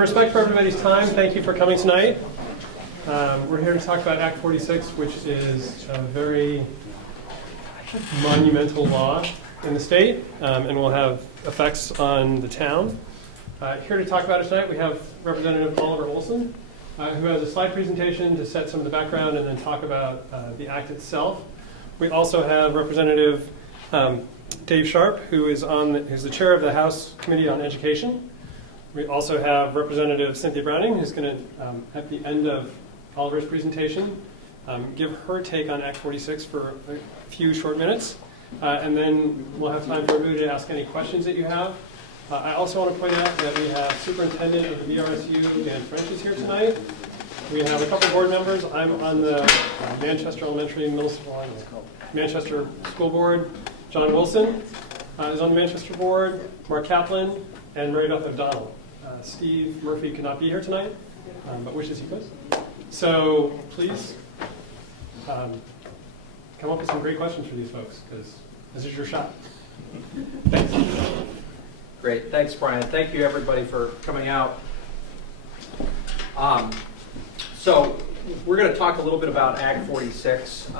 of respect for everybody's time, thank you for coming tonight. We're here to talk about Act 46, which is a very monumental law in the state and will have effects on the town. Here to talk about it tonight, we have Representative Oliver Olson, who has a slide presentation to set some of the background and then talk about the act itself. We also have Representative Dave Sharp, who's the chair of the House Committee on Education. We also have Representative Cynthia Browning, who's going to, at the end of Oliver's presentation, give her take on Act 46 for a few short minutes. And then we'll have time for everybody to ask any questions that you have. I also want to point out that we have Superintendent of the VRSU, Dan French, is here tonight. We have a couple of board members. I'm on the Manchester Elementary Middle School, Manchester School Board. John Wilson is on the Manchester Board, Mark Kaplan, and Mary Beth O'Donnell. Steve Murphy could not be here tonight, but wishes he could. So please come up with some great questions for these folks, because this is your shot. Thanks. Great, thanks, Brian. Thank you, everybody, for coming out. So we're going to talk a little bit about Act 46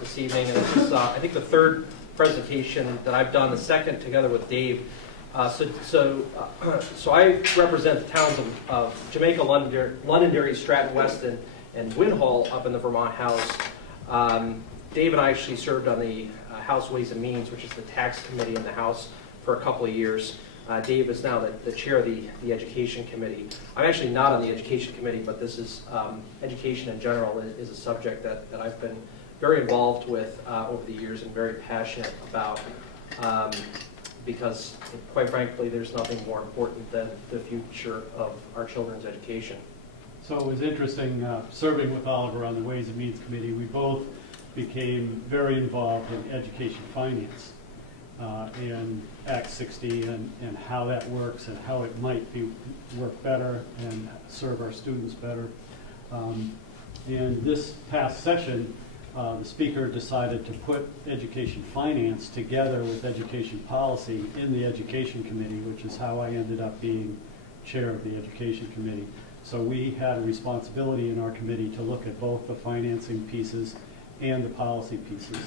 this evening, and this is, I think, the third presentation that I've done, the second together with Dave. So I represent the towns of Jamaica, Londonderry, Stratton Weston, and Winhall up in the Vermont House. Dave and I actually served on the House Ways and Means, which is the tax committee in the House, for a couple of years. Dave is now the chair of the Education Committee. I'm actually not on the Education Committee, but this is education in general is a subject that I've been very involved with over the years and very passionate about, because quite frankly there's nothing more important than the future of our children's education. So it was interesting serving with Oliver on the Ways and Means Committee. We both became very involved in education finance and Act 60 and how that works and how it might work better and serve our students better. And this past session, the speaker decided to put education finance together with education policy in the Education Committee, which is how I ended up being chair of the Education Committee. So we had a responsibility in our committee to look at both the financing pieces and the policy pieces.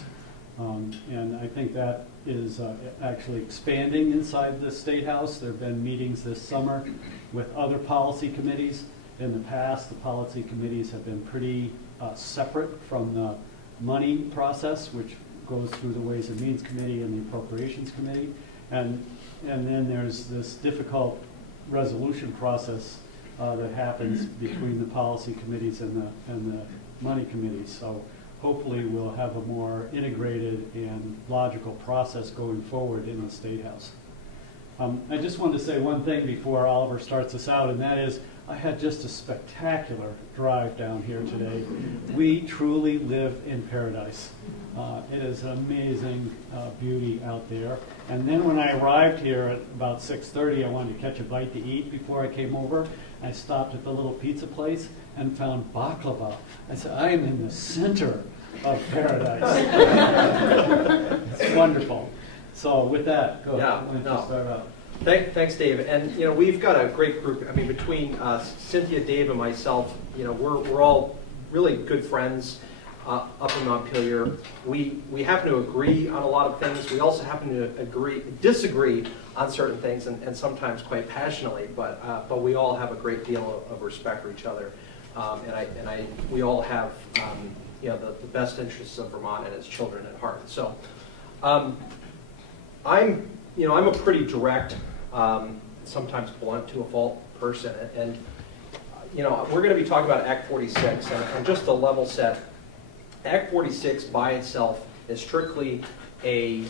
And I think that is actually expanding inside the State House. There have been meetings this summer with other policy committees. In the past, the policy committees have been pretty separate from the money process, which goes through the Ways and Means Committee and the Appropriations Committee. And then there's this difficult resolution process that happens between the policy committees and the money committees. So hopefully we'll have a more integrated and logical process going forward in the State House. I just wanted to say one thing before Oliver starts us out, and that is I had just a spectacular drive down here today. We truly live in paradise. It is an amazing beauty out there. And then when I arrived here at about 6:30, I wanted to catch a bite to eat before I came over. I stopped at the little pizza place and found baklava. I said, I am in the center of paradise. It's wonderful. So with that, go ahead. Why don't you start out? Thanks, Dave. And we've got a great group. I mean, between Cynthia, Dave, and myself, we're all really good friends up in Montpelier. We happen to agree on a lot of things. We also happen to disagree on certain things, and sometimes quite passionately. But we all have a great deal of respect for each other, we all have the best interests of Vermont and its children at heart. So I'm a pretty direct, sometimes blunt to a fault person, and we're going to be talking about Act 46, and just to level set, Act 46 by itself is strictly a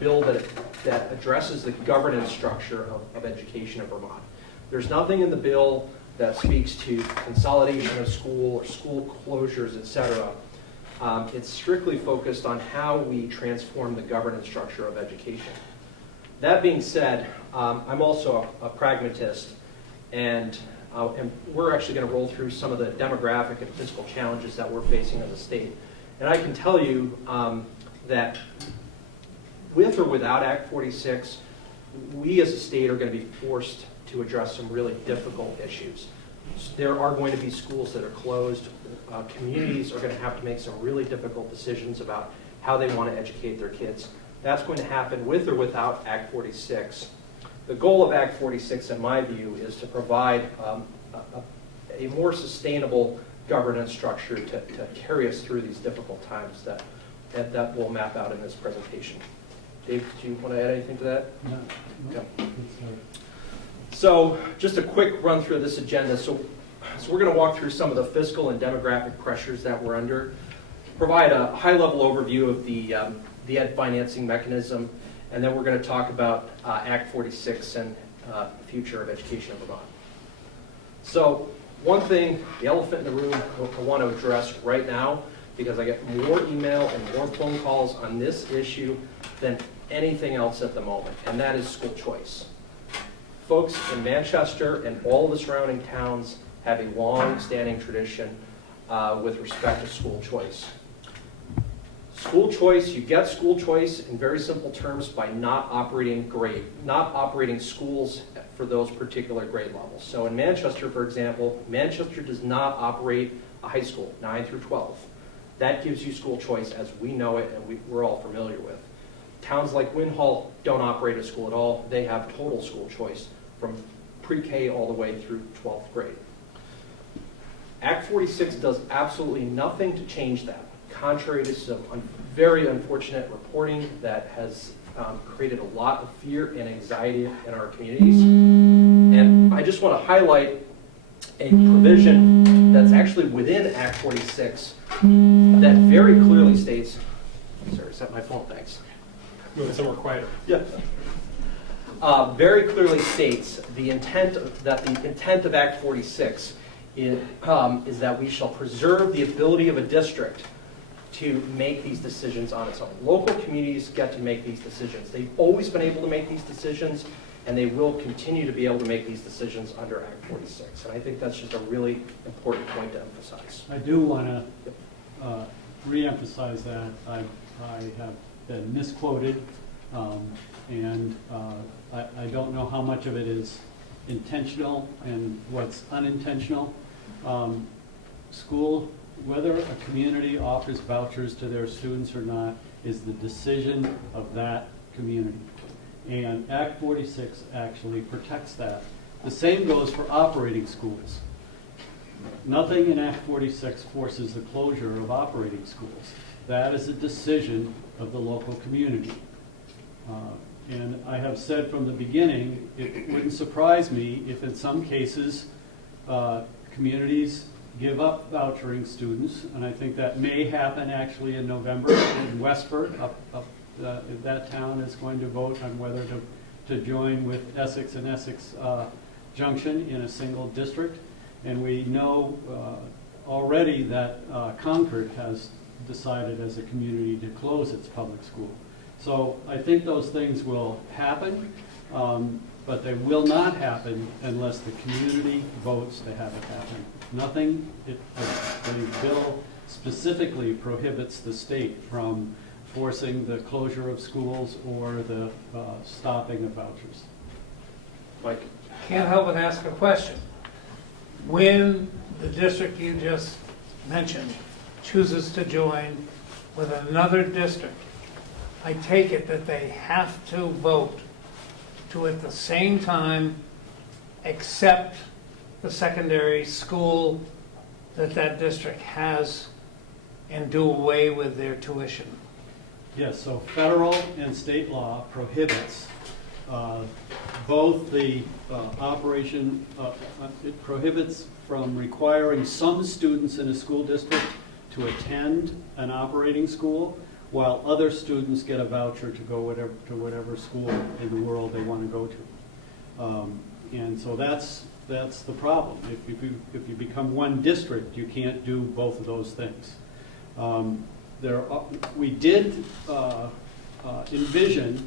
bill that addresses the governance structure of education in Vermont. There's nothing in the bill that speaks to consolidation of school or school closures, etc. It's strictly focused on how we transform the governance structure of education. That being said, I'm also a pragmatist, and we're actually going to roll through some of the demographic and physical challenges that we're facing in the state. And I can tell you that with or without Act 46, we as a state are going to be forced to address some really difficult issues. There are going to be schools that are closed. Communities are going to have to make some really difficult decisions about how they want to educate their kids. That's going to happen with or without Act 46. The goal of Act 46, in my view, is to provide a more sustainable governance structure to carry us through these difficult times that we'll map out in this presentation. Dave, do you want to add anything to that? No. Okay. So just a quick run through of this agenda. So we're going to walk through some of the fiscal and demographic pressures that we're under, provide a high-level overview of the ed financing mechanism, and then we're going to talk about Act 46 and the future of education in Vermont. So one thing, the elephant in the room I want to address right now, because I get more email and more phone calls on this issue than anything else at the moment, and that is school choice. Folks in Manchester and all the surrounding towns have a long-standing tradition with respect to school choice. School choice, you get school choice in very simple terms by not operating schools for those particular grade levels. So in Manchester, for example, Manchester does not operate a high school, 9 through 12. That gives you school choice as we know it and we're all familiar with. Towns like Winhall don't operate a school at all. They have total school choice from pre-K all the way through 12th grade. Act 46 does absolutely nothing to change that, contrary to some very unfortunate reporting that has created a lot of fear and anxiety in our communities. And I just want to highlight a provision that's actually within Act 46 that very clearly states, sorry, is that my phone? Thanks. Move it somewhere quieter. Yeah. Very clearly states the intent of Act 46 is that we shall preserve the ability of a district to make these decisions on its own. Local communities get to make these decisions. They've always been able to make these decisions, and they will continue to be able to make these decisions under Act 46. And I think that's just a really important point to emphasize. I do want to re-emphasize that I have been misquoted, and I don't know how much of it is intentional and what's unintentional. Whether a community offers vouchers to their students or not is the decision of that community. And Act 46 actually protects that. The same goes for operating schools. Nothing in Act 46 forces the closure of operating schools. That is a decision of the local community. And I have said from the beginning, it wouldn't surprise me if in some cases communities give up vouchering students, and I think that may happen actually in November in Westford. That town is going to vote on whether to join with Essex and Essex Junction in a single district. And we know already that Concord has decided as a community to close its public school. So I think those things will happen, but they will not happen unless the community votes to have it happen. Nothing, the bill specifically prohibits the state from forcing the closure of schools or the stopping of vouchers. Mike? Can't help but ask a question. When the district you just mentioned chooses to join with another district, I take it that they have to vote to at the same time accept the secondary school that district has and do away with their tuition. Yes, so federal and state law prohibits both the operation, it prohibits from requiring some students in a school district to attend an operating school, while other students get a voucher to go to whatever school in the world they want to go to. And so that's the problem. If you become one district, you can't do both of those things. We did envision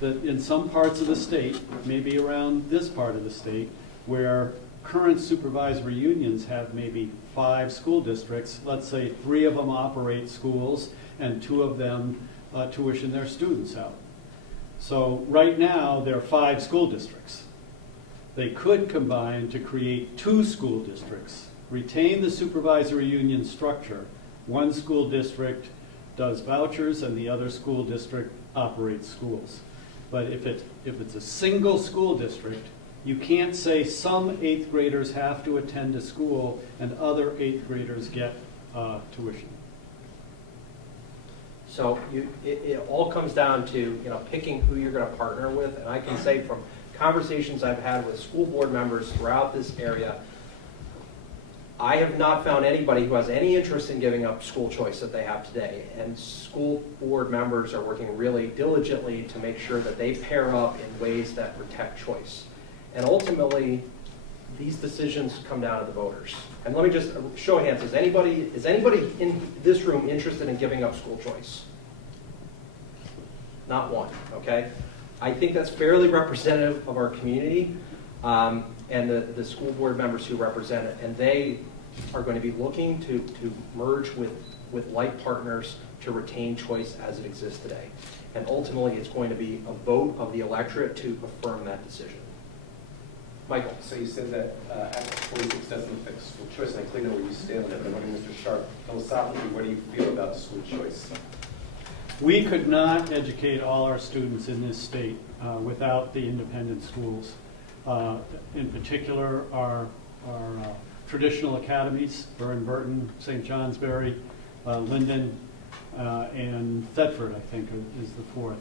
that in some parts of the state, maybe around this part of the state, where current supervisory unions have maybe 5 school districts, let's say 3 of them operate schools and 2 of them tuition their students out. So right now, there are 5 school districts. They could combine to create 2 school districts, retain the supervisory union structure. One school district does vouchers and the other school district operates schools. But if it's a single school district, you can't say some 8th graders have to attend a school and other 8th graders get tuition. So it all comes down to, picking who you're going to partner with. And I can say from conversations I've had with school board members throughout this area, I have not found anybody who has any interest in giving up school choice that they have today. And school board members are working really diligently to make sure that they pair up in ways that protect choice. And ultimately, these decisions come down to the voters. And let me just show of hands, is anybody in this room interested in giving up school choice? Not one, okay? I think that's fairly representative of our community and the school board members who represent it. And they are going to be looking to merge with like partners to retain choice as it exists today. And ultimately, it's going to be a vote of the electorate to affirm that decision. Michael. So you said that Act 46 doesn't affect school choice, and I clearly know where you stand on it, but wondering, Mr. Sharp, philosophically, what do you feel about school choice? We could not educate all our students in this state without the independent schools. In particular, our traditional academies, Burton, St. Johnsbury, Linden, and Thetford, I think, is the 4th.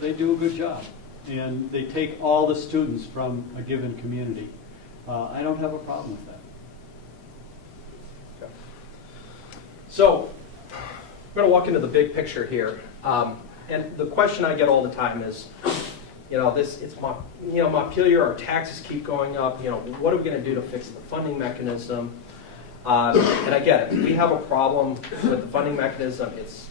They do a good job. And they take all the students from a given community. I don't have a problem with that. Okay. So, we're going to walk into the big picture here. And the question I get all the time is, Montpelier, our taxes keep going up. What are we going to do to fix the funding mechanism? And I get it. We have a problem with the funding mechanism. It's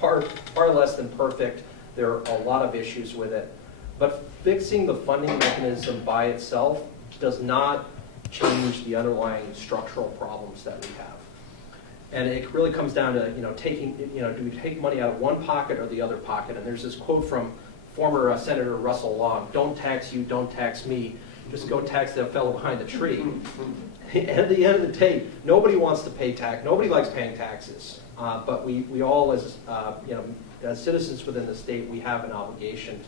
far less than perfect. There are a lot of issues with it. But fixing the funding mechanism by itself does not change the underlying structural problems that we have. And it really comes down to, do we take money out of one pocket or the other pocket? And there's this quote from former Senator Russell Long: "Don't tax you, don't tax me, just go tax that fellow behind the tree." At the end of the day, nobody wants to pay tax. Nobody likes paying taxes. But we all, as citizens within the state, we have an obligation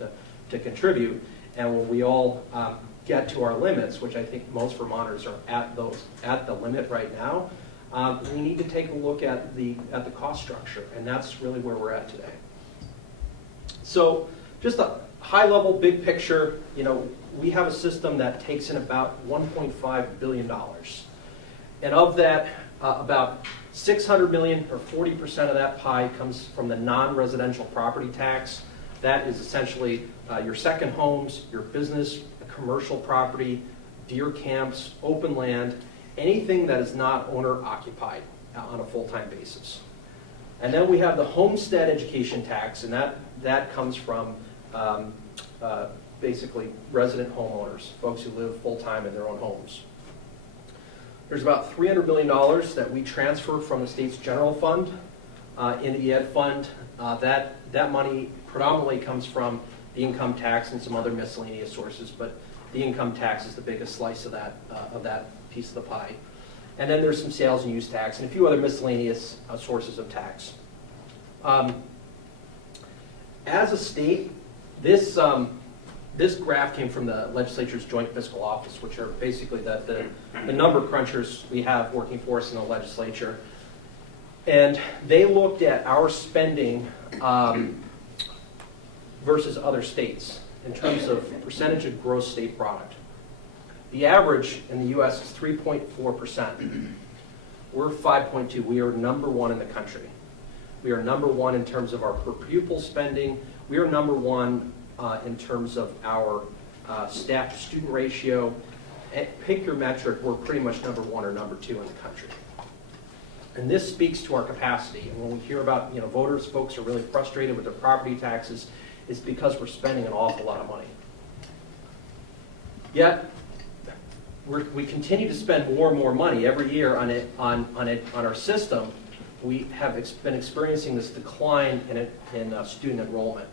to contribute. And when we all get to our limits, which I think most Vermonters are at the limit right now, we need to take a look at the cost structure, and that's really where we're at today. So, just a high-level, big picture. We have a system that takes in about $1.5 billion, and of that, about $600 million, or 40% of that pie, comes from the non-residential property tax. That is essentially your second homes, your business, commercial property, deer camps, open land, anything that is not owner-occupied on a full-time basis. And then we have the homestead education tax, and that comes from basically resident homeowners, folks who live full-time in their own homes. There's about $300 million that we transfer from the state's general fund into the ed fund. That money predominantly comes from the income tax and some other miscellaneous sources, but the income tax is the biggest slice of that piece of the pie. And then there's some sales and use tax and a few other miscellaneous sources of tax. As a state, this graph came from the legislature's joint fiscal office, which are basically the number crunchers we have working for us in the legislature. And they looked at our spending versus other states in terms of percentage of gross state product. The average in the U.S. is 3.4%. We're 5.2. We are number one in the country. We are number one in terms of our per pupil spending. We are number one in terms of our staff to student ratio. Pick your metric, we're pretty much number one or number two in the country. And this speaks to our capacity. And when we hear about voters, folks are really frustrated with their property taxes, it's because we're spending an awful lot of money. Yet, we continue to spend more and more money every year on our system. We have been experiencing this decline in student enrollment.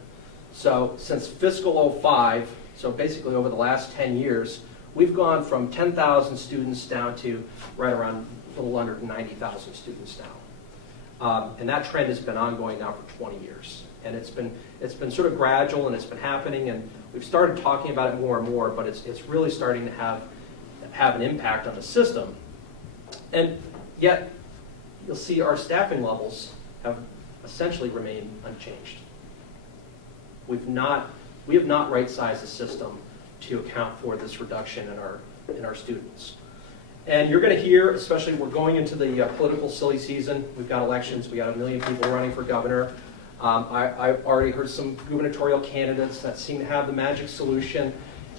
So since fiscal 05, So basically, over the last 10 years, we've gone from 10,000 students down to right around a little under 90,000 students now. And that trend has been ongoing now for 20 years. And it's been sort of gradual, and it's been happening, and we've started talking about it more and more, but it's really starting to have an impact on the system. And yet, you'll see our staffing levels have essentially remained unchanged. We have not right-sized the system to account for this reduction in our students. And you're going to hear, especially we're going into the political silly season. We've got elections. We got 1 million people running for governor. I've already heard some gubernatorial candidates that seem to have the magic solution.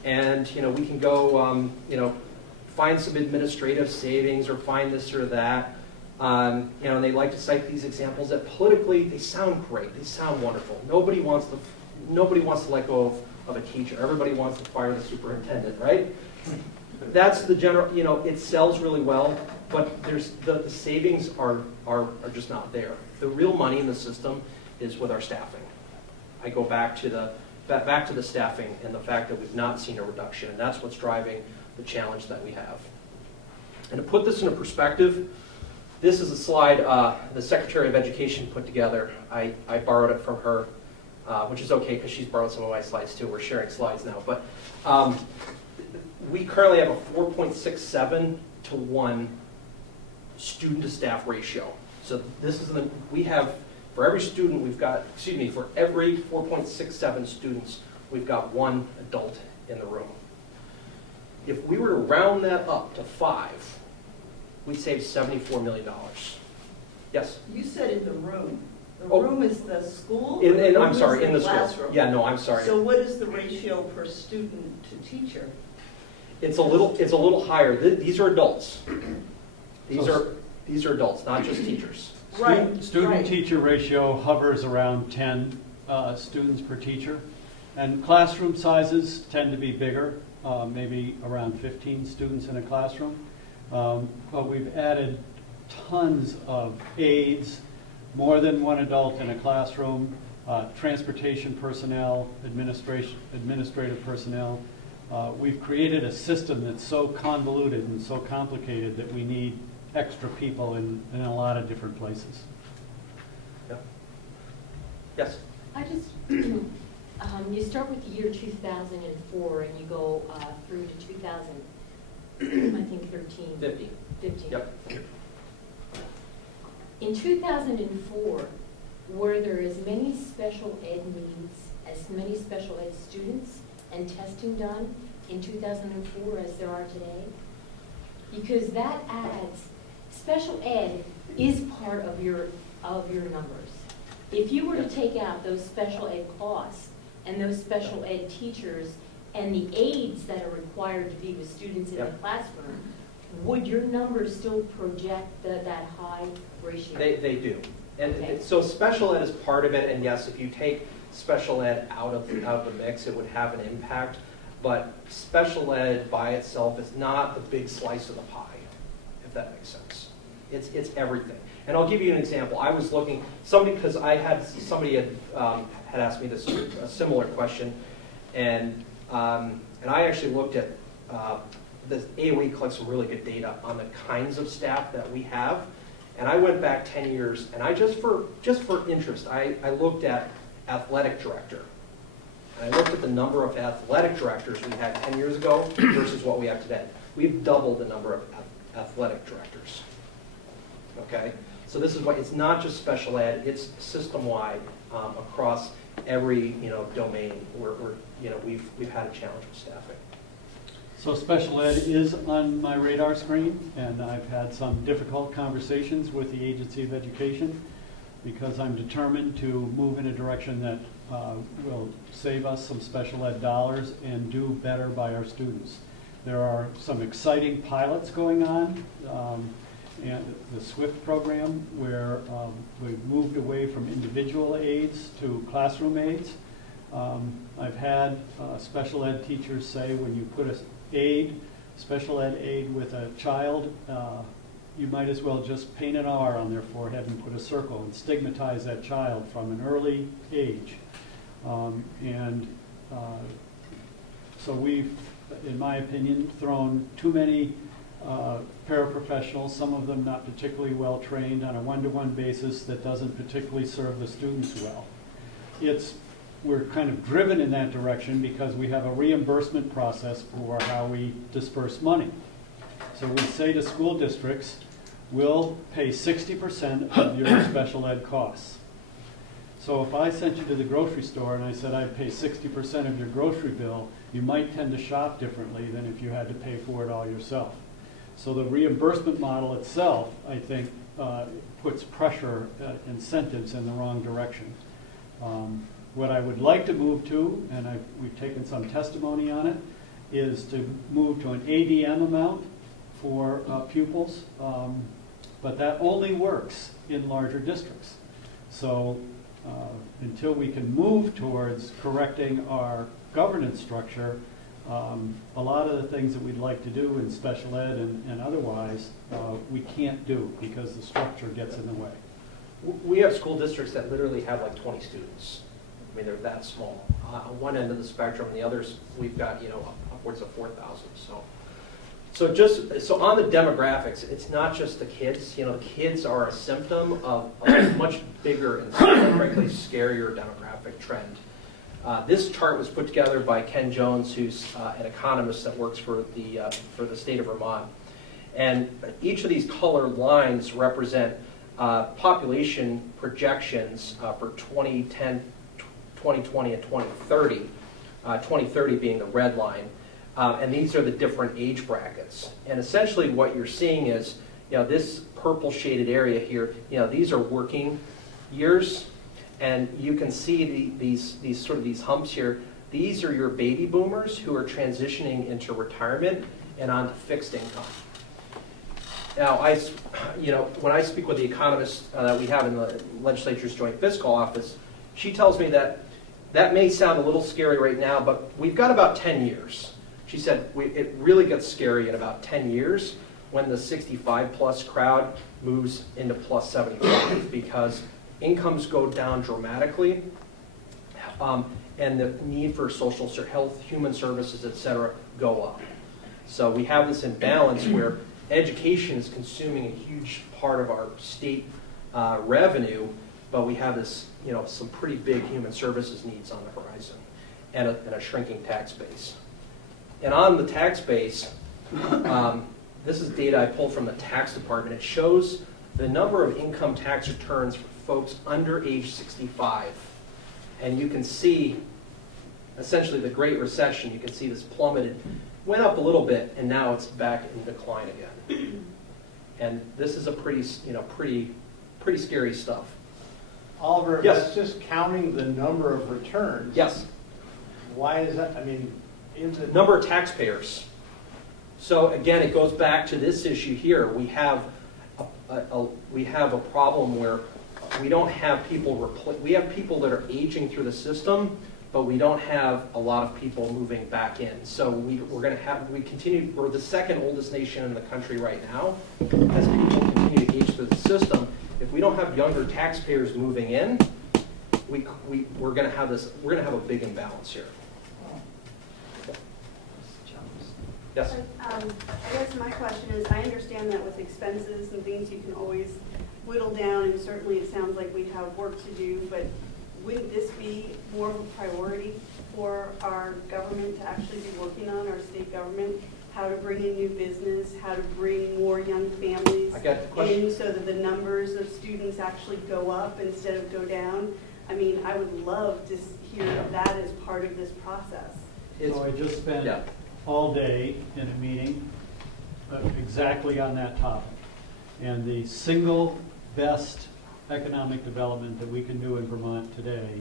And we can go find some administrative savings or find this or that. And they like to cite these examples that politically they sound great. They sound wonderful. Nobody wants to let go of a teacher. Everybody wants to fire the superintendent, right? That's the general, it sells really well, but the savings are just not there. The real money in the system is with our staffing. I go back to the staffing and the fact that we've not seen a reduction, and that's what's driving the challenge that we have. And to put this into perspective, this is a slide the Secretary of Education put together. I borrowed it from her, which is okay because she's borrowed some of my slides too. We're sharing slides now. But we currently have a 4.67 to 1 student to staff ratio. So this is we have, for every student we've got, for every 4.67 students, we've got 1 adult in the room. If we were to round that up to 5, we'd save $74 million. Yes? You said in the room. The Oh. room is the school? In, or the I'm room sorry, is in the school. classroom? Yeah, no, I'm sorry. So what is the ratio per student to teacher? It's a little higher. These are adults. These So- are adults, not just teachers. Right, Student-teacher ratio hovers around 10 students per teacher. And classroom sizes tend to be bigger, maybe around 15 students in a classroom. But we've added tons of aides, more than 1 adult in a classroom, transportation personnel, administrative personnel. We've created a system that's so convoluted and so complicated that we need extra people in a lot of different places. Yeah. Yes? I just, you start with the year 2004 and you go through to 2000, I think 13. 50. 15. Yep. In 2004, were there as many special ed needs, as many special ed students and testing done in 2004 as there are today? Because that adds, special ed is part of your numbers. If you were to take out those special ed costs and those special ed teachers and the aides that are required to be with students in the Yep. classroom, would your numbers still project that high ratio? They do. And Okay. so special ed is part of it, and yes, if you take special ed out of the mix, it would have an impact. But special ed by itself is not the big slice of the pie, if that makes sense. It's everything. And I'll give you an example. I was looking, somebody had asked me a similar question, and I actually looked at the AOE collects some really good data on the kinds of staff that we have. And I went back 10 years, and I just for interest, I looked at athletic director. And I looked at the number of athletic directors we had 10 years ago versus what we have today. We've doubled the number of athletic directors. Okay? So this is why it's not just special ed, it's system-wide across every domain where we've had a challenge with staffing. So special ed is on my radar screen, and I've had some difficult conversations with the Agency of Education because I'm determined to move in a direction that will save us some special ed dollars and do better by our students. There are some exciting pilots going on, and the SWIFT program where we've moved away from individual aides to classroom aides. I've had special ed teachers say when you put a special ed aid with a child, you might as well just paint an R on their forehead and put a circle and stigmatize that child from an early age. So we've, in my opinion, thrown too many paraprofessionals, some of them not particularly well trained, on a one-to-one basis that doesn't particularly serve the students well. We're kind of driven in that direction because we have a reimbursement process for how we disperse money. So we say to school districts, we'll pay 60% of your special ed costs. So if I sent you to the grocery store and I said I'd pay 60% of your grocery bill, you might tend to shop differently than if you had to pay for it all yourself. So the reimbursement model itself, I think, puts pressure, incentives in the wrong direction. What I would like to move to, and we've taken some testimony on it, is to move to an ADM amount for pupils, but that only works in larger districts. So until we can move towards correcting our governance structure, a lot of the things that we'd like to do in special ed and otherwise, we can't do because the structure gets in the way. We have school districts that literally have like 20 students. I mean, they're that small. On one end of the spectrum, the others, we've got, upwards of 4,000. So on the demographics, it's not just the kids. The kids are a symptom of a much bigger and frankly scarier demographic trend. This chart was put together by Ken Jones, who's an economist that works for the state of Vermont. And each of these colored lines represent population projections for 2010, 2020, and 2030. 2030 being the red line. And these are the different age brackets. And essentially what you're seeing is, this purple shaded area here, these are working years. And you can see these humps here. These are your baby boomers who are transitioning into retirement and onto fixed income. Now, when I speak with the economists that we have in the legislature's Joint Fiscal Office, she tells me that may sound a little scary right now, but we've got about 10 years. She said it really gets scary in about 10 years when the 65-plus crowd moves into plus 75 because incomes go down dramatically and the need for social health, human services, et cetera, go up. So we have this imbalance where education is consuming a huge part of our state revenue, but we have this, some pretty big human services needs on the horizon and a shrinking tax base. And on the tax base, this is data I pulled from the tax department. It shows the number of income tax returns for folks under age 65. And you can see, essentially, the Great Recession, you can see this plummeted, went up a little bit, and now it's back in decline again. And this is a pretty scary stuff. Oliver, Yes. that's just counting the number of returns. Yes. Why is that? I mean, Number of taxpayers. So again, it goes back to this issue here. We have a problem where we don't have people we have people that are aging through the system, but we don't have a lot of people moving back in. So we're the second oldest nation in the country right now. As people continue to age through the system, if we don't have younger taxpayers moving in, we're going to have a big imbalance here. Yes. I guess my question is, I understand that with expenses and things, you can always whittle down, and certainly it sounds like we have work to do, but wouldn't this be more of a priority for our government to actually be working on, our state government, how to bring in new business, how to bring more young families I got the question. in so that the numbers of students actually go up instead of go down? I mean, I would love to hear that as part of this process. So I just spent all day in a meeting exactly on that topic. And the single best economic development that we can do in Vermont today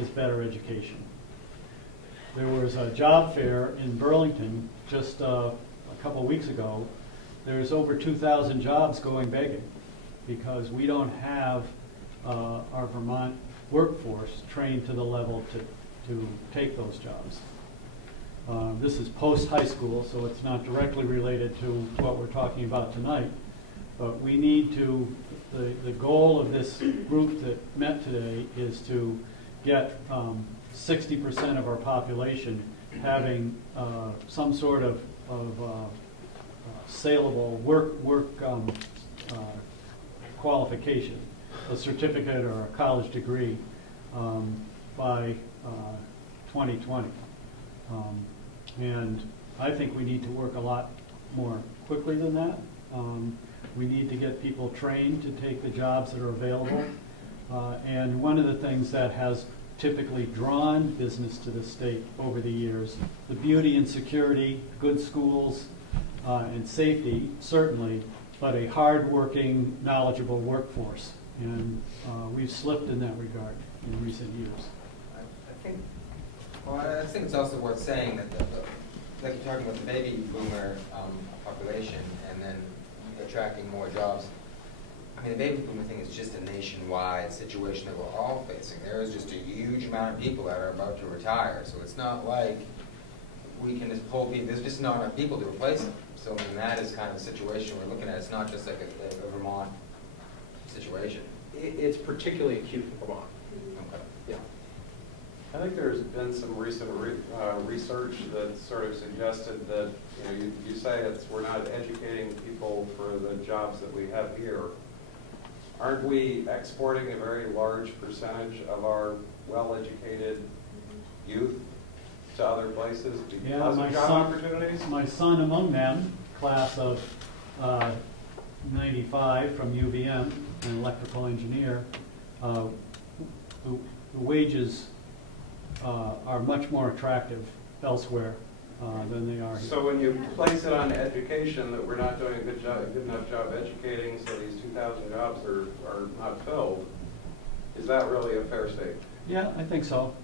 is better education. There was a job fair in Burlington just a couple of weeks ago. There's over 2,000 jobs going begging because we don't have our Vermont workforce trained to the level to take those jobs. This is post-high school, so it's not directly related to what we're talking about tonight. But we need to, the goal of this group that met today is to get 60% of our population having some sort of saleable work qualification, a certificate or a college degree by 2020. And I think we need to work a lot more quickly than that. We need to get people trained to take the jobs that are available. And one of the things that has typically drawn business to the state over the years, the beauty and security, good schools, and safety, certainly, but a hard-working, knowledgeable workforce. And we've slipped in that regard in recent years. I think it's also worth saying that, like you're talking about the baby boomer population and then attracting more jobs. I mean, the baby boomer thing is just a nationwide situation that we're all facing. There is just a huge amount of people that are about to retire. So it's not like we can just pull people, there's just not enough people to replace them. So I mean, that is kind of the situation we're looking at. It's not just like a Vermont situation. It's particularly acute in Vermont. Okay. Yeah. I think there's been some recent research that sort of suggested that, you say we're not educating people for the jobs that we have here. Aren't we exporting a very large percentage of our well-educated youth to other places because of job opportunities? My son among them, class of 95 from UVM, an electrical engineer, the wages are much more attractive elsewhere than they are here. So when you place it on education, that we're not doing a good enough job educating, so these 2,000 jobs are not filled, is that really a fair statement? Yeah, I think so.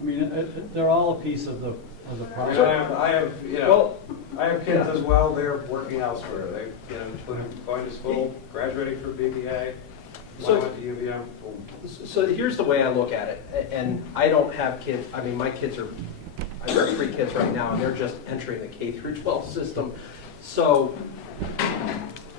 I mean, they're all a piece of the I mean, problem. I have kids as well. They're working elsewhere. They, going to school, graduating from BBA. So- One went to UVM. So here's the way I look at it, and I don't have kids, I mean, my kids are, I've got 3 kids right now, and they're just entering the K through 12 system. So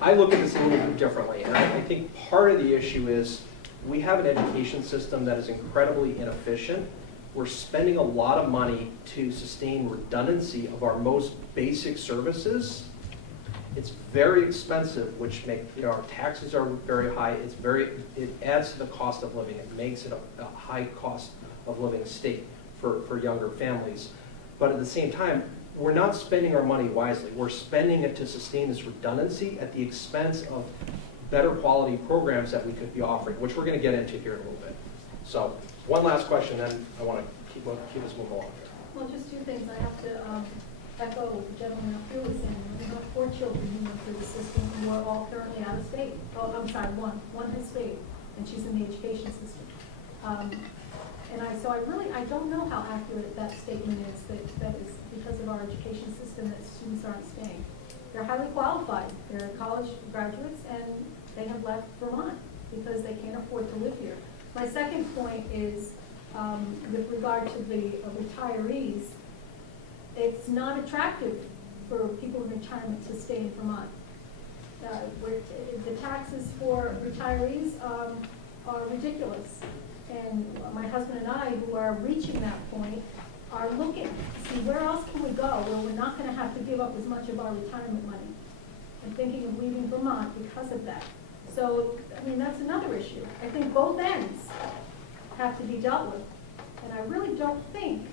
I look at this a little bit differently, and I think part of the issue is we have an education system that is incredibly inefficient. We're spending a lot of money to sustain redundancy of our most basic services. It's very expensive, which our taxes are very high. It adds to the cost of living. It makes it a high cost of living state for younger families. But at the same time, we're not spending our money wisely. We're spending it to sustain this redundancy at the expense of better quality programs that we could be offering, which we're going to get into here in a little bit. So one last question, then I want to keep us moving along here. Well, just 2 things. I have to echo what the gentleman up here was saying. We have 4 children who went through the system who are all currently out of state. Oh, I'm sorry, one. One has stayed, and she's in the education system. I don't know how accurate that statement is, that is because of our education system that students aren't staying. They're highly qualified. They're college graduates, and they have left Vermont because they can't afford to live here. My second point is with regard to the retirees. It's not attractive for people in retirement to stay in Vermont. The taxes for retirees are ridiculous. And my husband and I, who are reaching that point, are looking to see where else can we go where we're not going to have to give up as much of our retirement money. I'm thinking of leaving Vermont because of that. So, I mean, that's another issue. I think both ends have to be dealt with. And I really don't think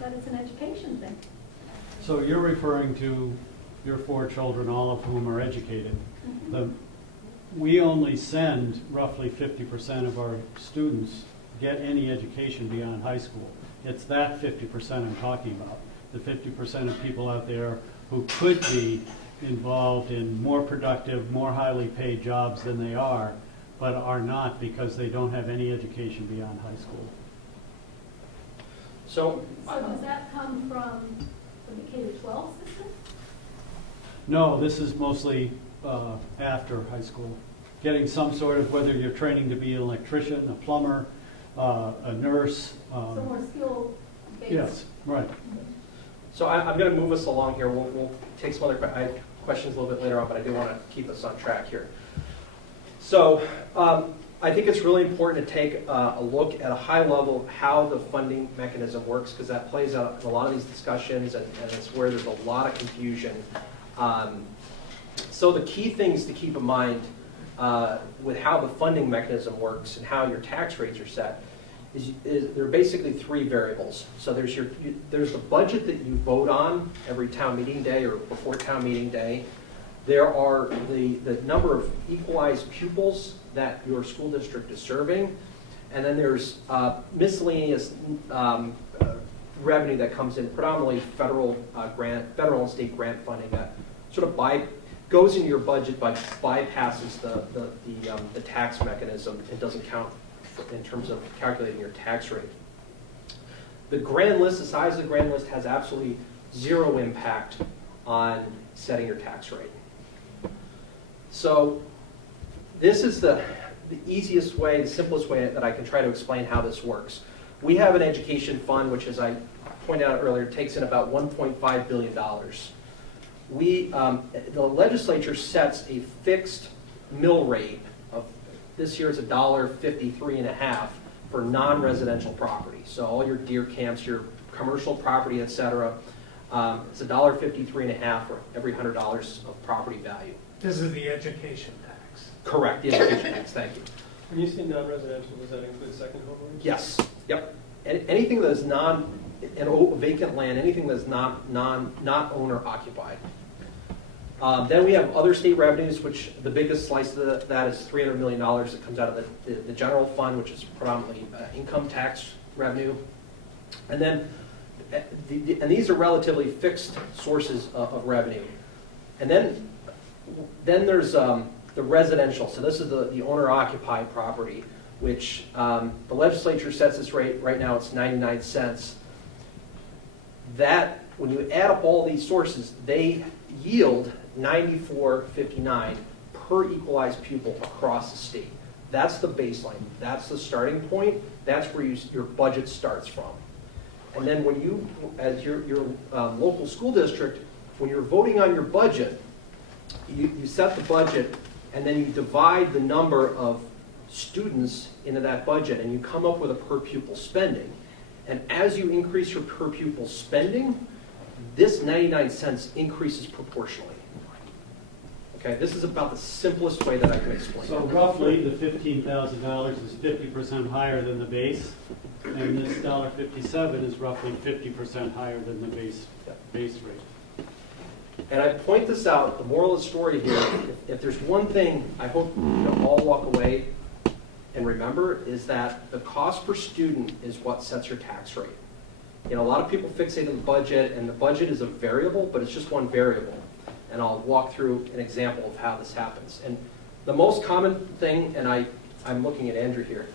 that it's an education thing. So you're referring to your 4 children, all of whom are educated. We only send roughly 50% of our students get any education beyond high school. It's that 50% I'm talking about. The 50% of people out there who could be involved in more productive, more highly paid jobs than they are, but are not because they don't have any education beyond high school. So Does that come from the K-12 system? No, this is mostly after high school. Getting some sort of, whether you're training to be an electrician, a plumber, a nurse. So more skill-based? Yes, right. So I'm going to move us along here. We'll take some other I have questions a little bit later on, but I do want to keep us on track here. So I think it's really important to take a look at a high level of how the funding mechanism works, because that plays out in a lot of these discussions, and it's where there's a lot of confusion. So the key things to keep in mind with how the funding mechanism works and how your tax rates are set is there are basically three variables. So there's the budget that you vote on every town meeting day or before town meeting day. There are the number of equalized pupils that your school district is serving, and then there's miscellaneous revenue that comes in, predominantly federal and state grant funding that sort of goes into your budget but bypasses the tax mechanism. It doesn't count in terms of calculating your tax rate. The grand list, the size of the grand list, has absolutely zero impact on setting your tax rate. So this is the easiest way, the simplest way that I can try to explain how this works. We have an education fund, which, as I pointed out earlier, takes in about $1.5 billion. The legislature sets a fixed mill rate of, this year it's $1.53.5 for non-residential property. So all your deer camps, your commercial property, et cetera, it's $1.53.5 for every $100 of property value. This is the education tax. Correct, the education tax, thank you. When you say non-residential, does that include second homeowners? Yes, yep. Anything that is vacant land, anything that's not owner occupied. Then we have other state revenues, which the biggest slice of that is $300 million that comes out of the general fund, which is predominantly income tax revenue. And then, and these are relatively fixed sources of revenue. And then there's the residential. So this is the owner-occupied property, which the legislature sets this rate. Right now it's 99 cents. That, when you add up all these sources, they yield $94.59 per equalized pupil across the state. That's the baseline. That's the starting point. That's where your budget starts from. And then when you, as your local school district, when you're voting on your budget, you set the budget, and then you divide the number of students into that budget, and you come up with a per pupil spending. And as you increase your per pupil spending, this 99 cents increases proportionally. Okay, this is about the simplest way that I can explain So it. roughly, the $15,000 is 50% higher than the base, and this $1.57 is roughly 50% higher than the base rate. And I point this out, the moral of the story here, if there's one thing I hope you all walk away and remember, is that the cost per student is what sets your tax rate. You know, a lot of people fixate on the budget, and the budget is a variable, but it's just one variable. And I'll walk through an example of how this happens. And the most common thing, and I'm looking at Andrew here,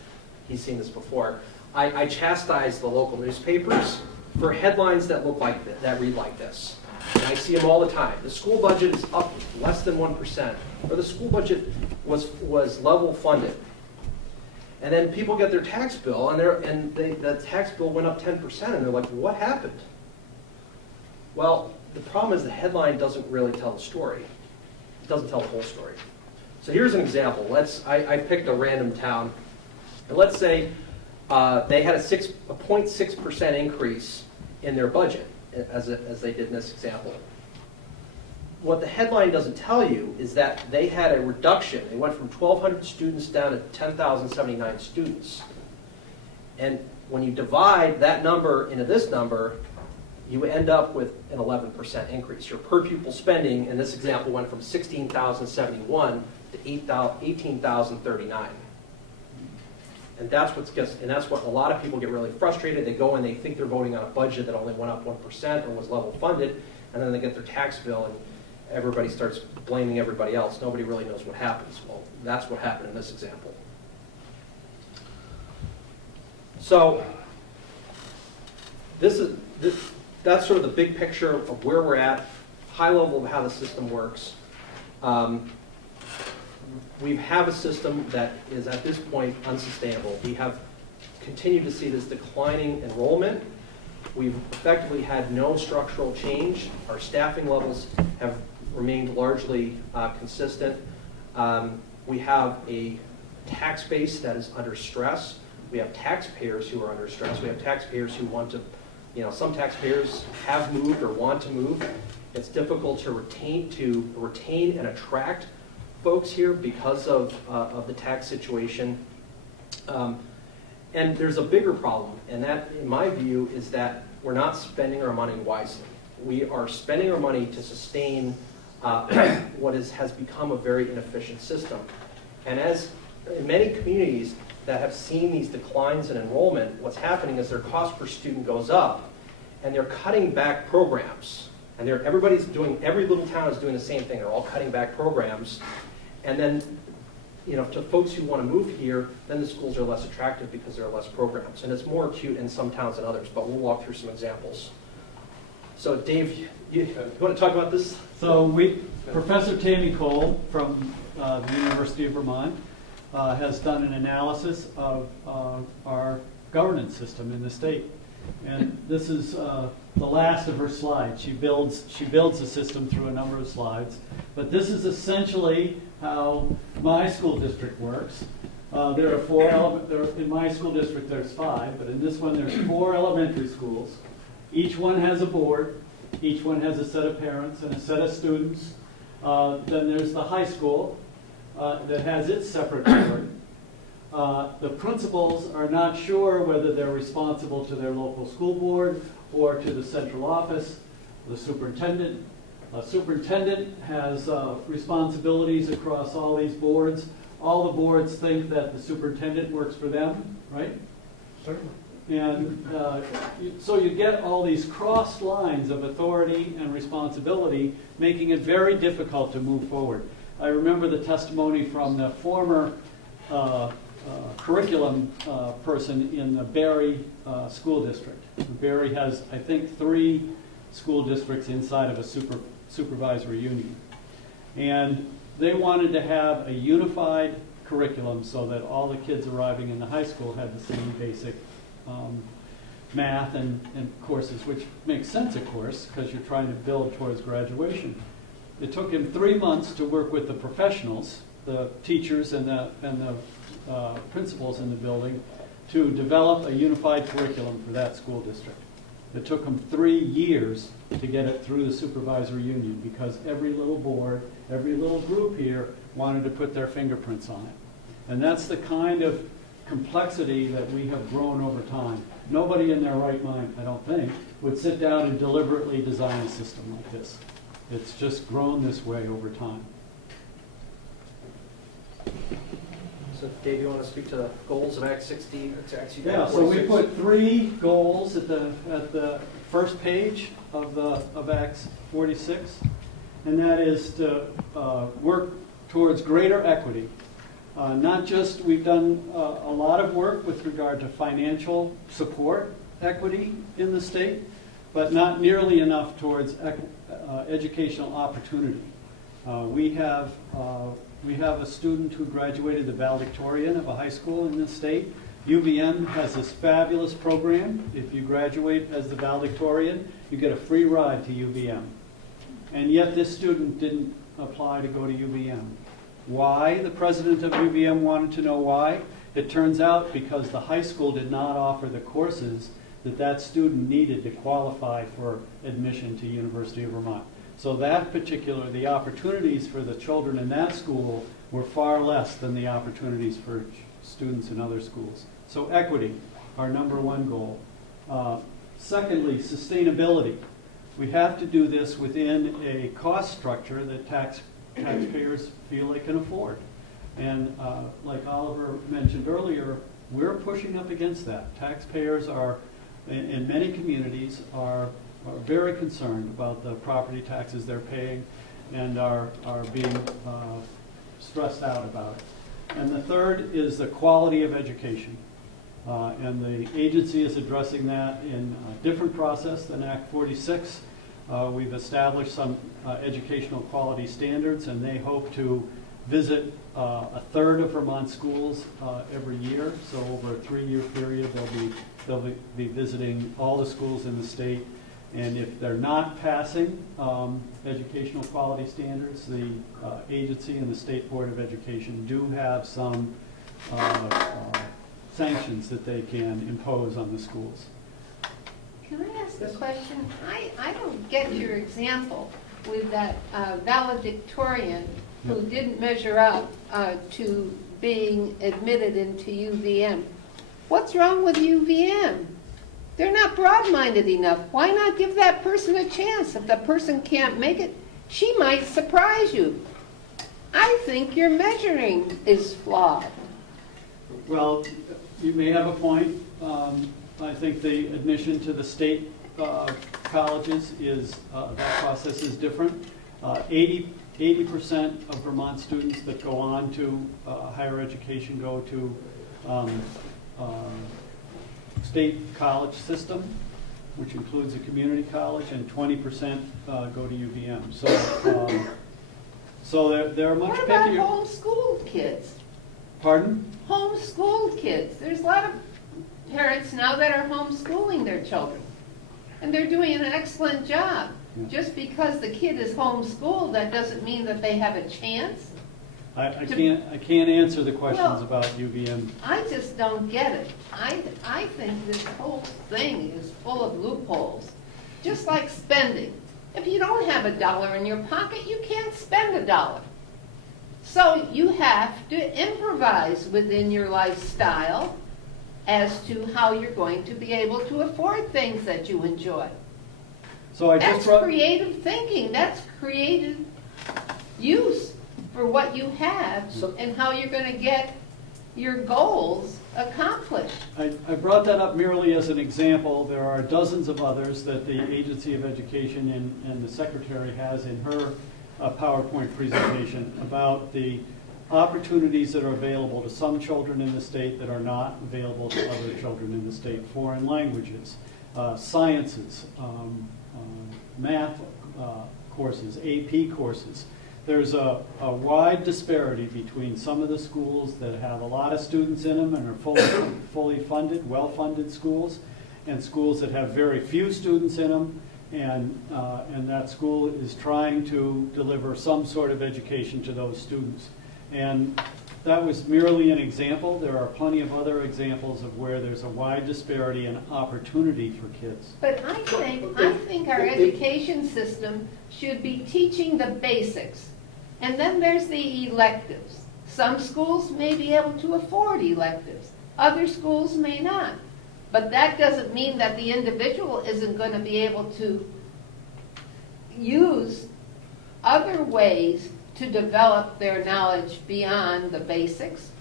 he's seen this before, I chastise the local newspapers for headlines that look like that read like this. And I see them all the time. The school budget is up less than 1%, or the school budget was level funded. And then people get their tax bill, and the tax bill went up 10%, and they're like, what happened? Well, the problem is the headline doesn't really tell the story. It doesn't tell the whole story. So here's an example. I picked a random town, and let's say they had a 0.6% increase in their budget, as they did in this example. What the headline doesn't tell you is that they had a reduction. They went from 1,200 students down to 10,079 students. And when you divide that number into this number, you end up with an 11% increase. Your per pupil spending in this example went from 16,071 to 18,039. And that's what a lot of people get really frustrated. They go and they think they're voting on a budget that only went up 1% or was level funded, and then they get their tax bill and everybody starts blaming everybody else. Nobody really knows what happens. Well, that's what happened in this example. So that's sort of the big picture of where we're at, high level of how the system works. We have a system that is at this point unsustainable. We have continued to see this declining enrollment. We've effectively had no structural change. Our staffing levels have remained largely consistent. We have a tax base that is under stress. We have taxpayers who are under stress. We have taxpayers who want to, some taxpayers have moved or want to move. It's difficult to retain and attract folks here because of the tax situation. And there's a bigger problem, and that, in my view, is that we're not spending our money wisely. We are spending our money to sustain what has become a very inefficient system. And as in many communities that have seen these declines in enrollment, what's happening is their cost per student goes up, and they're cutting back programs. And every little town is doing the same thing. They're all cutting back programs. And then, to folks who want to move here, then the schools are less attractive because there are less programs. And it's more acute in some towns than others, but we'll walk through some examples. So Dave, you want to talk about this? So Professor Tammy Cole from the University of Vermont has done an analysis of our governance system in the state. And this is the last of her slides. She builds the system through a number of slides. But this is essentially how my school district works. There are 4 in my school district there's 5, but in this one there's 4 elementary schools. Each one has a board. Each one has a set of parents and a set of students. Then there's the high school that has its separate board. The principals are not sure whether they're responsible to their local school board or to the central office. The superintendent has responsibilities across all these boards. All the boards think that the superintendent works for them, right? Certainly. And so you get all these crossed lines of authority and responsibility, making it very difficult to move forward. I remember the testimony from the former curriculum person in the Barry school district. Barry has, I think, 3 school districts inside of a supervisory union. And they wanted to have a unified curriculum so that all the kids arriving in the high school had the same basic math and courses, which makes sense, of course, because you're trying to build towards graduation. It took him 3 months to work with the professionals, the teachers and the principals in the building, to develop a unified curriculum for that school district. It took him 3 years to get it through the supervisory union because every little board, every little group here wanted to put their fingerprints on it. And that's the kind of complexity that we have grown over time. Nobody in their right mind, I don't think, would sit down and deliberately design a system like this. It's just grown this way over time. So Dave, you want to speak to the goals of Act 60? Yeah, so we put 3 goals at the first page of Act 46, and that is to work towards greater equity. Not just, we've done a lot of work with regard to financial support equity in the state, but not nearly enough towards educational opportunity. We have a student who graduated the valedictorian of a high school in this state. UVM has this fabulous program. If you graduate as the valedictorian, you get a free ride to UVM. And yet this student didn't apply to go to UVM. Why? The president of UVM wanted to know why. It turns out because the high school did not offer the courses that student needed to qualify for admission to University of Vermont. So the opportunities for the children in that school were far less than the opportunities for students in other schools. So equity, our #1 goal. Secondly, sustainability. We have to do this within a cost structure that taxpayers feel they can afford. And like Oliver mentioned earlier, we're pushing up against that. Taxpayers are, in many communities, are very concerned about the property taxes they're paying and are being stressed out about it. And the third is the quality of education. And the agency is addressing that in a different process than Act 46. We've established some educational quality standards, and they hope to visit a third of Vermont schools every year. So over a 3-year period, they'll be visiting all the schools in the state. And if they're not passing educational quality standards, the agency and the State Board of Education do have some sanctions that they can impose on the schools. Can I ask a question? I don't get your example with that valedictorian who didn't measure up to being admitted into UVM. What's wrong with UVM? They're not broad-minded enough. Why not give that person a chance? If the person can't make it, she might surprise you. I think your measuring is flawed. Well, you may have a point. I think the admission to the state colleges is, that process is different. 80% of Vermont students that go on to higher education go to state college system, which includes a community college, and 20% go to UVM. So they're much What about pickier. homeschooled kids? Pardon? Homeschooled kids. There's a lot of parents now that are homeschooling their children. And they're doing an excellent job. Yeah. Just because the kid is homeschooled, that doesn't mean that they have a chance. I can't answer the questions Well, about UVM. I just don't get it. I think this whole thing is full of loopholes. Just like spending. If you don't have $1 in your pocket, you can't spend $1. So you have to improvise within your lifestyle as to how you're going to be able to afford things that you enjoy. So I That's just brought, creative thinking. That's creative use for what you have and how you're going to get your goals accomplished. I brought that up merely as an example. There are dozens of others that the Agency of Education and the Secretary has in her PowerPoint presentation about the opportunities that are available to some children in the state that are not available to other children in the state. Foreign languages, sciences, math courses, AP courses. There's a wide disparity between some of the schools that have a lot of students in them and are fully funded, well-funded schools, and schools that have very few students in them, and that school is trying to deliver some sort of education to those students. And that was merely an example. There are plenty of other examples of where there's a wide disparity and opportunity for kids. But I think our education system should be teaching the basics. And then there's the electives. Some schools may be able to afford electives. Other schools may not. But that doesn't mean that the individual isn't going to be able to use other ways to develop their knowledge beyond the basics.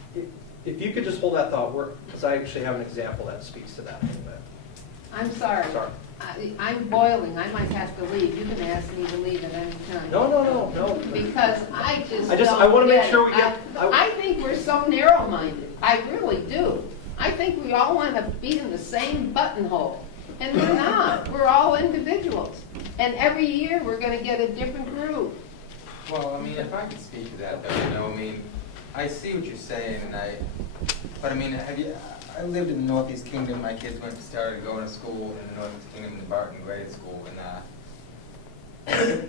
If you could just hold that thought, because I actually have an example that speaks to that a little bit. I'm sorry. Sorry. I'm boiling. I might have to leave. You can ask me to leave at any time. No. Because I just I want to make sure we get get. it. I think we're so narrow-minded. I really do. I think we all want to be in the same buttonhole. And we're not. We're all individuals. And every year we're going to get a different group. Well, I mean, if I could speak to that, though, I mean, I see what you're saying, but I mean, I lived in the Northeast Kingdom. My kids started going to school in the Northeast Kingdom, in the Barton grade school, and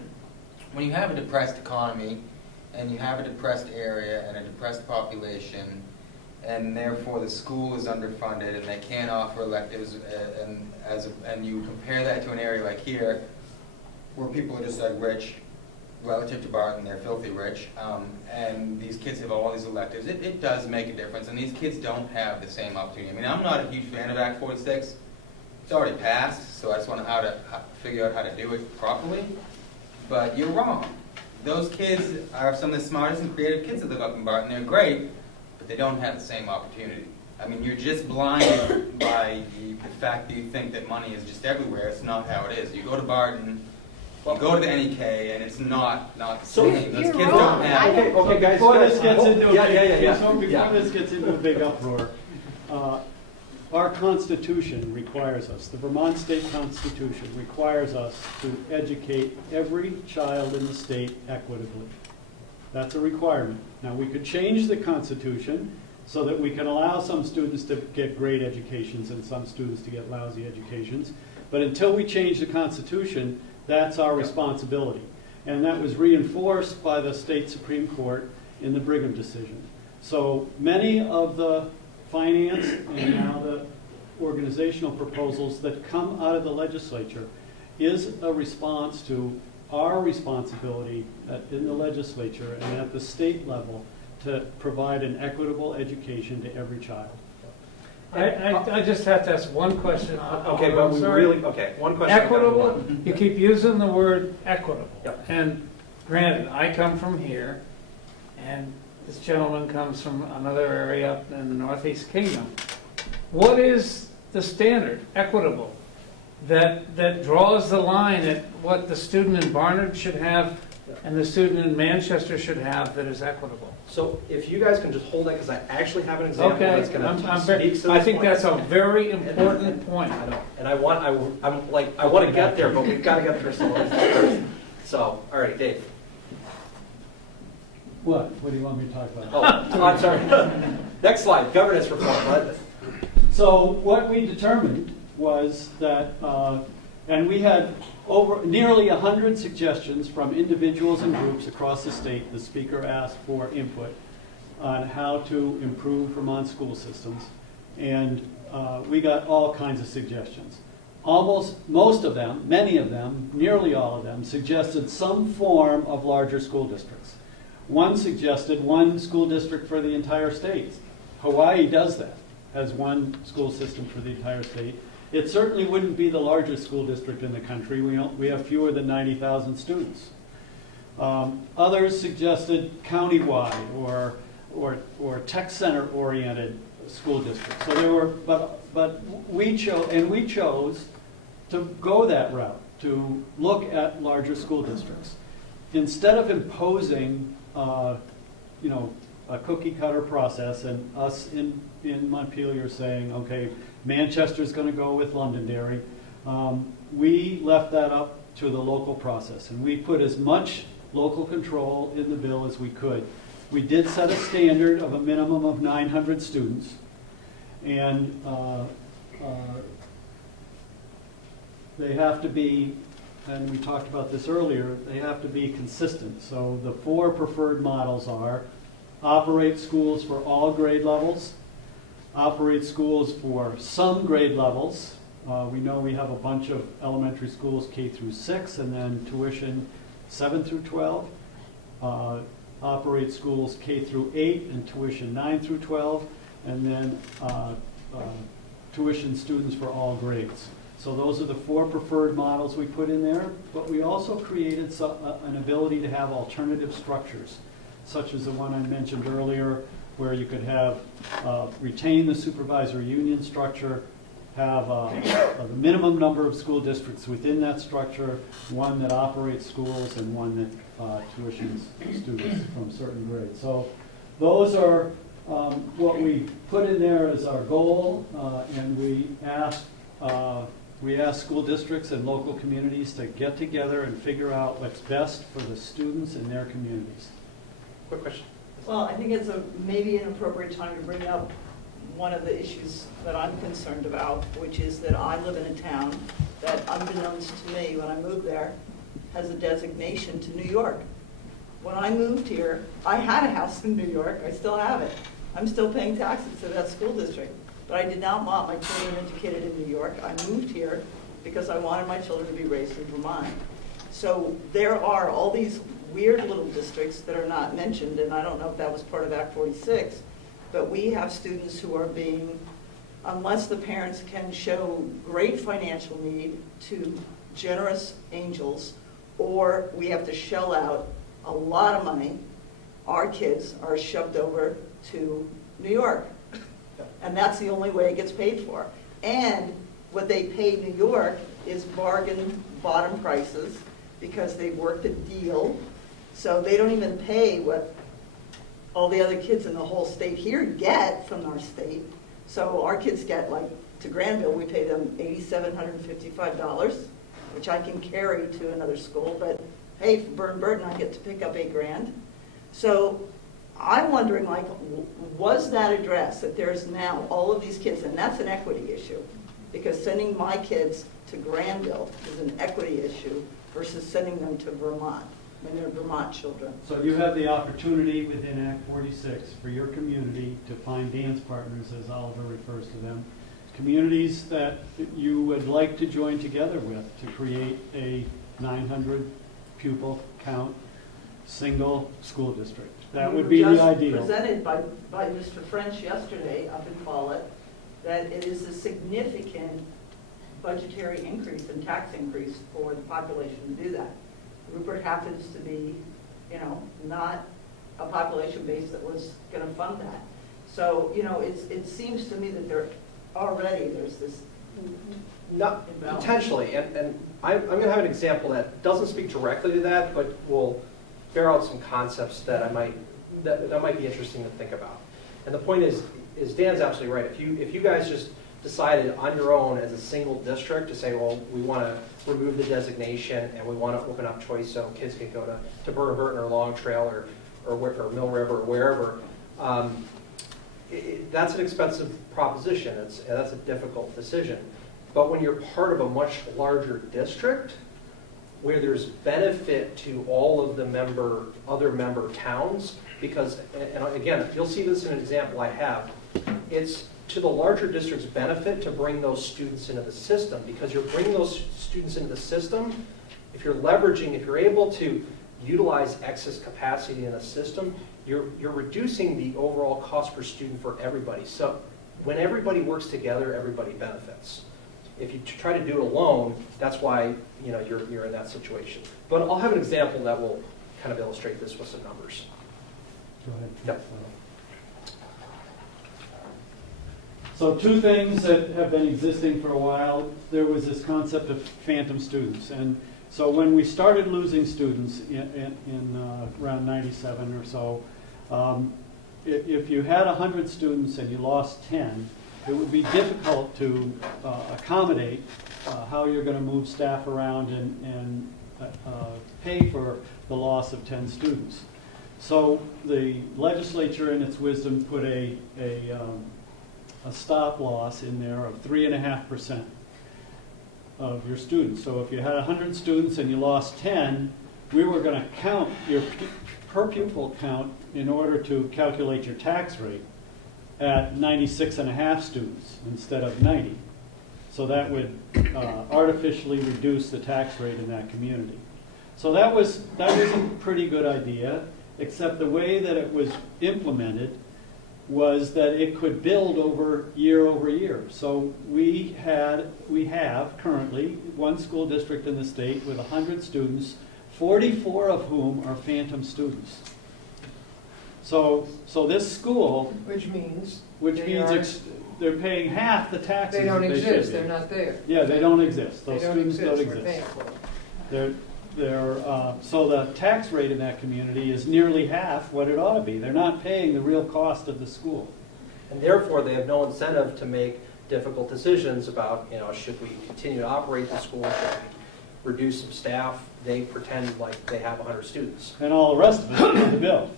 when you have a depressed economy, and you have a depressed area and a depressed population, and therefore the school is underfunded and they can't offer electives, and you compare that to an area like here, where people are just like rich, relative to Barton, they're filthy rich, and these kids have all these electives. It does make a difference, and these kids don't have the same opportunity. I mean, I'm not a huge fan of Act 46. It's already passed, so I just want to figure out how to do it properly. But you're wrong. Those kids are some of the smartest and creative kids that live up in Barton. They're great, but they don't have the same opportunity. I mean, you're just blinded by the fact that you think that money is just everywhere. It's not how it is. You go to Barton, you go to the NEK, and it's not the same. Those You're kids wrong. don't have. Okay, guys. Before this gets into a big Yeah. uproar, our Constitution requires us, the Vermont State Constitution requires us to educate every child in the state equitably. That's a requirement. Now, we could change the Constitution so that we can allow some students to get great educations and some students to get lousy educations. But until we change the Constitution, that's our responsibility. And that was reinforced by the state Supreme Court in the Brigham decision. So many of the finance and now the organizational proposals that come out of the legislature is a response to our responsibility in the legislature and at the state level to provide an equitable education to every child. I just have to ask one question. Okay, but I'm we sorry. really, okay, one question. I've got Equitable, one. you keep using the word equitable. Yep. And granted, I come from here, and this gentleman comes from another area up in the Northeast Kingdom. What is the standard, equitable, that draws the line at what the student in Barnard should have and the student in Manchester should have that is equitable? So if you guys can just hold that, because I actually have an example Okay, that's going to speak to this I think point. that's a very important point. I know, and I want to get there, but we've got to get through some of this first. So, all right, Dave. What do you want me to talk about? Oh, I'm sorry. Next slide, governance reform. What? So what we determined was that, and we had nearly 100 suggestions from individuals and groups across the state. The speaker asked for input on how to improve Vermont school systems, and we got all kinds of suggestions. Most of them, many of them, nearly all of them, suggested some form of larger school districts. One suggested one school district for the entire state. Hawaii does that, has one school system for the entire state. It certainly wouldn't be the largest school district in the country. We have fewer than 90,000 students. Others suggested countywide or tech center oriented school districts. So there were, but we chose to go that route, to look at larger school districts. Instead of imposing a cookie cutter process and us in Montpelier saying, okay, Manchester's going to go with Londonderry, we left that up to the local process, and we put as much local control in the bill as we could. We did set a standard of a minimum of 900 students, and they have to be, and we talked about this earlier, they have to be consistent. So the 4 preferred models are operate schools for all grade levels, operate schools for some grade levels. We know we have a bunch of elementary schools K through 6 and then tuition 7 through 12. Operate schools K through 8 and tuition 9 through 12, and then tuition students for all grades. So those are the 4 preferred models we put in there, but we also created an ability to have alternative structures, such as the one I mentioned earlier, where you could have retain the supervisory union structure, have a minimum number of school districts within that structure, one that operates schools and one that tuitions students from certain grades. So those are what we put in there as our goal, and we asked school districts and local communities to get together and figure out what's best for the students in their communities. Quick question. Well, I think it's maybe an appropriate time to bring up one of the issues that I'm concerned about, which is that I live in a town that, unbeknownst to me when I moved there, has a designation to New York. When I moved here, I had a house in New York. I still have it. I'm still paying taxes to that school district. But I did not want my children educated in New York. I moved here because I wanted my children to be raised in Vermont. So there are all these weird little districts that are not mentioned, and I don't know if that was part of Act 46, but we have students who are being, unless the parents can show great financial need to generous angels, or we have to shell out a lot of money, our kids are shoved over to New York. And that's the only way it gets paid for. And what they pay New York is bargain bottom prices because they've worked a deal. So they don't even pay what all the other kids in the whole state here get from our state. So our kids get, like, to Granville, we pay them $8,755, which I can carry to another school. But hey, for Burn Burden, I get to pick up $8,000. So I'm wondering, like, was that addressed, that there's now all of these kids, and that's an equity issue, because sending my kids to Granville is an equity issue versus sending them to Vermont. when they're Vermont children. So you have the opportunity within Act 46 for your community to find dance partners, as Oliver refers to them, communities that you would like to join together with to create a 900 pupil count single school district. That would be the Just ideal. presented by Mr. French yesterday up in Follett, that it is a significant budgetary increase and tax increase for the population to do that. Rupert happens to be, not a population base that was going to fund that. So, it seems to me that there's this Not imbalance. potentially, and I'm going to have an example that doesn't speak directly to that, but will bear out some concepts that that might be interesting to think about. And the point is Dan's absolutely right. If you guys just decided on your own as a single district to say, well, we want to remove the designation and we want to open up choice so kids can go to Burton or Long Trail or Mill River or wherever, that's an expensive proposition. That's a difficult decision. But when you're part of a much larger district, where there's benefit to all of the other member towns, because, and again, you'll see this in an example I have, it's to the larger district's benefit to bring those students into the system, because you're bringing those students into the system, if you're able to utilize excess capacity in the system, you're reducing the overall cost per student for everybody. So when everybody works together, everybody benefits. If you try to do it alone, that's why you're in that situation. But I'll have an example that will kind of illustrate this with some numbers. Go ahead. Yep. So two things that have been existing for a while. There was this concept of phantom students. And so when we started losing students in around 97 or so, if you had 100 students and you lost 10, it would be difficult to accommodate how you're going to move staff around and pay for the loss of 10 students. So the legislature, in its wisdom, put a stop loss in there of 3.5% of your students. So if you had 100 students and you lost 10, we were going to count your per pupil count in order to calculate your tax rate at 96.5 students instead of 90. So that would artificially reduce the tax rate in that community. So that was a pretty good idea, except the way that it was implemented was that it could build over year. So we have currently one school district in the state with 100 students, 44 of whom are phantom students. So this school, Which means they're paying half the taxes. they don't that should exist, be. they're not there. Yeah, they don't exist. Those They don't students don't exist, we're exist. paying for them. So the tax rate in that community is nearly half what it ought to be. They're not paying the real cost of the school. And therefore, they have no incentive to make difficult decisions about, should we continue to operate the school, should we reduce some staff? They pretend like they have 100 students. And all the rest of it is on the bill.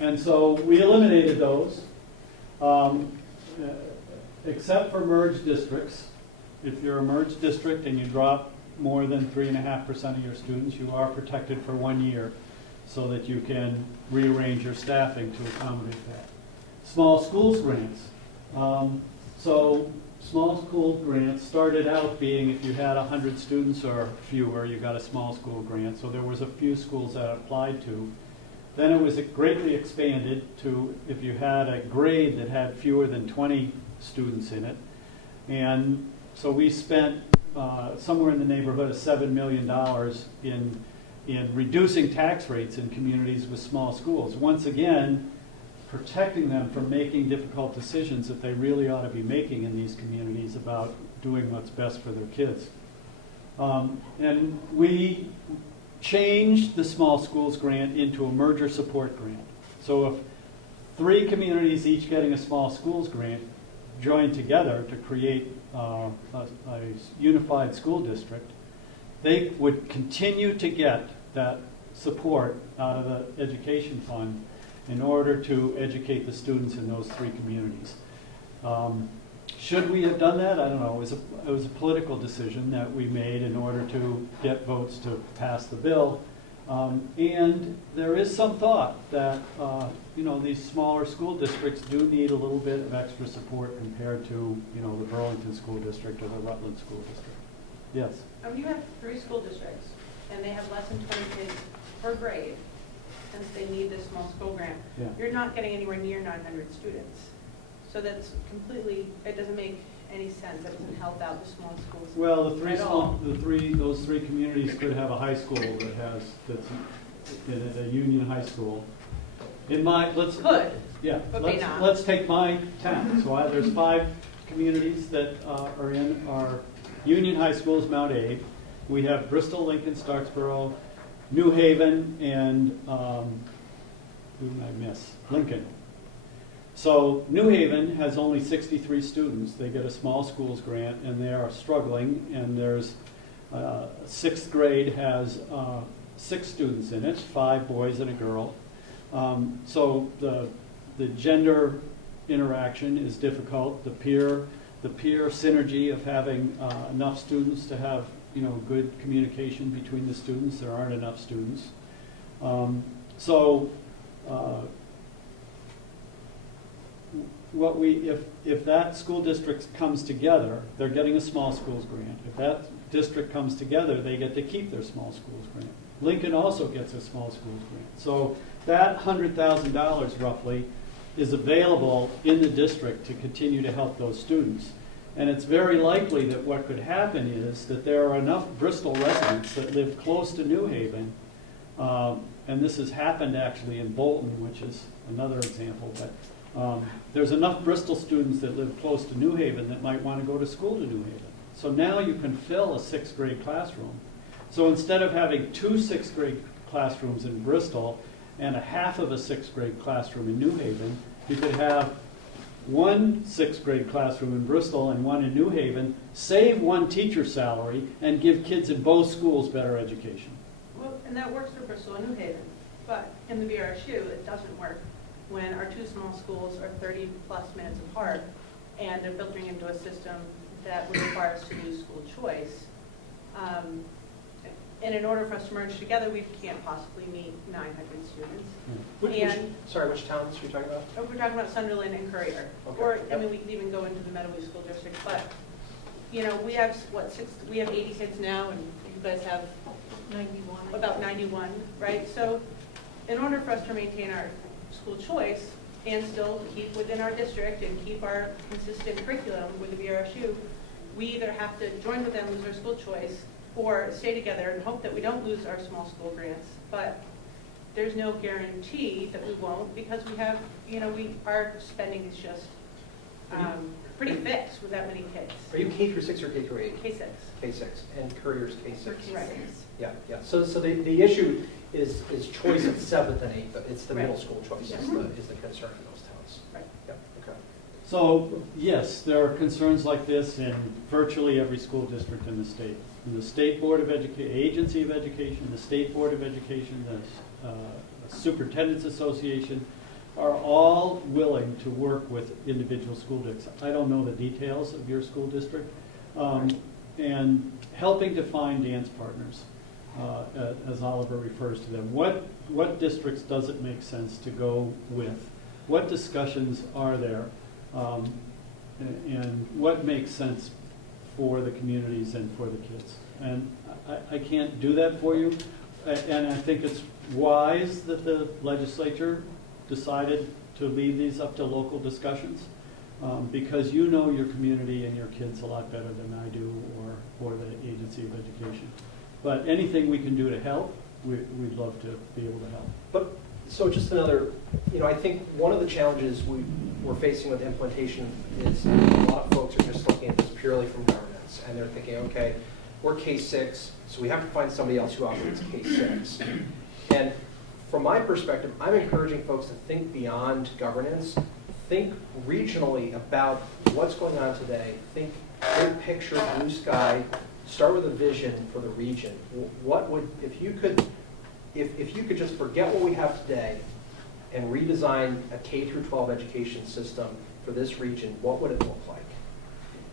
And so we eliminated those, except for merged districts. If you're a merged district and you drop more than 3.5% of your students, you are protected for 1 year so that you can rearrange your staffing to accommodate that. Small schools grants. So small school grants started out being if you had 100 students or fewer, you got a small school grant. So there was a few schools that applied to. Then it was greatly expanded to if you had a grade that had fewer than 20 students in it. And so we spent somewhere in the neighborhood of $7 million in reducing tax rates in communities with small schools. Once again, protecting them from making difficult decisions that they really ought to be making in these communities about doing what's best for their kids. And we changed the small schools grant into a merger support grant. So if 3 communities each getting a small schools grant join together to create a unified school district, they would continue to get that support out of the education fund in order to educate the students in those 3 communities. Should we have done that? I don't know. It was a political decision that we made in order to get votes to pass the bill. And there is some thought that, these smaller school districts do need a little bit of extra support compared to, the Burlington School District or the Rutland School District. Yes? You have 3 school districts, and they have less than 20 kids per grade, since they need this small school grant. Yeah. You're not getting anywhere near 900 students. So that's completely, it doesn't make any sense. That doesn't help out the small schools Well, at all. those three communities could have a high school that's in a union high school. Could, Yeah, but may not. let's take my town. So there's 5 communities that are in our union high schools, Mount Abe. We have Bristol, Lincoln, Starksboro, New Haven, and who did I miss? Lincoln. So New Haven has only 63 students. They get a small schools grant, and they are struggling. And there's 6th grade has 6 students in it, 5 boys and a girl. So the gender interaction is difficult. The peer synergy of having enough students to have good communication between the students. There aren't enough students. If that school district comes together, they're getting a small schools grant. If that district comes together, they get to keep their small schools grant. Lincoln also gets a small schools grant. So that $100,000 roughly is available in the district to continue to help those students. And it's very likely that what could happen is that there are enough Bristol residents that live close to New Haven, and this has happened actually in Bolton, which is another example, but there's enough Bristol students that live close to New Haven that might want to go to school to New Haven. So now you can fill a 6th grade classroom. So instead of having 2 6th grade classrooms in Bristol and a half of a 6th grade classroom in New Haven, you could have 1 6th grade classroom in Bristol and 1 in New Haven, save 1 teacher's salary, and give kids in both schools better education. Well, and that works for Bristol and New Haven, but in the VRSU, it doesn't work when our 2 small schools are 30+ minutes apart, and they're filtering into a system that would require us to do school choice. And in order for us to merge together, we can't possibly meet 900 students. Which towns are you talking about? Oh, we're talking about Sunderland and Courier. Okay. Or, I mean, we could even go into the Meadowview School District, but, we have, we have 86 now, and you guys have 91. about 91, right? So in order for us to maintain our school choice and still keep within our district and keep our consistent curriculum with the VRSU, we either have to join with them, lose our school choice, or stay together and hope that we don't lose our small school grants. But there's no guarantee that we won't, because we have, our spending is just pretty fixed with that many kids. Are you K through 6 or K through 8? K6. K6, and Courier's K6. Right. Yeah, yeah. So the issue is choice at 7th and 8th. It's the middle Right. school choice Yeah. is the concern in those towns. Right. Yeah, okay. So, yes, there are concerns like this in virtually every school district in the state. The State Board of Education, Agency of Education, the State Board of Education, the Superintendent's Association are all willing to work with individual school districts. I don't know the details of your school district, and helping to find dance partners, as Oliver refers to them. What districts does it make sense to go with? What discussions are there? And what makes sense for the communities and for the kids. And I can't do that for you, and I think it's wise that the legislature decided to leave these up to local discussions, because you know your community and your kids a lot better than I do, or the Agency of Education. But anything we can do to help, we'd love to be able to help. But, so just another, I think one of the challenges we're facing with implementation is a lot of folks are just looking at this purely from governance, and they're thinking, okay, we're K6, so we have to find somebody else who operates K6. And from my perspective, I'm encouraging folks to think beyond governance, think regionally about what's going on today, think big picture, blue sky, start with a vision for the region. What would, if you could just forget what we have today and redesign a K through 12 education system for this region, what would it look like?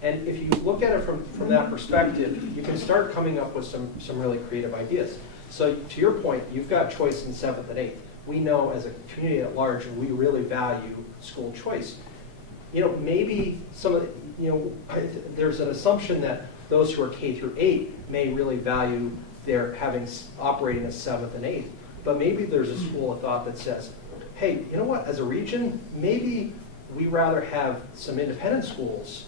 And if you look at it from that perspective, you can start coming up with some really creative ideas. So to your point, you've got choice in 7th and 8th. We know as a community at large, we really value school choice. Maybe some of there's an assumption that those who are K through 8 may really value their operating as 7th and 8th. But maybe there's a school of thought that says, hey, you know what, as a region, maybe we rather have some independent schools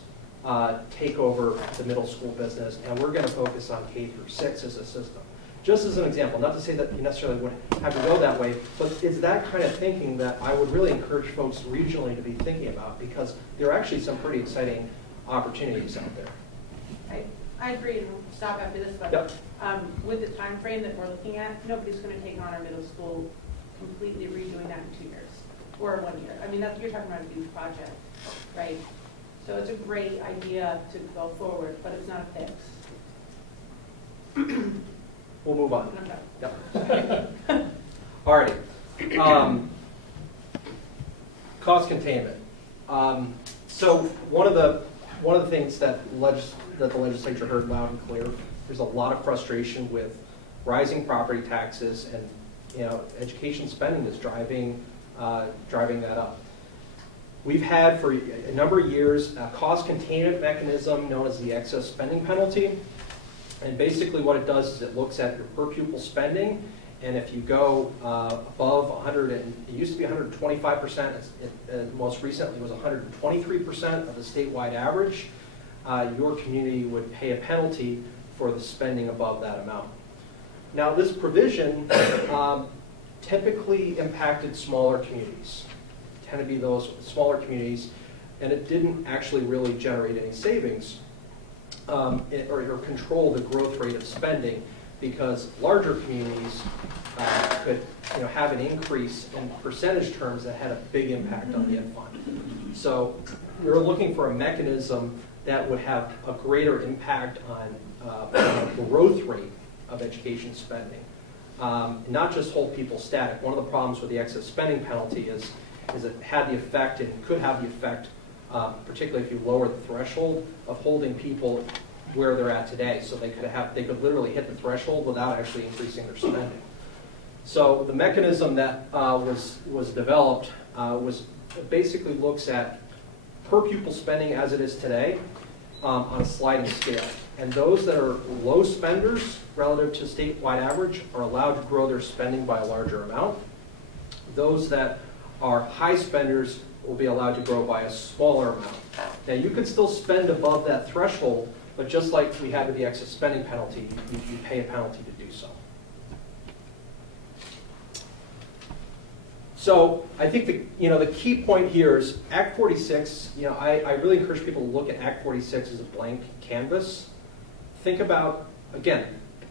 take over the middle school business, and we're going to focus on K through 6 as a system. Just as an example, not to say that you necessarily would have to go that way, but it's that kind of thinking that I would really encourage folks regionally to be thinking about, because there are actually some pretty exciting opportunities out there. I agree, and we'll stop after this, but Yep. With the time frame that we're looking at, nobody's going to take on our middle school completely redoing that in 2 years or 1 year. I mean, you're talking about a huge project, right? So it's a great idea to go forward, but it's not a fix. We'll move on. Okay. Yep. All right. Cost containment. So one of the things that the legislature heard loud and clear, there's a lot of frustration with rising property taxes, and education spending is driving that up. We've had for a number of years a cost containment mechanism known as the excess spending penalty. And basically what it does is it looks at your per pupil spending, and if you go above 100, and it used to be 125%, most recently it was 123% of the statewide average, your community would pay a penalty for the spending above that amount. Now this provision typically impacted smaller communities, tend to be those smaller communities, and it didn't actually really generate any savings or control the growth rate of spending, because larger communities could have an increase in percentage terms that had a big impact on the ed fund. So we were looking for a mechanism that would have a greater impact on the growth rate of education spending, not just hold people static. One of the problems with the excess spending penalty is it had the effect, and could have the effect, particularly if you lower the threshold, of holding people where they're at today. So they could literally hit the threshold without actually increasing their spending. So the mechanism that was developed basically looks at per pupil spending as it is today on a sliding scale. And those that are low spenders relative to statewide average are allowed to grow their spending by a larger amount. Those that are high spenders will be allowed to grow by a smaller amount. Now you could still spend above that threshold, but just like we had with the excess spending penalty, you pay a penalty to do so. So I think the key point here is Act 46. I really encourage people to look at Act 46 as a blank canvas. Think about, again,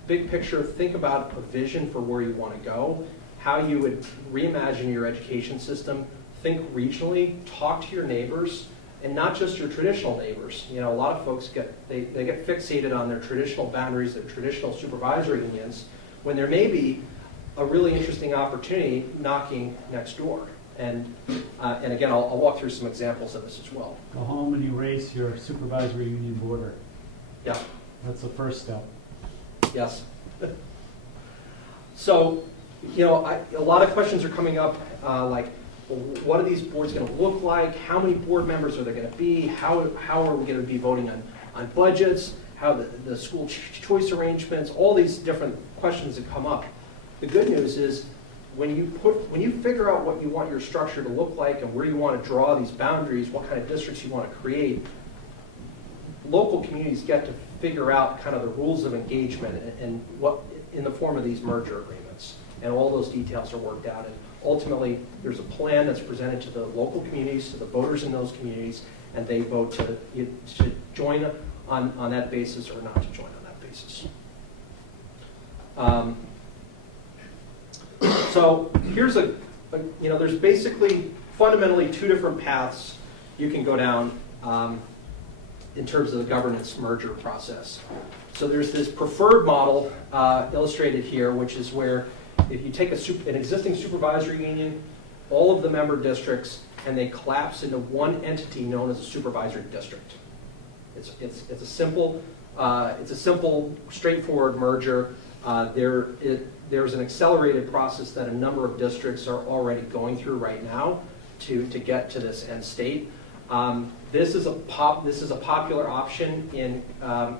big picture. Think about a vision for where you want to go, how you would reimagine your education system. Think regionally. Talk to your neighbors, and not just your traditional neighbors. A lot of folks get fixated on their traditional boundaries, their traditional supervisory unions, when there may be a really interesting opportunity knocking next door. And again, I'll walk through some examples of this as well. Go home and erase your supervisory union border. Yeah. That's the first step. Yes. So, a lot of questions are coming up, like, what are these boards going to look like? How many board members are there going to be? How are we going to be voting on budgets? How the school choice arrangements? All these different questions that come up. The good news is when you figure out what you want your structure to look like and where you want to draw these boundaries, what kind of districts you want to create, local communities get to figure out kind of the rules of engagement and what in the form of these merger agreements. And all those details are worked out. And ultimately, there's a plan that's presented to the local communities, to the voters in those communities, and they vote to join on that basis or not to join on that basis. So here's there's basically fundamentally two different paths you can go down in terms of the governance merger process. So there's this preferred model illustrated here, which is where if you take an existing supervisory union, all of the member districts, and they collapse into one entity known as a supervisory district. It's a simple, straightforward merger. there's an accelerated process that a number of districts are already going through right now to get to this end state. This is a popular option in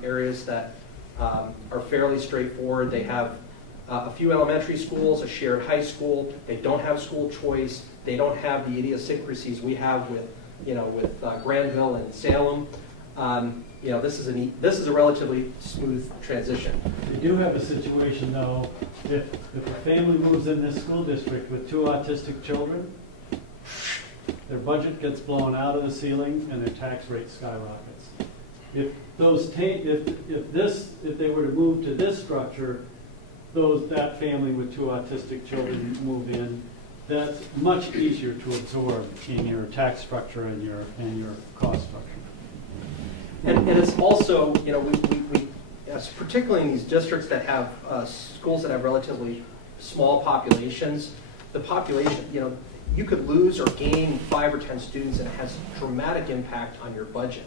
areas that are fairly straightforward. They have a few elementary schools, a shared high school. They don't have school choice. They don't have the idiosyncrasies we have with, with Granville and Salem. This is a relatively smooth transition. We do have a situation, though, if a family moves in this school district with 2 autistic children, their budget gets blown out of the ceiling and their tax rate skyrockets. If they were to move to this structure, that family with 2 autistic children move in, that's much easier to absorb in your tax structure and your cost structure. And it's also, particularly in these districts that have schools that have relatively small populations, the population, you could lose or gain 5 or 10 students and it has dramatic impact on your budget.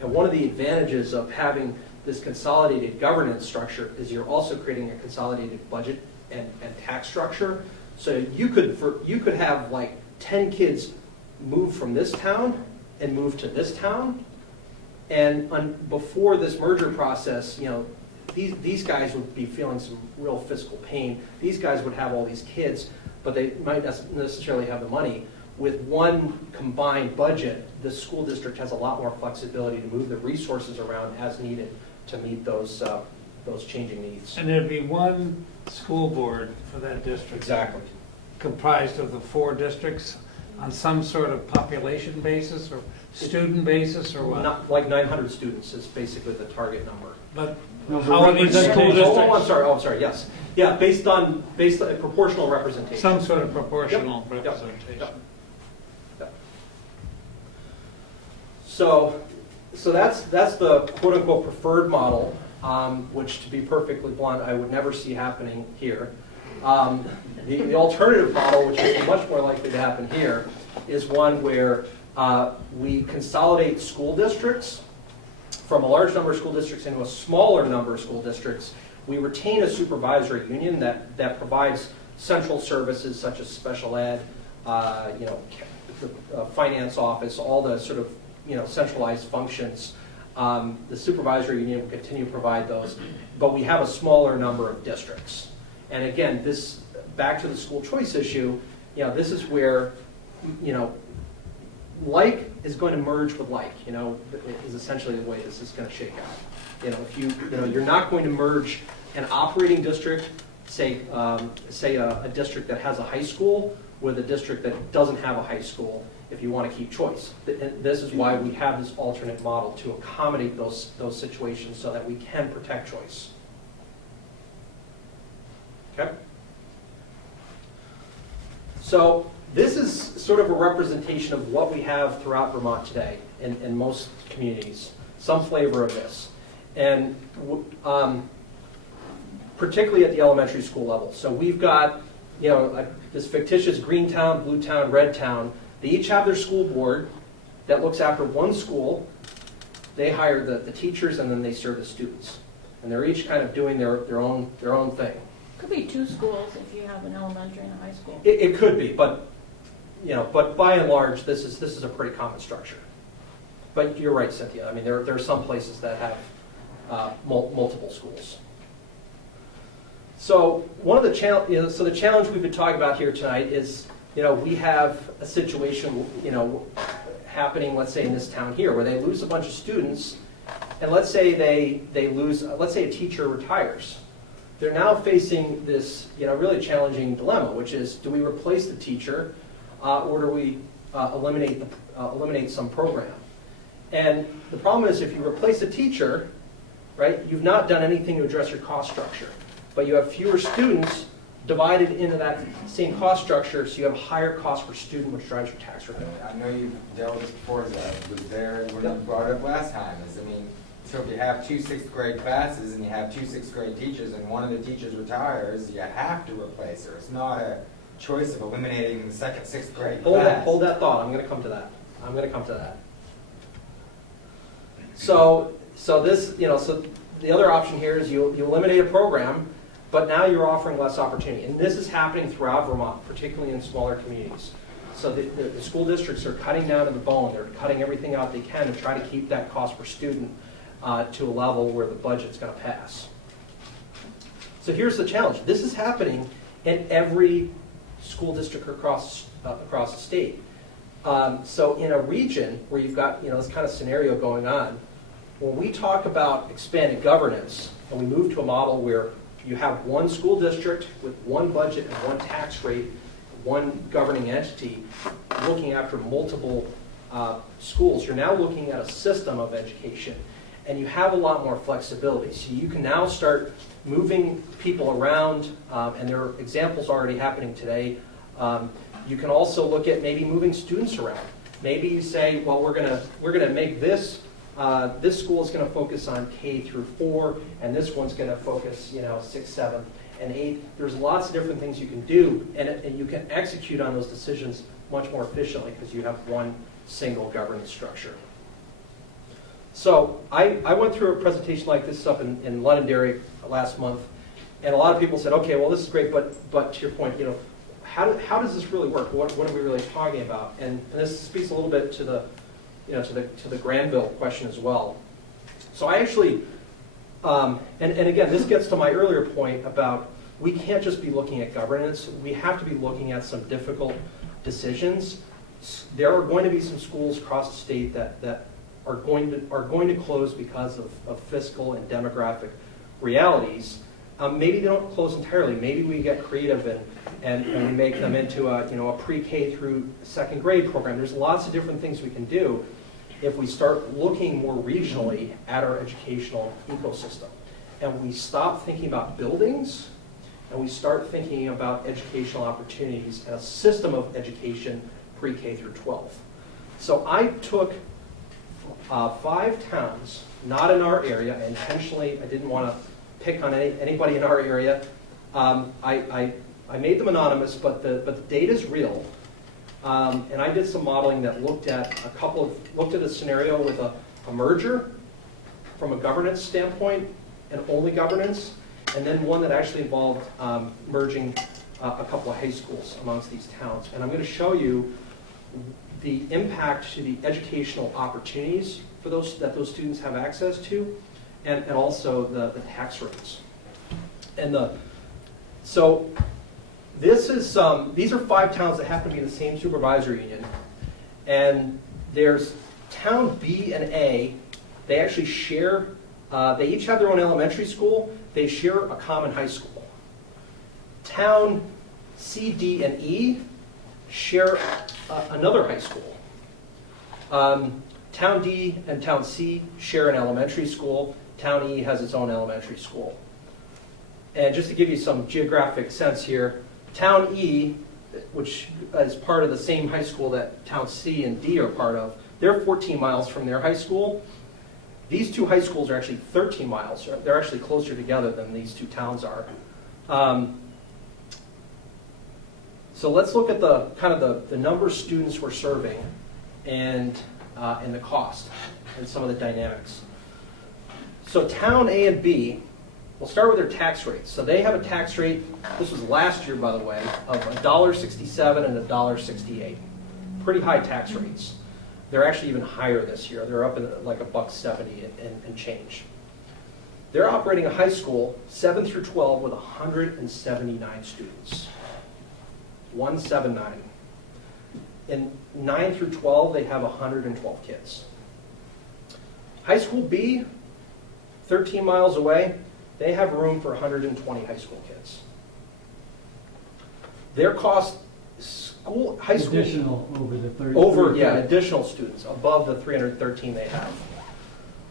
And one of the advantages of having this consolidated governance structure is you're also creating a consolidated budget and tax structure. So you could have like 10 kids move from this town and move to this town. And before this merger process, these guys would be feeling some real fiscal pain. These guys would have all these kids, but they might not necessarily have the money. With one combined budget, the school district has a lot more flexibility to move the resources around as needed to meet those changing needs. And there'd be one school board for that district. Exactly. Comprised of the 4 districts on some sort of population basis or student basis or what? Not like 900 students is basically the target number. But No, how are these school representation. districts? I'm sorry, yes. Yeah, based on proportional representation. Some sort of proportional Yep. representation. Yep. Yep. So that's the quote-unquote preferred model, which, to be perfectly blunt, I would never see happening here. The alternative model, which is much more likely to happen here, is one where we consolidate school districts from a large number of school districts into a smaller number of school districts. We retain a supervisory union that provides central services such as special ed, the finance office, all the sort of centralized functions. The supervisory union will continue to provide those, but we have a smaller number of districts. And again, this back to the school choice issue. This is where like is going to merge with like. Is essentially the way this is going to shake out. If you're not going to merge an operating district, say a district that has a high school with a district that doesn't have a high school, if you want to keep choice. This is why we have this alternate model to accommodate those situations so that we can protect choice. Okay? So this is sort of a representation of what we have throughout Vermont today in most communities, some flavor of this. And particularly at the elementary school level. So we've got, this fictitious green town, blue town, red town. They each have their school board that looks after one school. They hire the teachers and then they serve the students. And they're each kind of doing their own thing. Could be 2 schools if you have an elementary and a high school. It could be, but by and large, this is a pretty common structure. But you're right, Cynthia. I mean, there are some places that have multiple schools. So the challenge we've been talking about here tonight is, we have a situation, happening, let's say in this town here, where they lose a bunch of students, and let's say they lose, let's say a teacher retires. They're now facing this, really challenging dilemma, which is, do we replace the teacher, or do we eliminate some program? And the problem is, if you replace a teacher, right, you've not done anything to address your cost structure, but you have fewer students divided into that same cost structure, so you have a higher cost per student, which drives your tax revenue. I know you've dealt with this before, as I was there when you brought it up last time, so if you have 2 6th grade classes and you have 2 6th grade teachers and one of the teachers retires, you have to replace her. It's not a choice of eliminating the 2nd, 6th grade class. Hold that thought, I'm gonna come to that. So this, so the other option here is you eliminate a program, but now you're offering less opportunity. And this is happening throughout Vermont, particularly in smaller communities. So the school districts are cutting down to the bone. They're cutting everything out they can to try to keep that cost per student to a level where the budget's going to pass. So here's the challenge. This is happening in every school district across the state. So in a region where you've got this kind of scenario going on, when we talk about expanded governance and we move to a model where you have one school district with one budget and one tax rate, one governing entity looking after multiple schools, you're now looking at a system of education. And you have a lot more flexibility. So you can now start moving people around, and there are examples already happening today. You can also look at maybe moving students around. Maybe you say, well, we're gonna make this school is going to focus on K through 4, and this one's going to focus 6, 7, and 8. There's lots of different things you can do, and you can execute on those decisions much more efficiently because you have one single governance structure. So I went through a presentation like this up in Londonderry last month, and a lot of people said, okay, well, this is great, but to your point, how does this really work? What are we really talking about? And this speaks a little bit to the to the Granville question as well. So I actually, and again, this gets to my earlier point about we can't just be looking at governance. We have to be looking at some difficult decisions. There are going to be some schools across the state that are going to close because of fiscal and demographic realities. Maybe they don't close entirely. Maybe we get creative and we make them into a pre-K through second grade program. There's lots of different things we can do if we start looking more regionally at our educational ecosystem. And we stop thinking about buildings, and we start thinking about educational opportunities and a system of education pre-K through 12. So I took 5 towns, not in our area. Intentionally, I didn't want to pick on anybody in our area. I made them anonymous, but the data is real. And I did some modeling that looked at a scenario with a merger from a governance standpoint and only governance, and then one that actually involved merging a couple of high schools amongst these towns. And I'm going to show you the impact to the educational opportunities for that those students have access to, and also the tax rates. And so this is these are 5 towns that happen to be in the same supervisory union, and there's town B and A. They actually share. They each have their own elementary school. They share a common high school. Town C, D, and E share another high school. Town D and Town C share an elementary school. Town E has its own elementary school. And just to give you some geographic sense here, Town E, which is part of the same high school that Town C and D are part of, they're 14 miles from their high school. These 2 high schools are actually 13 miles. They're actually closer together than these 2 towns are. So let's look at the number of students we're serving and the cost and some of the dynamics. So Town A and B, we'll start with their tax rates. So they have a tax rate, this was last year by the way, of $1.67 and $1.68. Pretty high tax rates. They're actually even higher this year. They're up in like $1.70 and change. They're operating a high school, 7 through 12, with 179 students. 179. In 9 through 12, they have 112 kids. High school B, 13 miles away, they have room for 120 high school kids. Their cost, high school... Additional over the 30. Additional students above the 313 they have.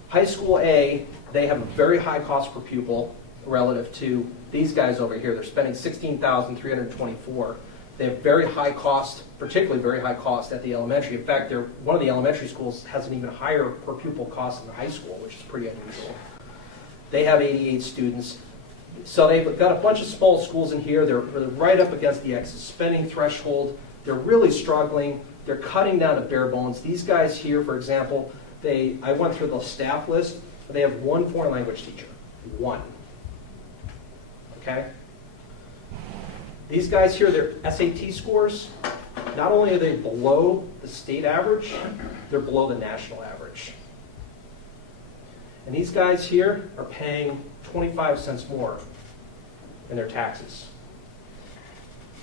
High school A, they have a very high cost per pupil relative to these guys over here. They're spending $16,324. They have very high cost, particularly very high cost at the elementary. In fact, one of the elementary schools has an even higher per pupil cost than the high school, which is pretty unusual. They have 88 students. So they've got a bunch of small schools in here. They're right up against the excess spending threshold. They're really struggling. They're cutting down to bare bones. These guys here, for example, I went through the staff list. They have 1 foreign language teacher. 1. okay? These guys here, their SAT scores, not only are they below the state average, they're below the national average. And these guys here are paying 25 cents more in their taxes.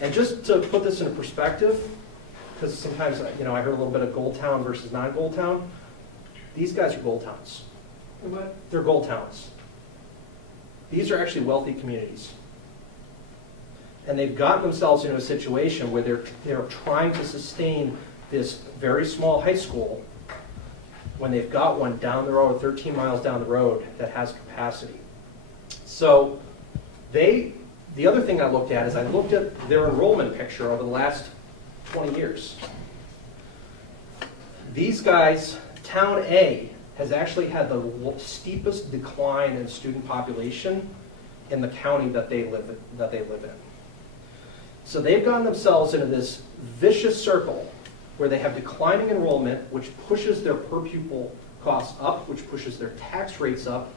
And just to put this into perspective, because sometimes, I heard a little bit of gold town versus non-gold town. These guys are gold towns. What? They're gold towns. These are actually wealthy communities. And they've gotten themselves into a situation where they're trying to sustain this very small high school when they've got one down the road, 13 miles down the road, that has capacity. So the other thing I looked at is I looked at their enrollment picture over the last 20 years. These guys, Town A, has actually had the steepest decline in student population in the county that they live in. So they've gotten themselves into this vicious circle where they have declining enrollment, which pushes their per pupil costs up, which pushes their tax rates up,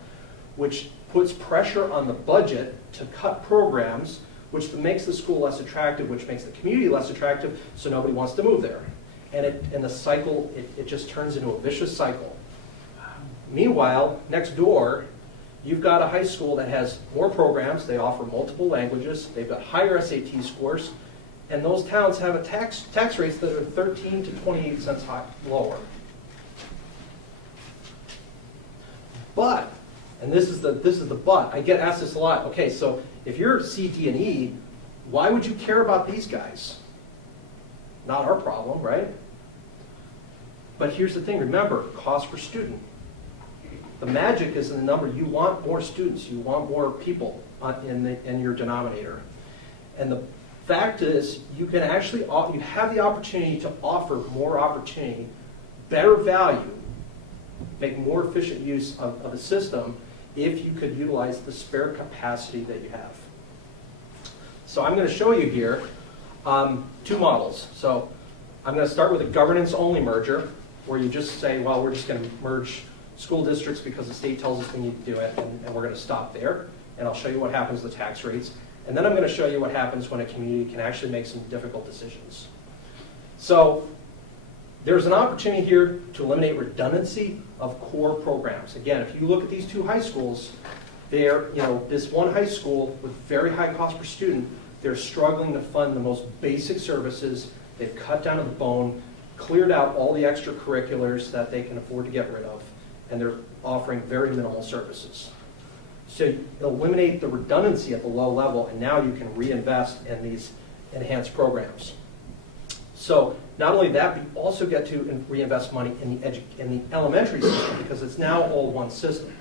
which puts pressure on the budget to cut programs, which makes the school less attractive, which makes the community less attractive, so nobody wants to move there. And the cycle, it just turns into a vicious cycle. Meanwhile, next door, you've got a high school that has more programs, they offer multiple languages, they've got higher SAT scores, and those towns have a tax rates that are 13 to 28 cents lower. But, and this is the but, I get asked this a lot, okay, so if you're C, D, and E, why would you care about these guys? Not our problem, right? But here's the thing, remember, cost per student. The magic is in the number. You want more students, you want more people in your denominator. And the fact is, you can actually, you have the opportunity to offer more opportunity, better value, make more efficient use of the system if you could utilize the spare capacity that you have. So I'm going to show you here two models. So I'm going to start with a governance-only merger, where you just say, well, we're just going to merge school districts because the state tells us we need to do it, and we're going to stop there. And I'll show you what happens with tax rates. And then I'm going to show you what happens when a community can actually make some difficult decisions. So there's an opportunity here to eliminate redundancy of core programs. Again, if you look at these two high schools, this one high school with very high cost per student, they're struggling to fund the most basic services. They've cut down to the bone, cleared out all the extracurriculars that they can afford to get rid of, and they're offering very minimal services. So you eliminate the redundancy at the low level, and now you can reinvest in these enhanced programs. So not only that, but you also get to reinvest money in the elementary system, because it's now all one system.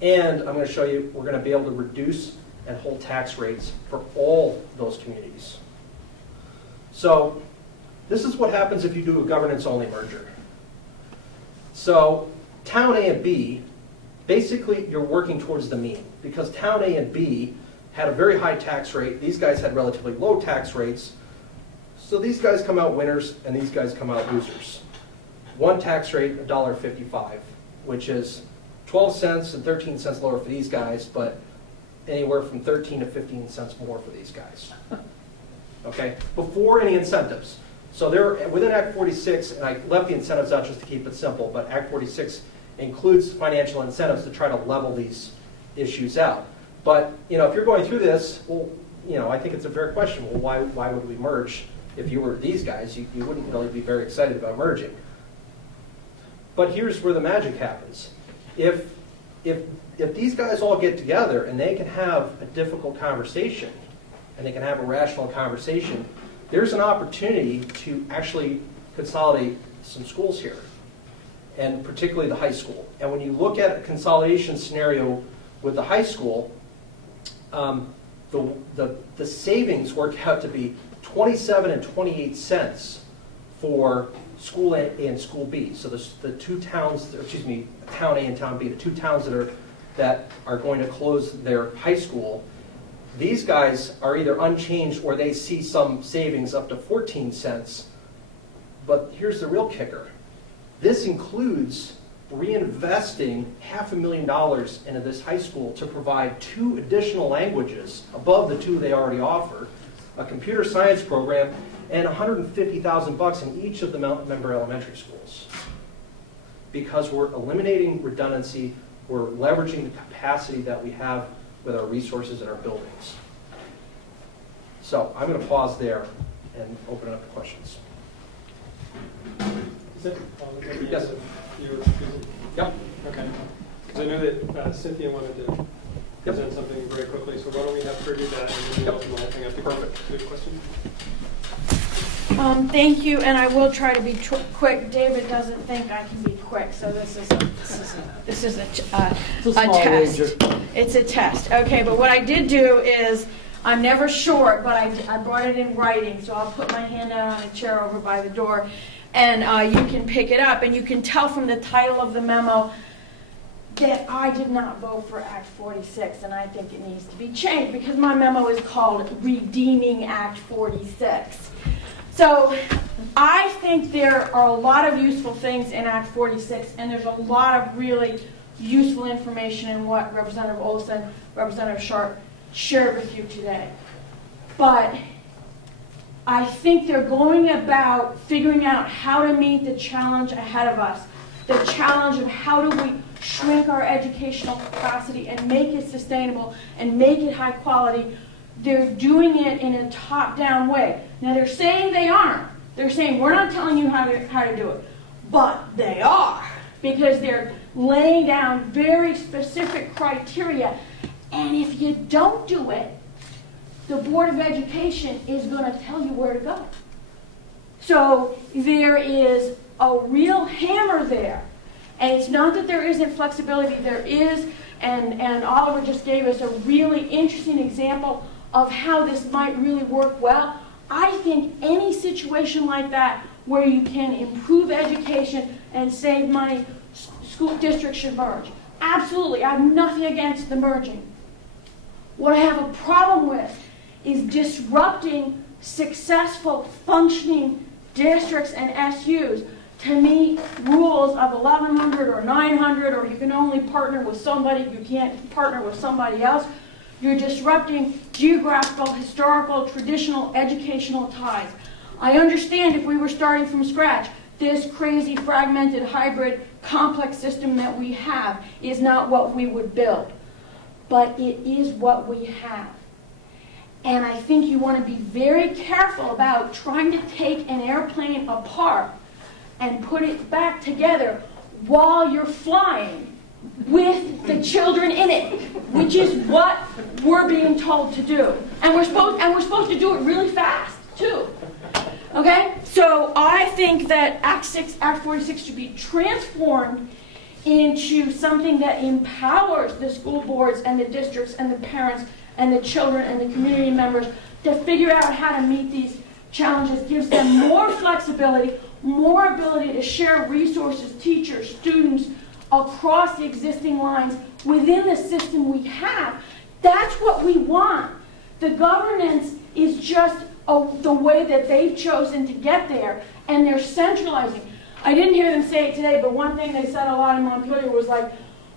And I'm going to show you, we're going to be able to reduce and hold tax rates for all those communities. So this is what happens if you do a governance-only merger. So Town A and B, basically you're working towards the mean, because Town A and B had a very high tax rate. These guys had relatively low tax rates. So these guys come out winners and these guys come out losers. One tax rate, $1.55, which is 12 cents and 13 cents lower for these guys, but anywhere from 13 to 15 cents more for these guys. Okay, before any incentives. So they're within Act 46, and I left the incentives out just to keep it simple, but Act 46 includes financial incentives to try to level these issues out. But if you're going through this, well, I think it's a fair question. Well, why would we merge? If you were these guys, you wouldn't really be very excited about merging. But here's where the magic happens. If these guys all get together and they can have a difficult conversation, and they can have a rational conversation, there's an opportunity to actually consolidate some schools here, and particularly the high school. And when you look at a consolidation scenario with the high school, the savings work out to be 27 and 28 cents for School A and School B. So the two towns, Town A and Town B, the two towns that are going to close their high school, these guys are either unchanged or they see some savings up to 14 cents. But here's the real kicker. This includes reinvesting $500,000 into this high school to provide 2 additional languages above the 2 they already offer, a computer science program, and $150,000 in each of the member elementary schools. Because we're eliminating redundancy, we're leveraging the capacity that we have with our resources and our buildings. So I'm going to pause there and open it up to questions. Is it? Yes. You were speaking? Yep. Okay. Because I know that Cynthia wanted to present something very quickly, so why don't we have her do that, and then we'll open the whole thing up to Perfect. good question. Thank you, and I will try to be quick. David doesn't think I can be quick, so this is a test. It's a test. Okay, but what I did do is, I'm never short, but I brought it in writing, so I'll put my hand out on a chair over by the door, and you can pick it up, and you can tell from the title of the memo that I did not vote for Act 46, and I think it needs to be changed, because my memo is called Redeeming Act 46. So I think there are a lot of useful things in Act 46, and there's a lot of really useful information in what Representative Olson, Representative Sharp shared with you today. But I think they're going about figuring out how to meet the challenge ahead of us, the challenge of how do we shrink our educational capacity and make it sustainable and make it high quality. They're doing it in a top-down way. Now, they're saying they aren't. They're saying, we're not telling you how to do it. But they are, because they're laying down very specific criteria. And if you don't do it, the Board of Education is going to tell you where to go. So there is a real hammer there. And it's not that there isn't flexibility. There is, and Oliver just gave us a really interesting example of how this might really work well. I think any situation like that where you can improve education and save money, school districts should merge. Absolutely, I have nothing against the merging. What I have a problem with is disrupting successful, functioning districts and SUs to meet rules of 1,100 or 900, or you can only partner with somebody, you can't partner with somebody else. You're disrupting geographical, historical, traditional, educational ties. I understand if we were starting from scratch, this crazy, fragmented, hybrid, complex system that we have is not what we would build. But it is what we have. And I think you want to be very careful about trying to take an airplane apart and put it back together while you're flying with the children in it, which is what we're being told to do. And we're supposed to do it really fast, too. Okay? So I think that Act 46 should be transformed into something that empowers the school boards and the districts and the parents and the children and the community members to figure out how to meet these challenges, gives them more flexibility, more ability to share resources, teachers, students, across the existing lines within the system we have. That's what we want. The governance is just the way that they've chosen to get there, and they're centralizing. I didn't hear them say it today, but one thing they said a lot in Montpelier was like,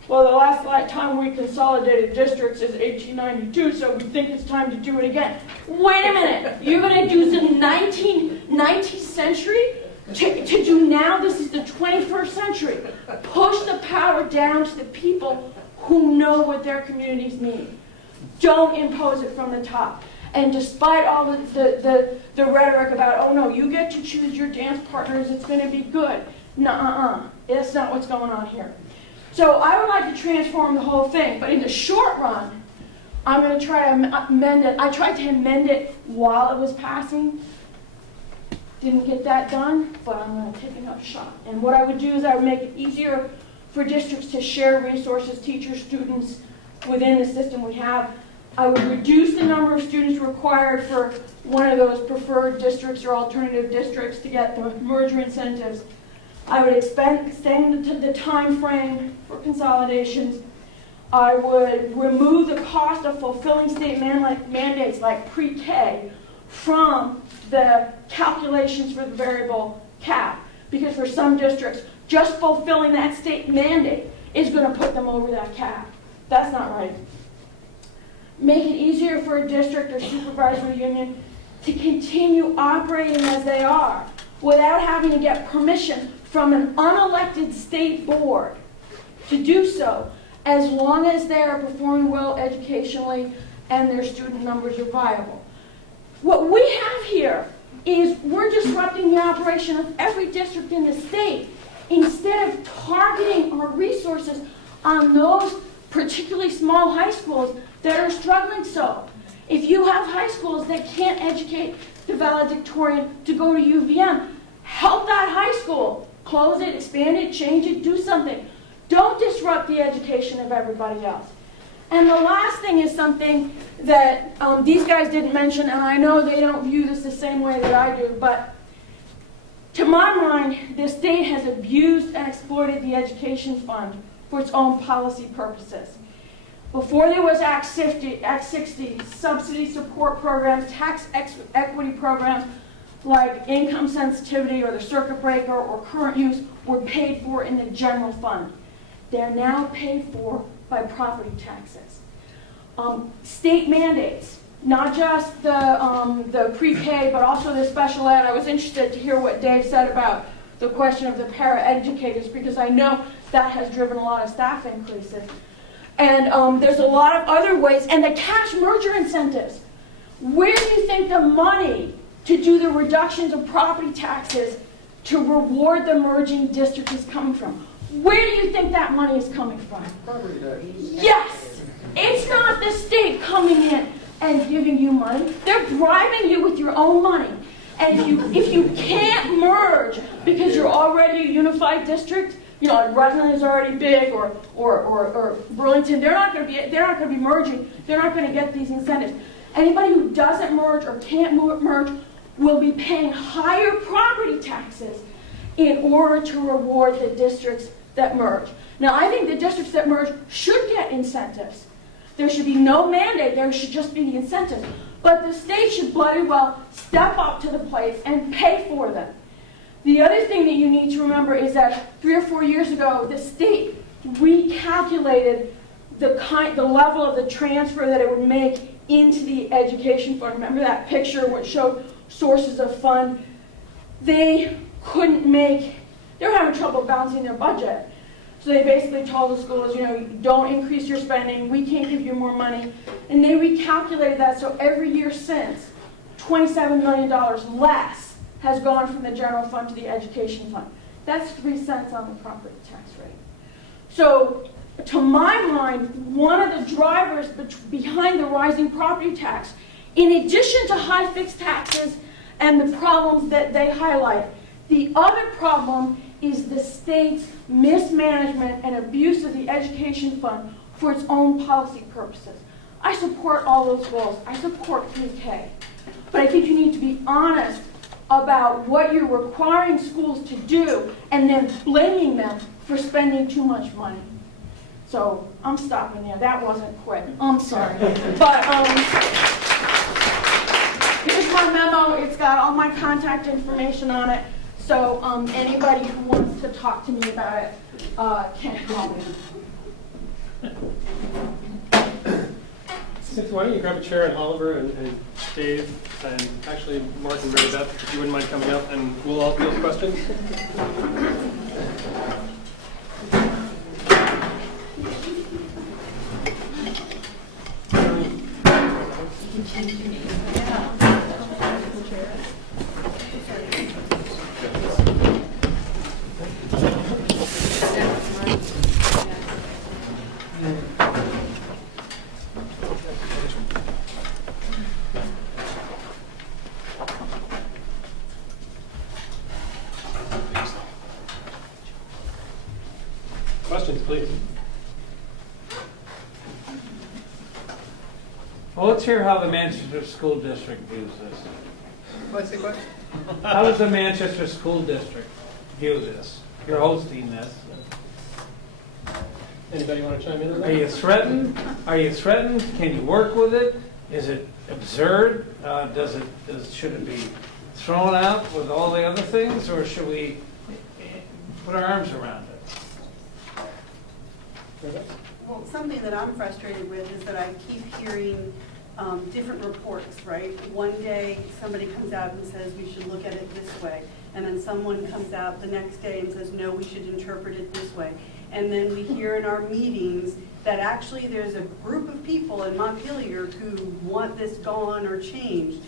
well, the last time we consolidated districts is 1892, so we think it's time to do it again. Wait a minute. You're going to do the 19th century to do now? This is the 21st century. Push the power down to the people who know what their communities need. Don't impose it from the top. And despite all the rhetoric about, oh no, you get to choose your dance partners, it's going to be good. Nuh-uh. That's not what's going on here. So I would like to transform the whole thing, but in the short run, I'm going to try to amend it. I tried to amend it while it was passing. Didn't get that done, but I'm going to take another shot. And what I would do is I would make it easier for districts to share resources, teachers, students within the system we have. I would reduce the number of students required for one of those preferred districts or alternative districts to get the merger incentives. I would extend the time frame for consolidations. I would remove the cost of fulfilling state mandates like pre-K from the calculations for the variable cap. because for some districts, just fulfilling that state mandate is going to put them over that cap. That's not right. Make it easier for a district or supervisory union to continue operating as they are without having to get permission from an unelected state board to do so, as long as they are performing well educationally and their student numbers are viable. What we have here is we're disrupting the operation of every district in the state instead of targeting our resources on those particularly small high schools that are struggling so. If you have high schools that can't educate the valedictorian to go to UVM, help that high school. Close it, expand it, change it, do something. Don't disrupt the education of everybody else. And the last thing is something that these guys didn't mention, and I know they don't view this the same way that I do, but to my mind, the state has abused and exploited the education fund for its own policy purposes. Before there was Act 60, subsidy support programs, tax equity programs like income sensitivity or the circuit breaker or current use were paid for in the general fund. They're now paid for by property taxes. State mandates, not just the pre-K, but also the special ed. I was interested to hear what Dave said about the question of the para-educators, because I know that has driven a lot of staff increases. And there's a lot of other ways, and the cash merger incentives. Where do you think the money to do the reductions of property taxes to reward the merging district is coming from? Where do you think that money is coming from? Property tax. Yes! It's not the state coming in and giving you money. They're bribing you with your own money. And if you can't merge because you're already a unified district, you know, like Rutland is already big, or Burlington, they're not going to be merging. They're not going to get these incentives. Anybody who doesn't merge or can't merge will be paying higher property taxes in order to reward the districts that merge. Now, I think the districts that merge should get incentives. There should be no mandate. There should just be the incentives. But the state should bloody well step up to the plate and pay for them. The other thing that you need to remember is that 3 or 4 years ago, the state recalculated the level of the transfer that it would make into the education fund. Remember that picture which showed sources of fund? They were having trouble balancing their budget. So they basically told the schools, you know, don't increase your spending, we can't give you more money. And they recalculated that, so every year since, $27 million less has gone from the general fund to the education fund. That's 3 cents on the property tax rate. So, to my mind, one of the drivers behind the rising property tax, in addition to high fixed taxes and the problems that they highlight, the other problem is the state's mismanagement and abuse of the education fund for its own policy purposes. I support all those goals. I support pre-K. But I think you need to be honest about what you're requiring schools to do and then blaming them for spending too much money. So I'm stopping there. That wasn't quick. I'm sorry. But here's my memo. It's got all my contact information on it. So anybody who wants to talk to me about it can call me. Cynthia, why don't you grab a chair, and Oliver and Dave and actually Mark and Mary Beth, if you wouldn't mind coming up, and we'll all field questions. Questions, please. Well, let's hear how the Manchester School District views this. What's the question? How does the Manchester School District view this? You're hosting this. Anybody want to chime in on that? Are you threatened? Are you threatened? Can you work with it? Is it absurd? Should it be thrown out with all the other things, or should we put our arms around it. Well, something that I'm frustrated with is that I keep hearing different reports, right? One day, somebody comes out and says we should look at it this way, and then someone comes out the next day and says, no, we should interpret it this way. And then we hear in our meetings that actually there's a group of people in Montpelier who want this gone or changed.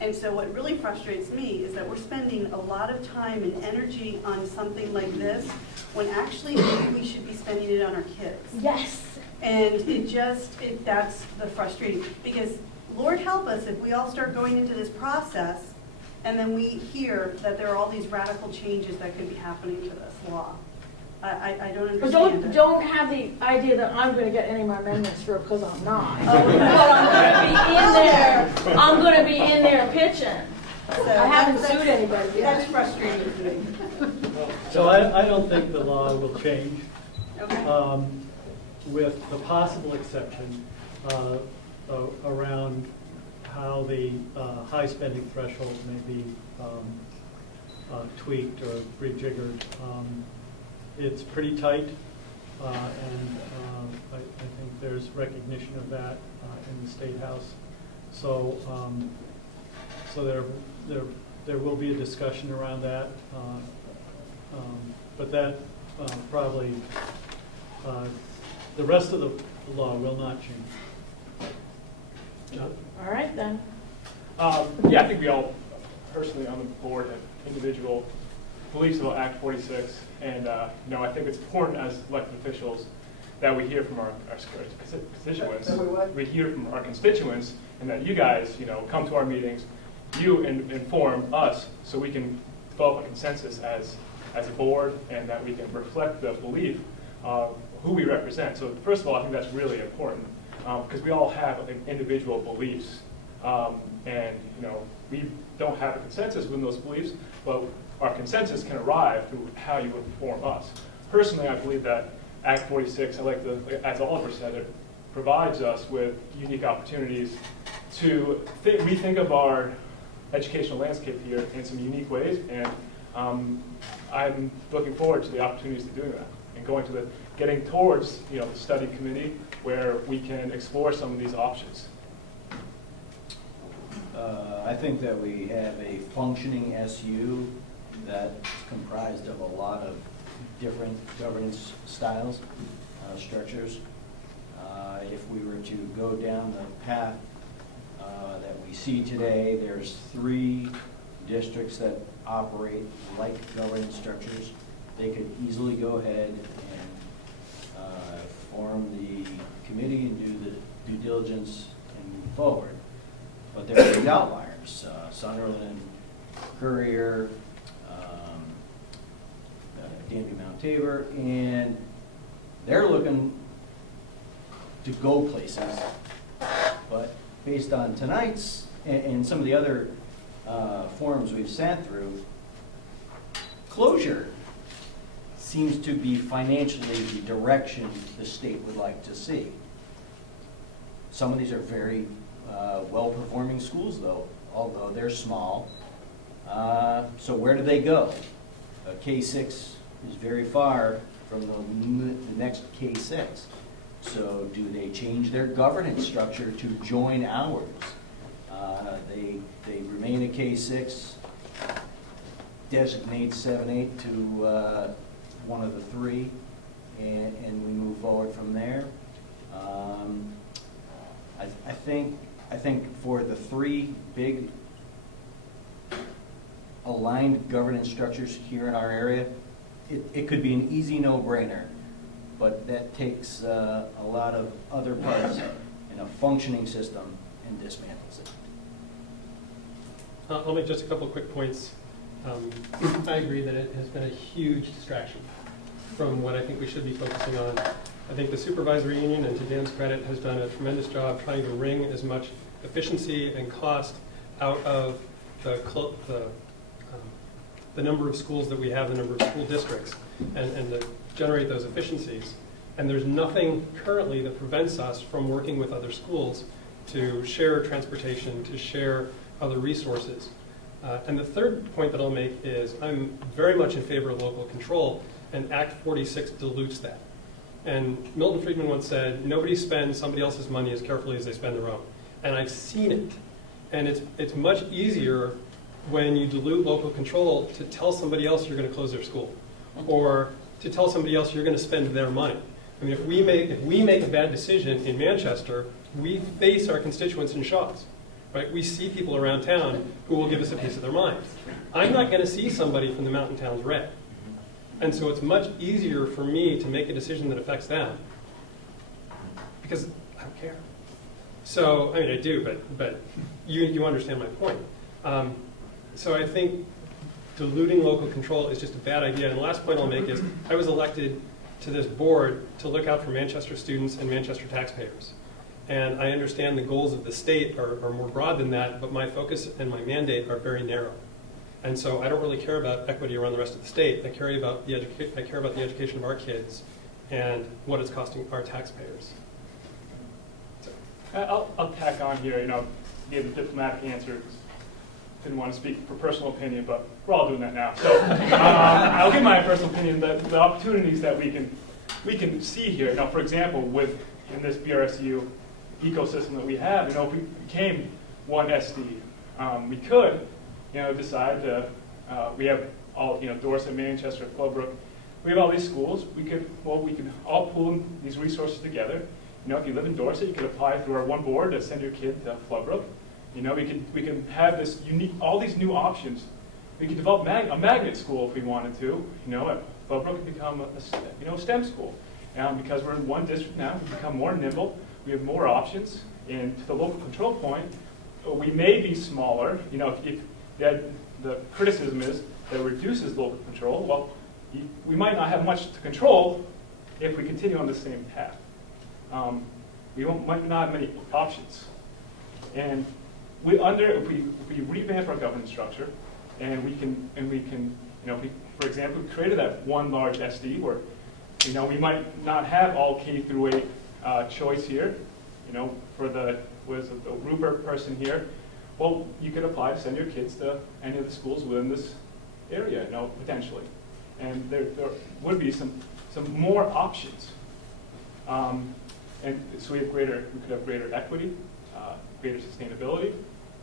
And so what really frustrates me is that we're spending a lot of time and energy on something like this, when actually maybe we should be spending it on our kids. Yes. And that's the frustrating, because Lord help us if we all start going into this process and then we hear that there are all these radical changes that could be happening to this law. I don't But understand don't have the idea that I'm gonna get any of my amendments through, because I'm not. Oh, okay. But I'm gonna be in there pitching. So I haven't that's- sued anybody yet. That's frustrating to me. So I don't think the law will change, Okay. with the possible exception around how the high spending threshold may be tweaked or rejiggered. It's pretty tight, and I think there's recognition of that in the State House. So, so there will be a discussion around that, but that probably the rest of the law will not change. John? All right, then. Yeah, I think we all personally on the board have individual beliefs about Act 46, and I think it's important as elected officials that we hear from our constituents. We hear from our constituents, and that you guys, come to our meetings, you inform us, so we can develop a consensus as a board, and that we can reflect the belief of who we represent. So first of all, I think that's really important, because we all have individual beliefs, and we don't have a consensus within those beliefs, but our consensus can arrive through how you inform us. Personally, I believe that Act 46, as Oliver said, it provides us with unique opportunities to rethink of our educational landscape here in some unique ways, and I'm looking forward to the opportunities to doing that and getting towards the study committee where we can explore some of these options. I think that we have a functioning SU that's comprised of a lot of different governance styles, structures. If we were to go down the path that we see today, there's 3 districts that operate like governance structures. They could easily go ahead and form the committee and do the due diligence and move forward. But there are big outliers, Sunderland, Courier, Danby Mount Tabor, and they're looking to go places. But based on tonight's and some of the other forums we've sat through, closure seems to be financially the direction the state would like to see. Some of these are very well-performing schools, though, although they're small. So where do they go? K-6 is very far from the next K-6. So do they change their governance structure to join ours? They remain a K-6, designate 7-8 to one of the 3, and we move forward from there. I think for the 3 big aligned governance structures here in our area, it could be an easy no-brainer, but that takes a lot of other parts in a functioning system and dismantles it. I'll make just a couple of quick points. I agree that it has been a huge distraction from what I think we should be focusing on. I think the supervisory union, and to Dan's credit, has done a tremendous job trying to wring as much efficiency and cost out of the number of schools that we have, the number of school districts, and to generate those efficiencies. And there's nothing currently that prevents us from working with other schools to share transportation, to share other resources. And the third point that I'll make is I'm very much in favor of local control, and Act 46 dilutes that. And Milton Friedman once said, nobody spends somebody else's money as carefully as they spend their own. And I've seen it. And it's much easier when you dilute local control to tell somebody else you're going to close their school, or to tell somebody else you're going to spend their money. I mean, if we make a bad decision in Manchester, we face our constituents in Shaw's, right? We see people around town who will give us a piece of their mind. I'm not going to see somebody from the mountain towns red. And so it's much easier for me to make a decision that affects them because I don't care. So, I mean, I do, but you understand my point. So I think diluting local control is just a bad idea. And the last point I'll make is I was elected to this board to look out for Manchester students and Manchester taxpayers. And I understand the goals of the state are more broad than that, but my focus and my mandate are very narrow. And so I don't really care about equity around the rest of the state. I care about the education of our kids and what it's costing our taxpayers. So. I'll tack on here, gave a diplomatic answer. Didn't want to speak for personal opinion, but we're all doing that now. So I'll give my personal opinion. The opportunities that we can see here. Now, for example, in this BRSU ecosystem that we have, if we became one SD, we could, decide to. We have all, Dorset, Manchester, Clubbrook. We have all these schools. We could all pool these resources together. If you live in Dorset, you could apply through our one board to send your kid to Clubbrook. We can have this all these new options. We could develop a magnet school if we wanted to. At Clubbrook could become a STEM school. Because we're in one district now, we become more nimble. We have more options. And to the local control point, we may be smaller. If the criticism is that it reduces local control. Well, we might not have much to control if we continue on the same path. We might not have many options. And if we revamp our governance structure, and we can, for example, we created that one large SD where, we might not have all K through 8 choice here, for the Rupert person here. Well, you could apply to send your kids to any of the schools within this area, potentially, and there would be some more options, and so we could have greater equity, greater sustainability,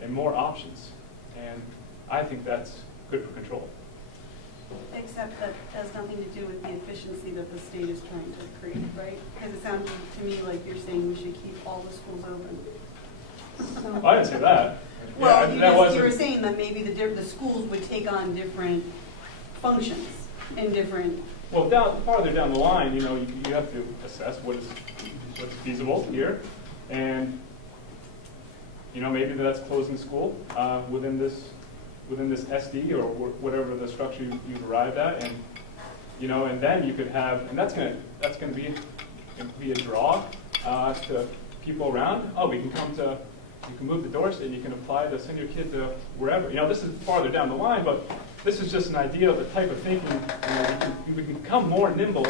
and more options. And I think that's good for control. Except that has nothing to do with the efficiency that the state is trying to create, right? Because it sounded to me like you're saying we should keep all the schools open. I didn't say that. Well, Yeah, you were saying that maybe the schools would take on different functions and different. Well, farther down the line, you have to assess what's feasible here, and maybe that's closing the school within this SD or whatever the structure you've arrived at, and and then you could have, and that's gonna be a draw to people around. Oh, you can move to Dorset, and you can apply to send your kid to wherever. This is farther down the line, but this is just an idea of the type of thinking. We can become more nimble.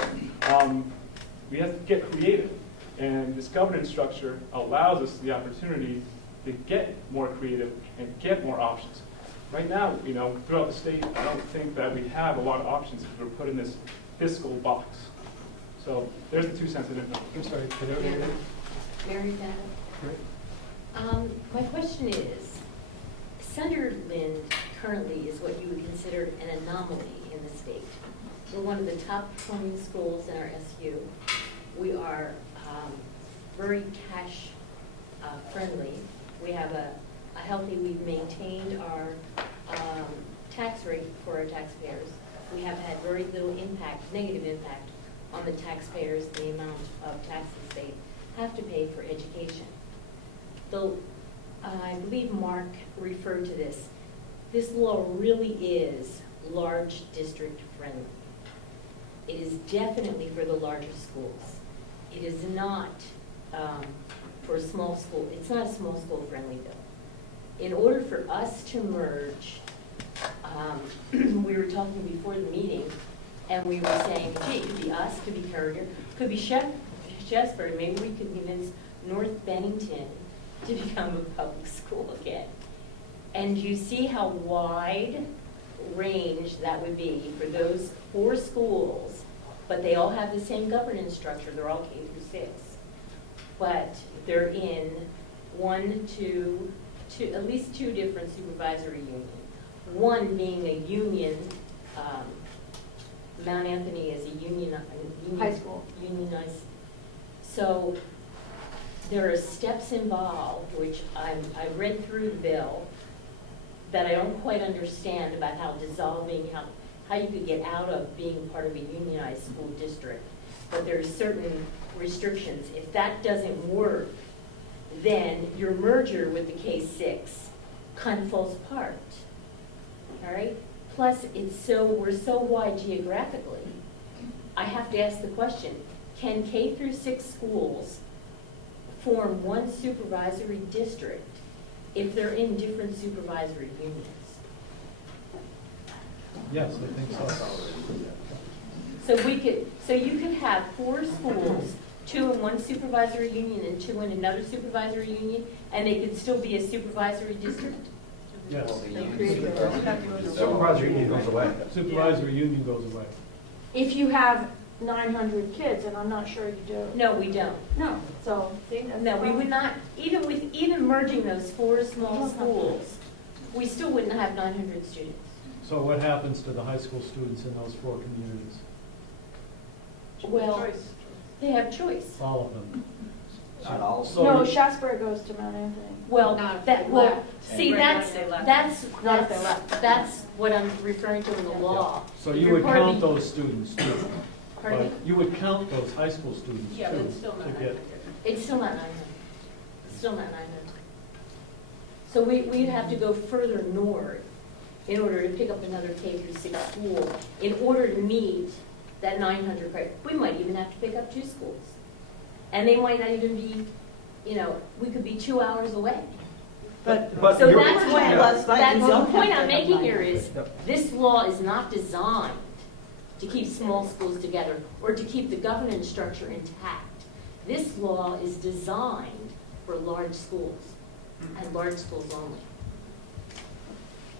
We have to get creative, and this governance structure allows us the opportunity to get more creative and get more options. Right now, throughout the state, I don't think that we have a lot of options if we're put in this fiscal box. So there's the 2 cents of it. I'm sorry, Mary Dada. My question is, Sunderland currently is what you would consider an anomaly in the state. We're one of the top performing schools in our SU. We are very cash friendly. We have we've maintained our tax rate for our taxpayers. We have had very little negative impact on the taxpayers, the amount of taxes they have to pay for education. I believe Mark referred to this. This law really is large district friendly. It is definitely for the larger schools. It is not for a small school. It's not a small school friendly bill. In order for us to merge, we were talking before the meeting, and we were saying, gee, it could be us, could be Courier, could be Shesbury. Maybe we could convince North Bennington to become a public school again. And you see how wide range that would be for those 4 schools but they all have the same governance structure, they're all K through 6. But they're in at least two different supervisory unions. One being a union, Mount Anthony is a union. High school. Unionized. So there are steps involved, which I read through the bill, that I don't quite understand about how dissolving, how you could get out of being part of a unionized school district. But there are certain restrictions. If that doesn't work, then your merger with the K-6 kind of falls apart. All right? Plus, we're so wide geographically. I have to ask the question, can K through 6 schools form one supervisory district if they're in different supervisory unions? Yes, I think so. So you could have 4 schools, 2 in one supervisory union and 2 in another supervisory union, and they could still be a supervisory district? Yes. Supervisory union goes away. Supervisory union goes away. If you have 900 kids, and I'm not sure you do. No, we don't. No, so, see? that's No, the we would problem. not, even merging those 4 small schools, we still wouldn't have 900 students. So what happens to the high school students in those 4 communities? Well, they have choice. All of them. Not all. No, Shasbury goes to Mount Anthony. Well, Not if that, they well, left. see, Not if they left. that's what I'm referring to in the law. So If you you're would part of count the- those students too? Pardon me? But you would count those high school students too? Yeah, but it's still not to 900. get- It's still not 900. It's still not 900. So we'd have to go further north in order to pick up another K through 6 school, in order to meet that 900 criteria. We might even have to pick up 2 schools. And they might not even be, we could be 2 hours away. But So you're- that's why last night that's you the don't point have I'm to have making here 900. is, this law is not designed to keep small schools together or to keep the governance structure intact. This law is designed for large schools and large schools only.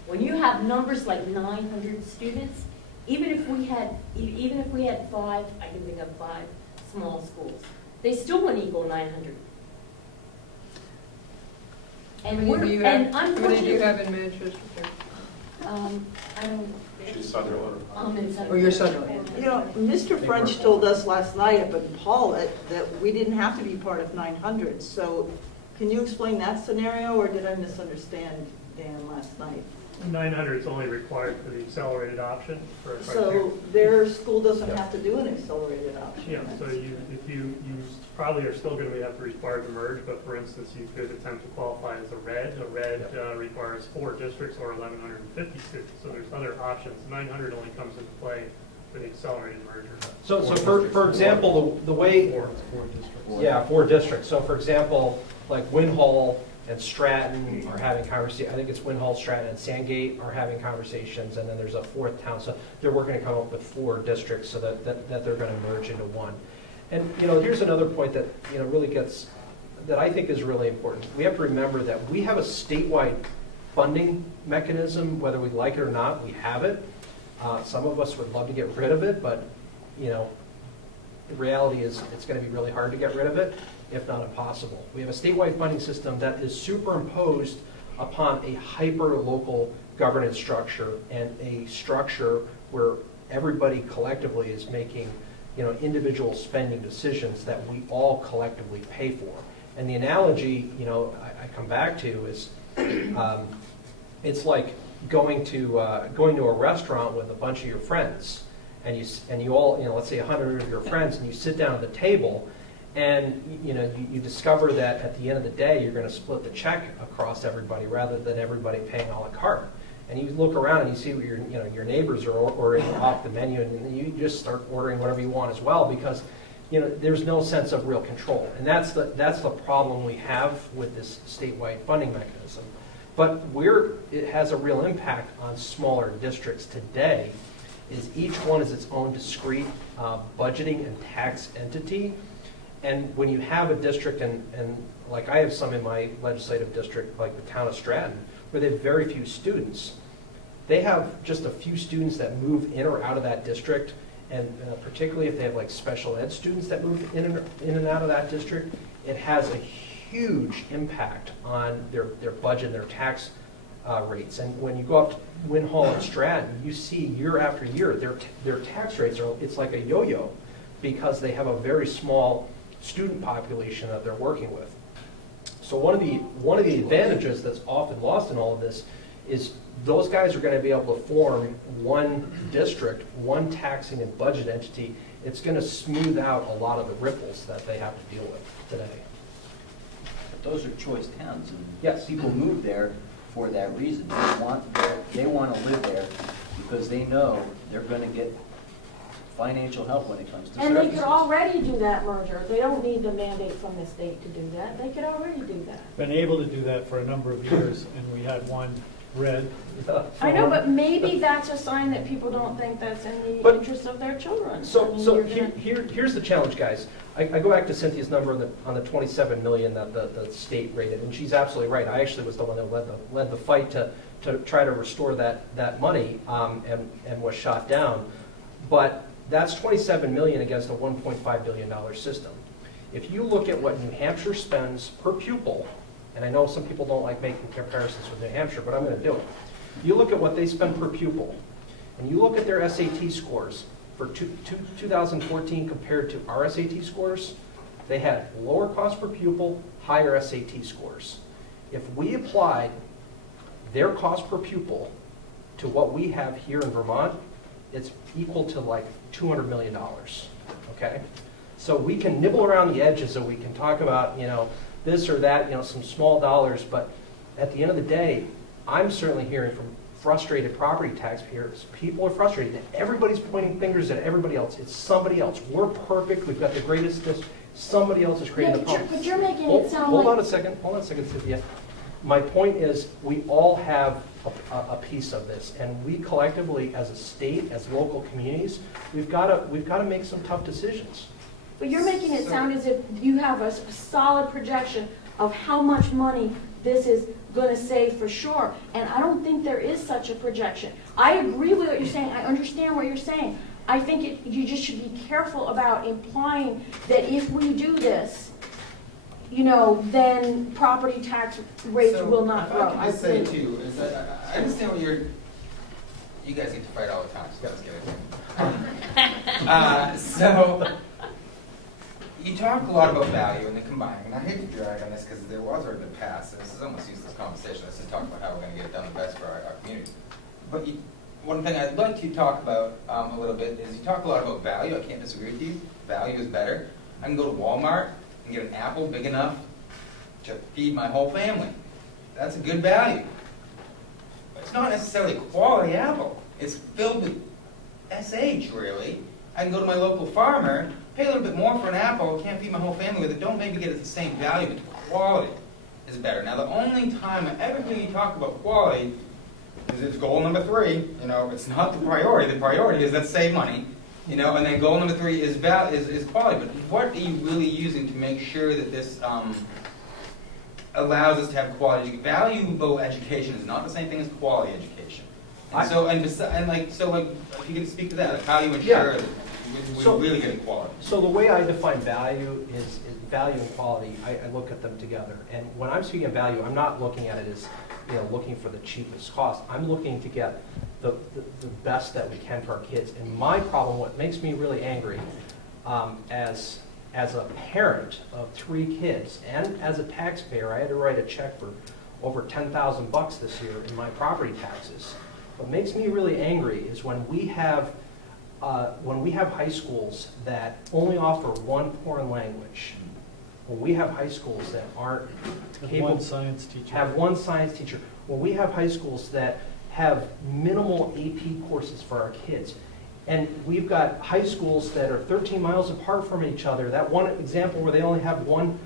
When you have numbers like 900 students, even if we had 5, I can think of 5 small schools, they still wouldn't equal 900. And unfortunately, in Manchester? I don't, She's Sunderland. in Sunderland. Or your son. Mr. French told us last night up in Paulette that we didn't have to be part of 900. So can you explain that scenario, or did I misunderstand Dan last night? 900 is only required for the accelerated option for a So their school doesn't have to do an accelerated option? Yeah, so you probably are still going to have to require to merge, but for instance, you could attempt to qualify as a red. A red requires 4 districts or 1,150 students, so there's other options. 900 only comes into play for the accelerated merger. So for example, the way, 4 districts. yeah, 4 districts. So for example, like Winhall and Stratton are having conversations. I think it's Winhall, Stratton, and Sandgate are having conversations, and then there's a 4th town. So they're working to come up with 4 districts so that they're going to merge into one. And here's another point that really gets, that I think is really important. We have to remember that we have a statewide funding mechanism, whether we like it or not. We have it. Some of us would love to get rid of it, but the reality is it's going to be really hard to get rid of it, if not impossible. We have a statewide funding system that is superimposed upon a hyper-local governance structure and a structure where everybody collectively is making individual spending decisions that we all collectively pay for. And the analogy I come back to is it's like going to a restaurant with a bunch of your friends, and you all, let's say 100 of your friends, and you sit down at the table, and you discover that at the end of the day you're going to split the check across everybody rather than everybody paying a la carte. And you look around and you see what your neighbors are ordering off the menu, and you just start ordering whatever you want as well, because there's no sense of real control. And that's the problem we have with this statewide funding mechanism. But where it has a real impact on smaller districts today is each one is its own discrete budgeting and tax entity. And when you have a district, and like I have some in my legislative district, like the town of Stratton, where they have very few students, they have just a few students that move in or out of that district, and particularly if they have like special ed students that move in and out of that district, it has a huge impact on their budget and their tax rates. And when you go up to Win Hall and Stratton, you see year after year, their tax rates it's like a yo-yo, because they have a very small student population that they're working with. So one of the advantages that's often lost in all of this is those guys are going to be able to form one district, one taxing and budget entity. It's going to smooth out a lot of the ripples that they have to deal with today. But those are choice towns, and Yes. people move there for that reason. They want to live there because they know they're going to get financial help when it comes to And they services. could already do that merger. They don't need the mandate from the state to do that. They could already do that. Been able to do that for a number of years, and we had one red. I know, but maybe that's a sign that people don't think that's in the interest of their children. I mean, So you're gonna- here's the challenge, guys. I go back to Cynthia's number on the 27 million that the state rated, and she's absolutely right. I actually was the one that led the fight to try to restore that money, and was shot down. But that's 27 million against a $1.5 billion system. If you look at what New Hampshire spends per pupil, and I know some people don't like making comparisons with New Hampshire, but I'm going to do it. You look at what they spend per pupil, and you look at their SAT scores for 2014 compared to our SAT scores, they had lower cost per pupil, higher SAT scores. If we applied their cost per pupil to what we have here in Vermont, it's equal to like $200 million, okay? So we can nibble around the edges and we can talk about, this or that, some small dollars, but at the end of the day, I'm certainly hearing from frustrated property taxpayers. People are frustrated that everybody's pointing fingers at everybody else. It's somebody else. We're perfect. We've got the greatest this. Somebody else is creating the problem. But you're making Hold it sound on like... a second, Cynthia. My point is, we all have a piece of this, and we collectively, as a state, as local communities, we've got to make some tough decisions. But you're making it sound as if you have a solid projection of how much money this is going to save for sure. And I don't think there is such a projection. I agree with what you're saying. I understand what you're saying. I think you just should be careful about implying that if we do this, then property tax rates will not grow. If I could just say too, is that I understand what you guys get to fight all the time, so let's get it. So, you talk a lot about value and the combining, and I hate to drag on this because there was already the past, and this is almost useless conversation. Let's just talk about how we're going to get it done the best for our community. But one thing I'd like to talk about a little bit is you talk a lot about value. I can't disagree with you. Value is better. I can go to Walmart and get an apple big enough to feed my whole family. That's a good value. But it's not necessarily a quality apple. It's filled with SH, really. I can go to my local farmer, pay a little bit more for an apple, can't feed my whole family with it, don't maybe get it the same value, but the quality is better. Now, the only time I ever hear you talk about quality is it's goal number 3. It's not the priority. The priority is let's save money. And then goal number 3 is quality. But what are you really using to make sure that this allows us to have quality? Valuable education is not the same thing as quality education. And if you can speak to that, like how you ensure that we're really getting quality. So the way I define value is value and quality. I look at them together. And when I'm speaking of value, I'm not looking at it as looking for the cheapest cost. I'm looking to get the best that we can for our kids. And my problem, what makes me really angry as a parent of 3 kids and as a taxpayer, I had to write a check for over $10,000 this year in my property taxes. What makes me really angry is when we have high schools that only offer one foreign language, when we have high schools that aren't capable, One science teacher. have one science teacher, when we have high schools that have minimal AP courses for our kids, and we've got high schools that are 13 miles apart from each other. That one example where they only have one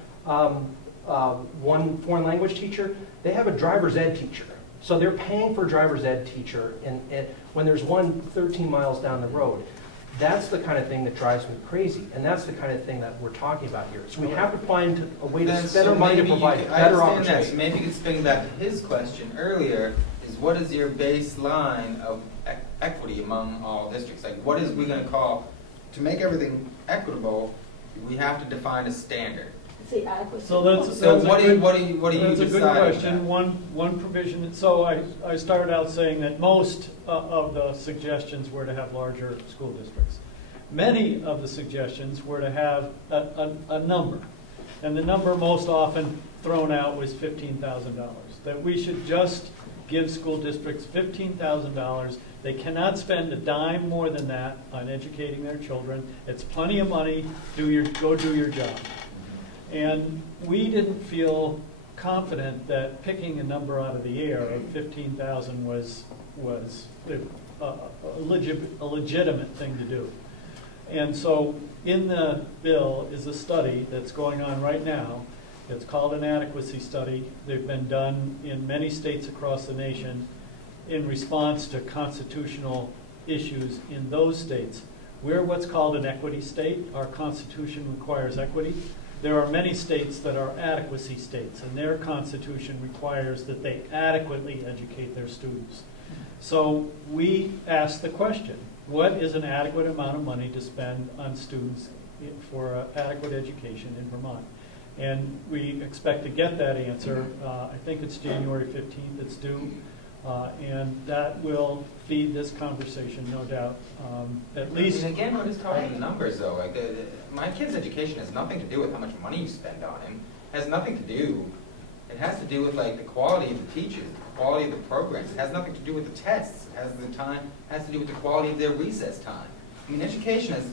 foreign language teacher, they have a driver's ed teacher. So they're paying for a driver's ed teacher, and when there's one 13 miles down the road. That's the kind of thing that drives me crazy, and that's the kind of thing that we're talking about here. So we have to find a way to spend our money to provide better opportunities. So maybe you could spin back to his question earlier, is what is your baseline of equity among all districts? Like, what is we gonna call, to make everything equitable, we have to define a standard. Say adequacy. So that's So a what do you, good- what do you, what do you That's a good decide? question. One provision, so I started out saying that most of the suggestions were to have larger school districts. Many of the suggestions were to have a number. And the number most often thrown out was $15,000. That we should just give school districts $15,000. They cannot spend a dime more than that on educating their children. It's plenty of money. Go do your job. And we didn't feel confident that picking a number out of the air of 15,000 was a legitimate thing to do. And so in the bill is a study that's going on right now. It's called an adequacy study. They've been done in many states across the nation in response to constitutional issues in those states. We're what's called an equity state. Our Constitution requires equity. There are many states that are adequacy states, and their Constitution requires that they adequately educate their students. So we asked the question, what is an adequate amount of money to spend on students for adequate education in Vermont? And we expect to get that answer. I think it's January 15th it's due. And that will feed this conversation, no doubt. At least. And again, we're just talking numbers, though. Like, my kid's education has nothing to do with how much money you spend on him. It has nothing to do. It has to do with like the quality of the teachers, the quality of the programs. It has nothing to do with the tests. It has to do with the quality of their recess time. I mean, education is.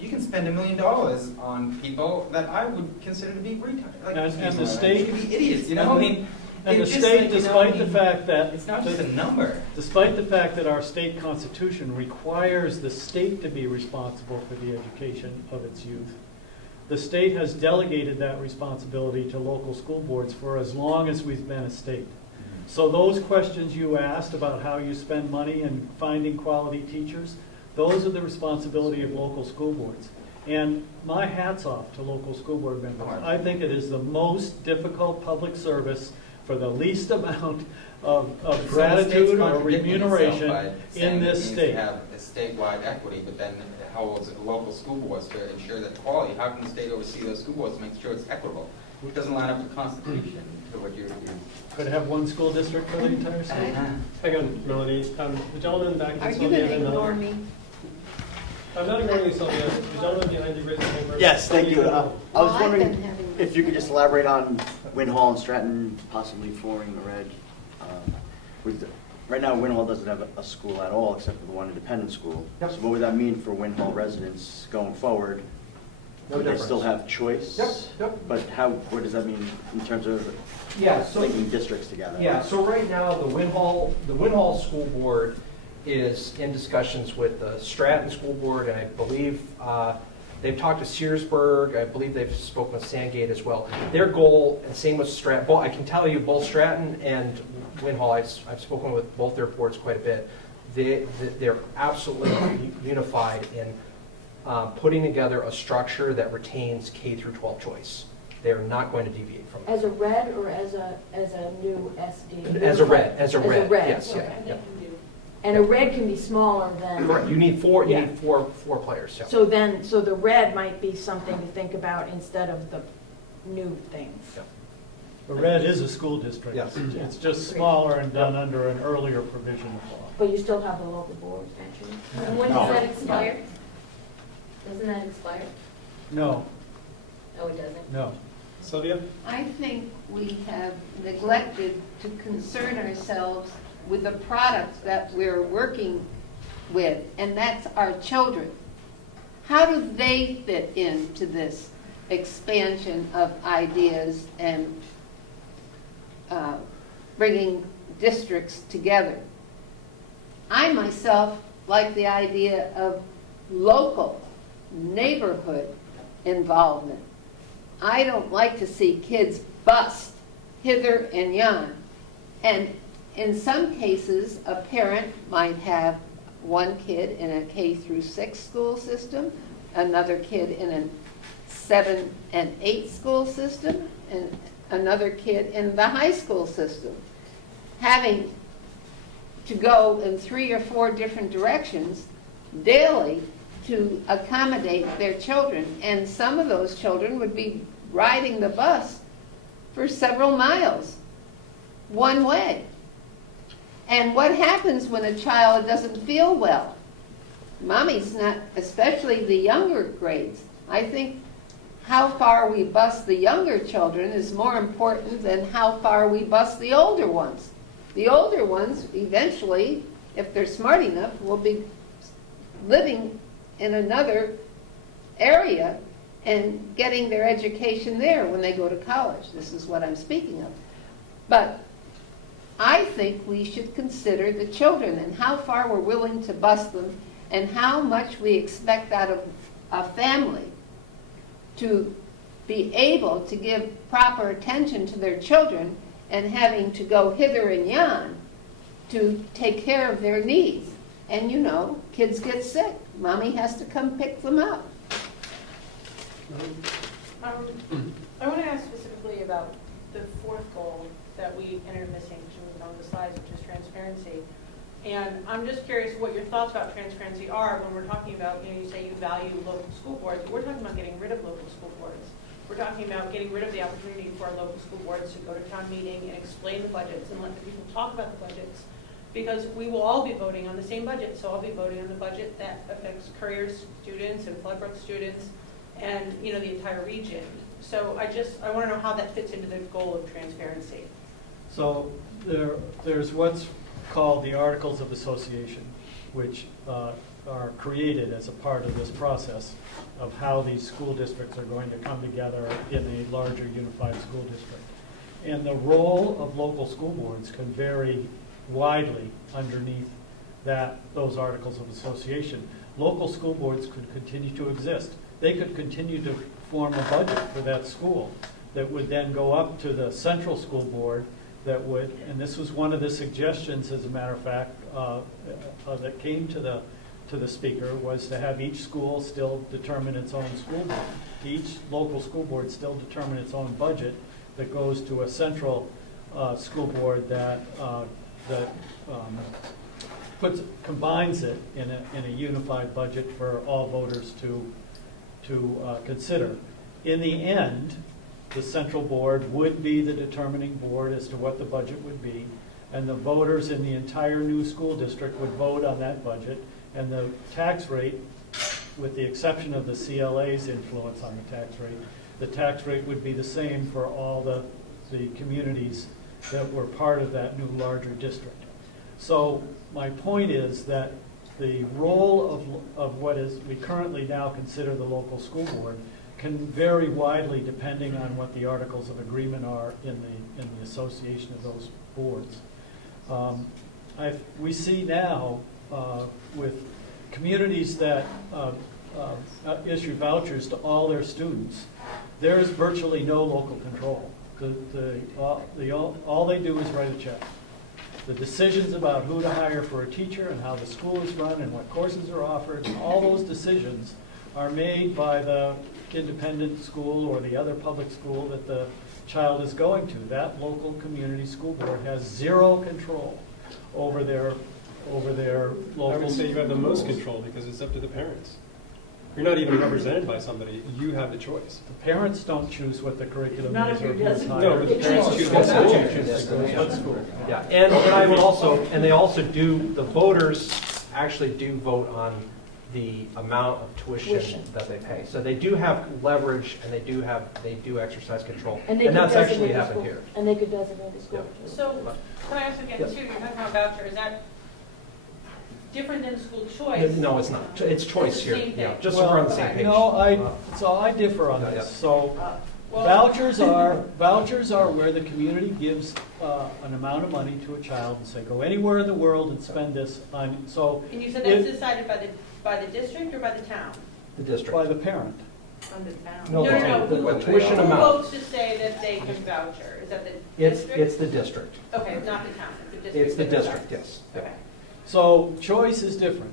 You can spend $1 million on people that I would consider to be retarded. Like, and the state should be idiots, you know. I mean. And the It's just state, like, you know, despite I the mean, fact that... It's not just a number. Despite the fact that our state constitution requires the state to be responsible for the education of its youth, the state has delegated that responsibility to local school boards for as long as we've been a state. So those questions you asked about how you spend money and finding quality teachers, those are the responsibility of local school boards. And my hat's off to local school board members. I think it is the most difficult public service for the least amount of gratitude or remuneration in this state. Have a statewide equity, but then how holds local school boards to ensure that quality? How can the state oversee those school boards to make sure it's equitable? It doesn't line up with the Constitution to what you're Could have one school district for the entire state. Hang on, Melanie. The gentleman back in Are you Sylvia. going to ignore me? I'm not ignoring you, Sylvia. The gentleman behind you raised his hand first. Yes, thank you. I was I've wondering been having- if you could just elaborate on Win Hall and Stratton possibly flooring the red. Right now, Win Hall doesn't have a school at all except for the one independent school. Yep. So what would that mean for Win Hall residents going forward? No Would they difference. still have choice? Yep. But what does that mean in terms of Yeah, so. linking districts together? Yeah, so right now, the Win Hall School Board is in discussions with the Stratton School Board, and I believe they've talked to Searsburg, I believe they've spoken with Sandgate as well. Their goal, and same with Stratton, I can tell you, both Stratton and Win Hall, I've spoken with both their boards quite a bit. They're absolutely unified in putting together a structure that retains K through 12 choice. They're not going to deviate from it. As a red or as a new SD? As a red, yes, okay. yeah. And a red can be smaller than. Correct. You need four Yeah. players. Yeah. So the red might be something to think about instead of the new things. Yeah. The red is a school district. Yes. It's just smaller and done under an earlier provision of law. But you still have the local boards, don't you? And when does that expire? Doesn't that expire? No, Oh, it doesn't? no. Sylvia? I think we have neglected to concern ourselves with the products that we're working with, and that's our children. How do they fit into this expansion of ideas and bringing districts together? I myself like the idea of local neighborhood involvement. I don't like to see kids bust hither and yon. And in some cases, a parent might have one kid in a K through 6 school system, another kid in a 7 and 8 school system, and another kid in the high school system. Having to go in 3 or 4 different directions daily to accommodate their children. And some of those children would be riding the bus for several miles one way. And what happens when a child doesn't feel well? Mommy's not, especially the younger grades. I think how far we bus the younger children is more important than how far we bus the older ones. The older ones, eventually, if they're smart enough, will be living in another area and getting their education there when they go to college. This is what I'm speaking of. But I think we should consider the children and how far we're willing to bus them and how much we expect out of a family to be able to give proper attention to their children and having to go hither and yon to take care of their needs. And you know, kids get sick. Mommy has to come pick them up. I want to ask specifically about the 4th goal that we ended up missing, which was on the slides, which is transparency. And I'm just curious what your thoughts about transparency are when we're talking about, you say you value local school boards. We're talking about getting rid of local school boards. We're talking about getting rid of the opportunity for local school boards to go to town meeting and explain the budgets and let the people talk about the budgets. Because we will all be voting on the same budget. So I'll be voting on the budget that affects Courier students and Floodbrook students and the entire region. So I want to know how that fits into the goal of transparency. So there's what's called the Articles of Association, which are created as a part of this process of how these school districts are going to come together in a larger unified school district. And the role of local school boards can vary widely underneath those Articles of Association. Local school boards could continue to exist. They could continue to form a budget for that school that would then go up to the central school board that would, and this was one of the suggestions, as a matter of fact, that came to the speaker, was to have each school still determine its own school board. Each local school board still determine its own budget that goes to a central school board that combines it in a unified budget for all voters to consider. In the end, the central board would be the determining board as to what the budget would be, and the voters in the entire new school district would vote on that budget, and the tax rate, with the exception of the CLA's influence on the tax rate would be the same for all the communities that were part of that new larger district. So my point is that the role of what is we currently now consider the local school board can vary widely depending on what the articles of agreement are in the association of those boards. We see now with communities that issue vouchers to all their students, there is virtually no local control. All they do is write a check. The decisions about who to hire for a teacher and how the school is run and what courses are offered, and all those decisions are made by the independent school or the other public school that the child is going to. That local community school board has zero control over their local. I would say you have the most control because it's up to the parents. You're not even represented by somebody. You have the choice. The parents don't choose what the curriculum Not is if or you're who's designated. hired. No, but the parents choose what school. Yeah, and I would also, and they also do, the voters actually do vote on the amount of tuition that they pay. So they do have leverage and they do exercise control. And that's actually happened here. And they could designate the school. Yeah. So can I ask again Yes. too, you're talking about voucher, is that different than school choice? No, it's not. It's choice It's the here. same thing. Yeah, just so we're on the same page. No, I differ on Yeah, this. yeah. So Well- vouchers are where the community gives an amount of money to a child and say, go anywhere in the world and spend this on. So And you said that's decided by the district or by the town? The district. by the parent. From the town. No, Who tuition who amount. votes to say that they can voucher? Is that the district? It's the district. Okay, not the town, it's the district. It's the that does district, that. yes. Okay. So choice is different.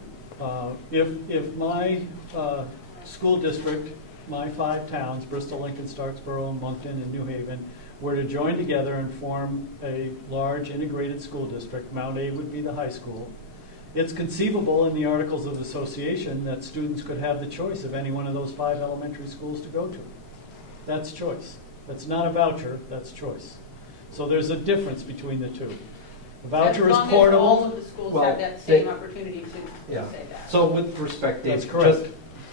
If my school district, my 5 towns, Bristol, Lincoln, Starksboro, Moncton, and New Haven, were to join together and form a large integrated school district, Mount A would be the high school, it's conceivable in the Articles of Association that students could have the choice of any one of those 5 elementary schools to go to. That's choice. That's not a voucher, that's choice. So there's a difference between the two. A voucher is As long as portable. all of the schools Well, have that same opportunity to Yeah. say that. So with respect, Dave, That's correct.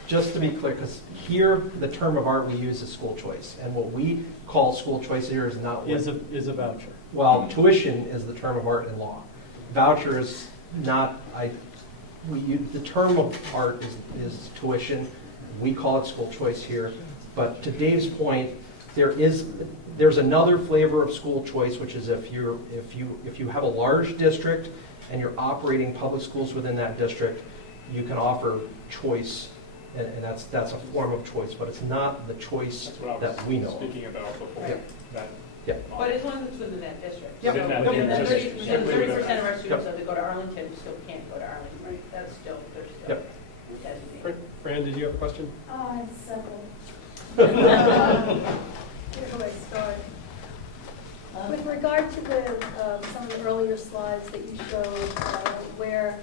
just to be clear, because here, the term of art we use is school choice. And what we call school choice here is not what... Is a voucher. Well, tuition is the term of art in law. Voucher is not, the term of art is tuition. We call it school choice here. But to Dave's point, there's another flavor of school choice, which is if you have a large district and you're operating public schools within that district, you can offer choice, and that's a form of choice, but it's not the choice That's what I that we know was of. speaking about before. Yeah. That- Yeah. But as long as it's within that district. Yep. Within that So district. if Yeah. 30% of our students that go to Arlington still can't go to Arlington, right? That's still, they're still Yep. designated. Fran, did you have a question? Several. Where do I start? With regard to some of the earlier slides that you showed, where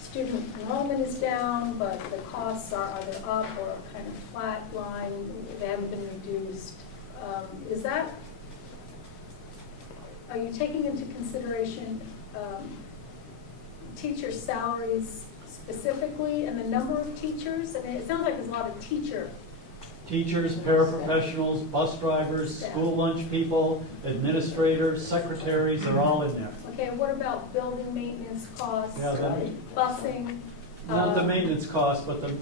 student enrollment is down, but the costs are either up or kind of flat line, they haven't been reduced. Are you taking into consideration teacher salaries specifically and the number of teachers? I mean, it sounds like there's a lot of Teachers, paraprofessionals, bus drivers, school lunch people, administrators, secretaries, they're all in there. Okay, what about building maintenance costs, Yeah, that- busing? Not the maintenance costs, but the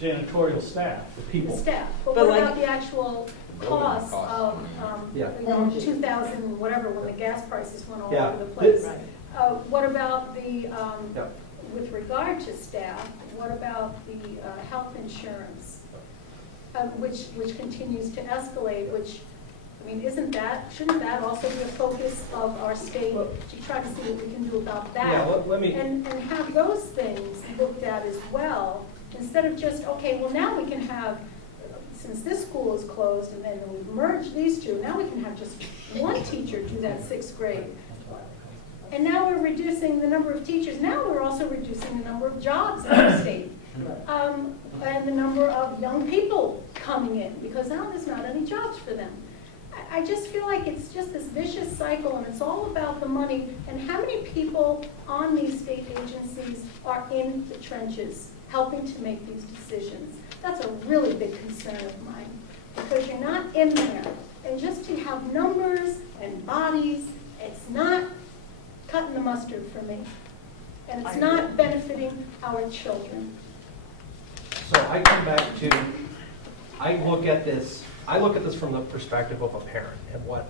janitorial staff, the The people. staff, but But what like- about the actual costs costs. of, Yeah. 2000, whatever, when the gas prices went all Yeah. over the place? Right. What about the, Yeah. with regard to staff, what about the health insurance? Which continues to escalate, which, I mean, shouldn't that also be a focus of our state to try to see what we can do about that? Yeah, let me... And have those things looked at as well, instead of just, okay, well, now we can have, since this school is closed and then we've merged these two, now we can have just one teacher do that 6th grade. And now we're reducing the number of teachers. Now we're also reducing the number of jobs in the state. And the number of young people coming in, because now there's not any jobs for them. I just feel like it's just this vicious cycle, and it's all about the money. And how many people on these state agencies are in the trenches helping to make these decisions? That's a really big concern of mine, because you're not in there. And just to have numbers and bodies, it's not cutting the mustard for me. And it's not benefiting our children. So I come back to, I look at this from the perspective of a parent, and what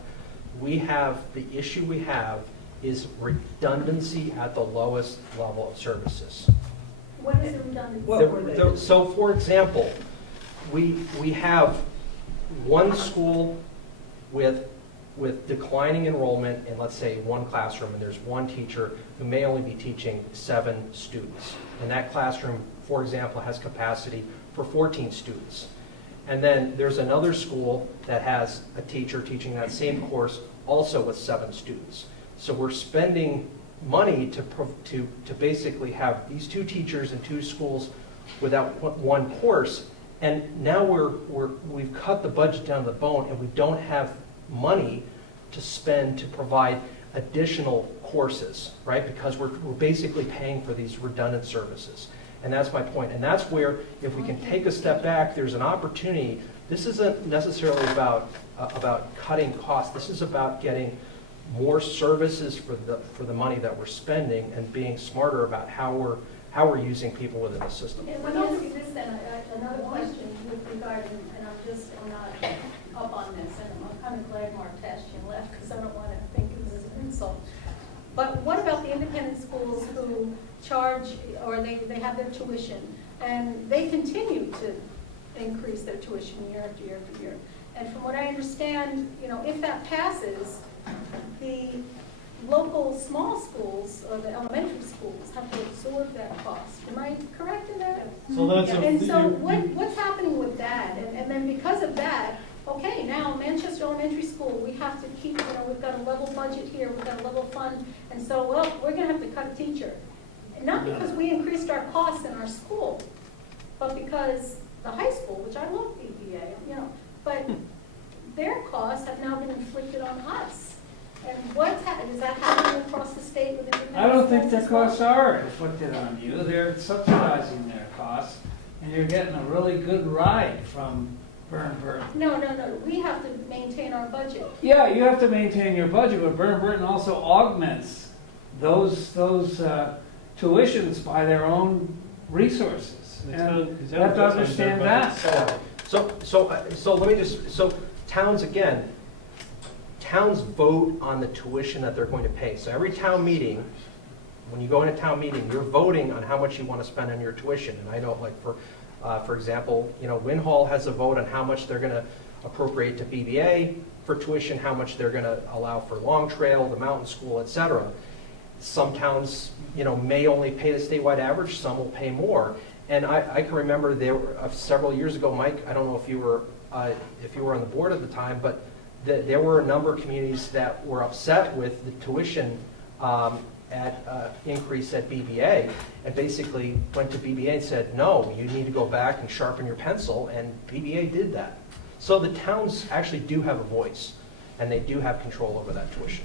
we have, the issue we have is redundancy at the lowest level of services. What is the redundancy? So for example, we have one school with declining enrollment in, let's say, one classroom, and there's one teacher who may only be teaching 7 students. And that classroom, for example, has capacity for 14 students. And then there's another school that has a teacher teaching that same course also with 7 students. So we're spending money to basically have these 2 teachers in 2 schools without one course. And now we've cut the budget down to the bone, and we don't have money to spend to provide additional courses, right? Because we're basically paying for these redundant services. And that's my point. And that's where, if we can take a step back, there's an opportunity. This isn't necessarily about cutting costs. This is about getting more services for the money that we're spending, and being smarter about how we're using people within the system. And let me ask you this then, another question with regard, and I'm not up on this, and I'm kind of glad Martashian left, because I don't want to think this is an insult. But what about the independent schools who charge, or they have their tuition, and they continue to increase their tuition year after year after year? And from what I understand, if that passes, the local small schools, or the elementary schools, have to absorb that cost. Am I correct in that? So that's And so what's happening with that? And then because of that, okay, now Manchester Elementary elementary school, we have to keep, we've got a level budget here, we've got a level fund, and so, well, we're gonna have to cut a teacher. Not because we increased our costs in our school, but because the high school, which I love BBA, but their costs have now been inflicted on us. And is that happening across the state with independent I don't think schools their as well? costs are inflicted on you. They're subsidizing their costs, and you're getting a really good ride from Burton. No, we have to maintain our budget. Yeah, you have to maintain your budget, but Burton also augments those tuitions by their own resources. And you have to understand that. So let me so towns vote on the tuition that they're going to pay. So every town meeting, when you go in a town meeting, you're voting on how much you want to spend on your tuition. And I know, like for example, Win Hall has a vote on how much they're going to appropriate to BBA for tuition, how much they're going to allow for Long Trail, the mountain school, et cetera. Some towns, may only pay the statewide average, some will pay more. And I can remember there were several years ago, Mike, I don't know if you were on the board at the time, but there were a number of communities that were upset with the tuition increase at BBA, and basically went to BBA and said, no, you need to go back and sharpen your pencil, and BBA did that. So the towns actually do have a voice, and they do have control over that tuition.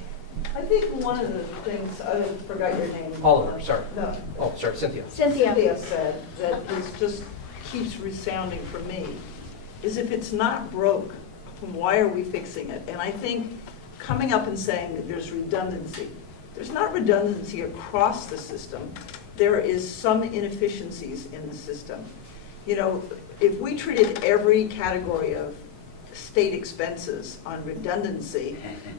I think one of the things, I forgot your name. Oliver, sorry. No. Oh, sorry, Cynthia. Cynthia said that just keeps resounding for me, is if it's not broke, why are we fixing it? And I think coming up and saying that there's redundancy, there's not redundancy across the system. There is some inefficiencies in the system. If we treated every category of state expenses on redundancy,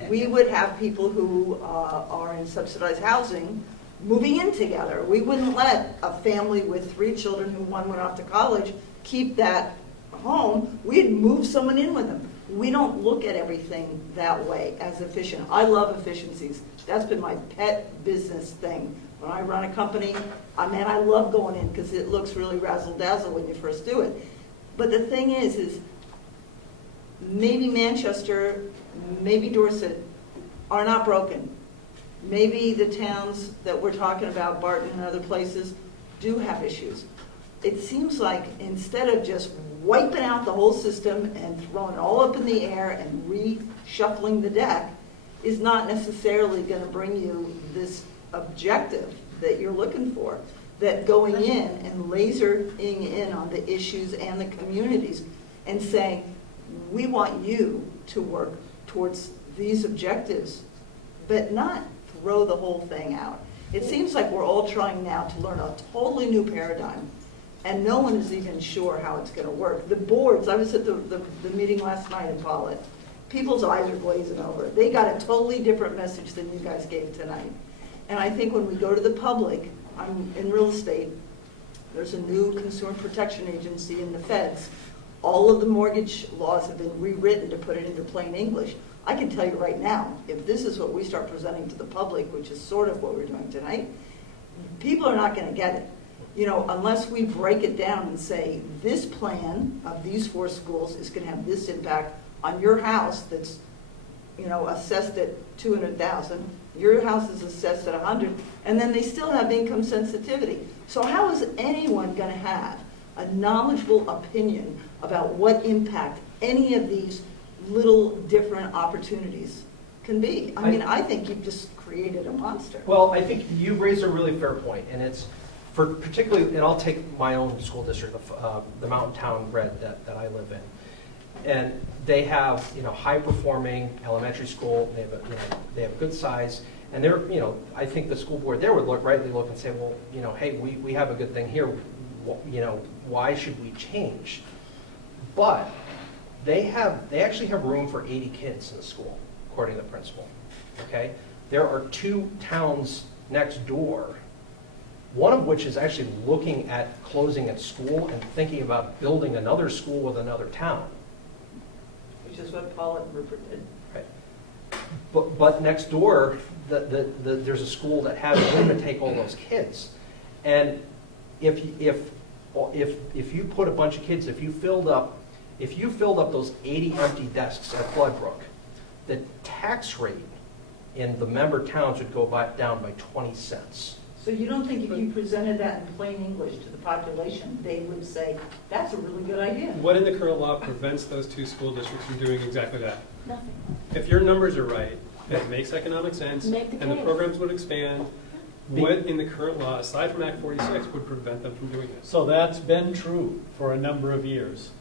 we would have people who are in subsidized housing moving in together. We wouldn't let a family with 3 children who one went off to college keep that home. We'd move someone in with them. We don't look at everything that way as efficient. I love efficiencies. That's been my pet business thing. When I run a company, I love going in because it looks really razzle-dazzle when you first do it. But the thing is maybe Manchester, maybe Dorset are not broken. Maybe the towns that we're talking about, Barton and other places, do have issues. It seems like instead of just wiping out the whole system and throwing it all up in the air and reshuffling the deck is not necessarily going to bring you this objective that you're looking for. That going in and lasering in on the issues and the communities and saying, we want you to work towards these objectives, but not throw the whole thing out. It seems like we're all trying now to learn a totally new paradigm, and no one is even sure how it's going to work. The boards, I was at the meeting last night in Pollitt. People's eyes are glazing over. They got a totally different message than you guys gave tonight. And I think when we go to the public, I'm in real estate, there's a new consumer protection agency in the feds. All of the mortgage laws have been rewritten to put it into plain English. I can tell you right now, if this is what we start presenting to the public, which is sort of what we're doing tonight, people are not going to get it. Unless we break it down and say, this plan of these 4 schools is going to have this impact on your house that's, assessed at $200,000, your house is assessed at $100,000, and then they still have income sensitivity. So how is anyone going to have a knowledgeable opinion about what impact any of these little different opportunities can be? I think you've just created a monster. Well, I think you raise a really fair point, and it's for particularly, and I'll take my own school district, the Mountain Town Red that I live in. And they have, high-performing elementary school. They have good size, and they're, I think the school board there would rightly look and say, well, hey, we have a good thing here. Why should we change? But they actually have room for 80 kids in the school, according to the principal. Okay, there are 2 towns next door, one of which is actually looking at closing its school and thinking about building another school with another town. Which is what Paul and Rupert did. Right. But next door, there's a school that has room to take all those kids. And if you put a bunch of kids, if you filled up those 80 empty desks at Floodbrook, the tax rate in the member towns would go down by 20 cents. So you don't think if you presented that in plain English to the population, they would say, that's a really good idea? What in the current law prevents those two school districts from doing exactly that? Nothing. If your numbers are right, it makes economic sense, Make the and the case. programs would expand, what in the current law, aside from Act 46, would prevent them from doing this? So that's been true for a number of years.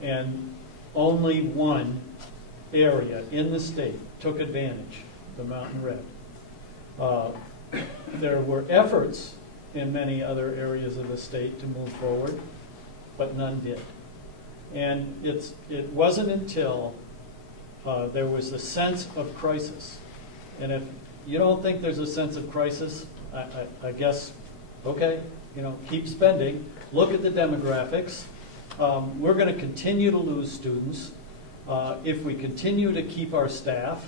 And only one area in the state took advantage, the Mountain Red. There were efforts in many other areas of the state to move forward, but none did. And it wasn't until there was a sense of crisis. And if you don't think there's a sense of crisis, I guess, okay, keep spending. Look at the demographics. We're going to continue to lose students if we continue to keep our staff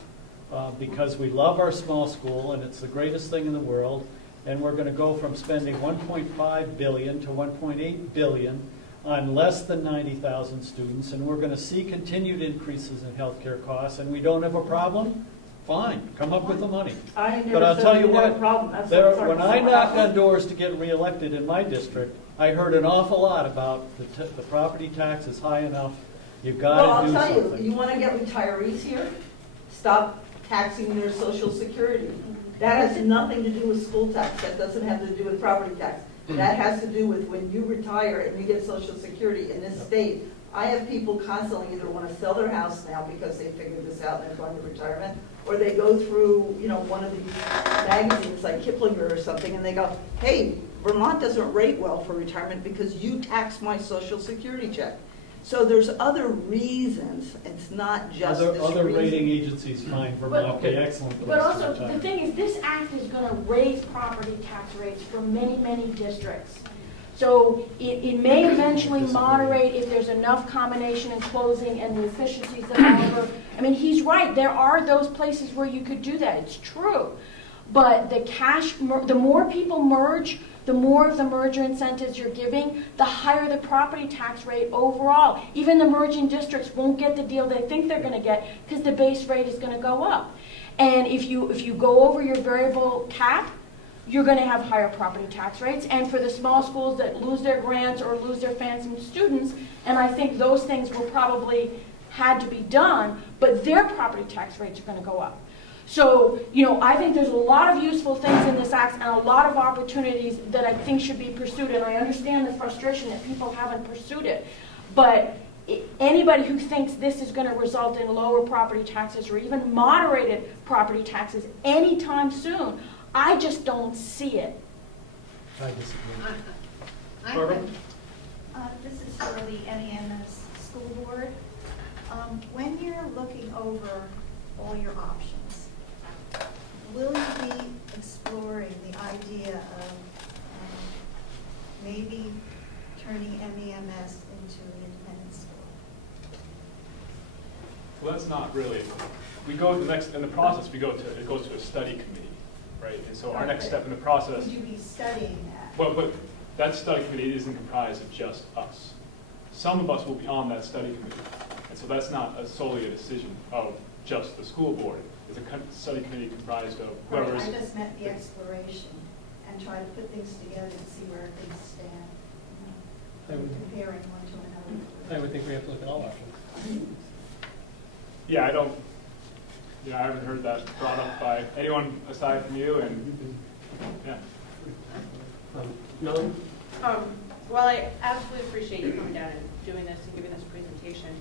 because we love our small school and it's the greatest thing in the world. And we're going to go from spending $1.5 billion to $1.8 billion on less than 90,000 students. And we're going to see continued increases in healthcare costs. And we don't have a problem? Fine, come up with the money. But I'll tell you what, when I knocked on doors to get reelected in my district, I heard an awful lot about the property tax is high enough, you've got to do something. Well, I'll tell you, you want to get retirees here? Stop taxing their Social Security. That has nothing to do with school tax. That doesn't have to do with property tax. That has to do with when you retire and you get Social Security in this state. I have people constantly either want to sell their house now because they figured this out and they're going to retirement, or they go through, one of these magazines like Kiplinger or something, and they go, hey, Vermont doesn't rate well for retirement because you tax my Social Security check. So there's other reasons. It's not just this Other reason. rating agencies find Vermont the excellent place But also, to retire. the thing is, this act is going to raise property tax rates for many, many districts. So it may eventually moderate if there's enough combination and closing and the efficiencies that Oliver, he's right, there are those places where you could do that, it's true. But the more people merge, the more of the merger incentives you're giving, the higher the property tax rate overall. Even the merging districts won't get the deal they think they're gonna get because the base rate is gonna go up. And if you go over your variable cap, you're going to have higher property tax rates. And for the small schools that lose their grants or lose their phantom students, and I think those things will probably had to be done, but their property tax rates are going to go up. So, I think there's a lot of useful things in this act and a lot of opportunities that I think should be pursued. And I understand the frustration that people haven't pursued it. But anybody who thinks this is going to result in lower property taxes or even moderated property taxes anytime soon, I just don't see it. I disagree. Barbara? This is for the NEMS school board. When you're looking over all your options, will you be exploring the idea of maybe turning MEMS into an independent school? Well, that's not really, we go to the next, in the process, it goes to a study committee, right? And so our next step in the process. Would you be studying that? Well, but that study committee isn't comprised of just us. Some of us will be on that study committee. And so that's not solely a decision of just the school board. It's a study committee comprised of whoever's. Right, I just meant the exploration and try to put things together and see where things stand. Comparing one to another. I would think we have to look at all options. Yeah, I haven't heard that brought up by anyone aside from you, and yeah. No? Well, I absolutely appreciate you coming down and doing this and giving this presentation.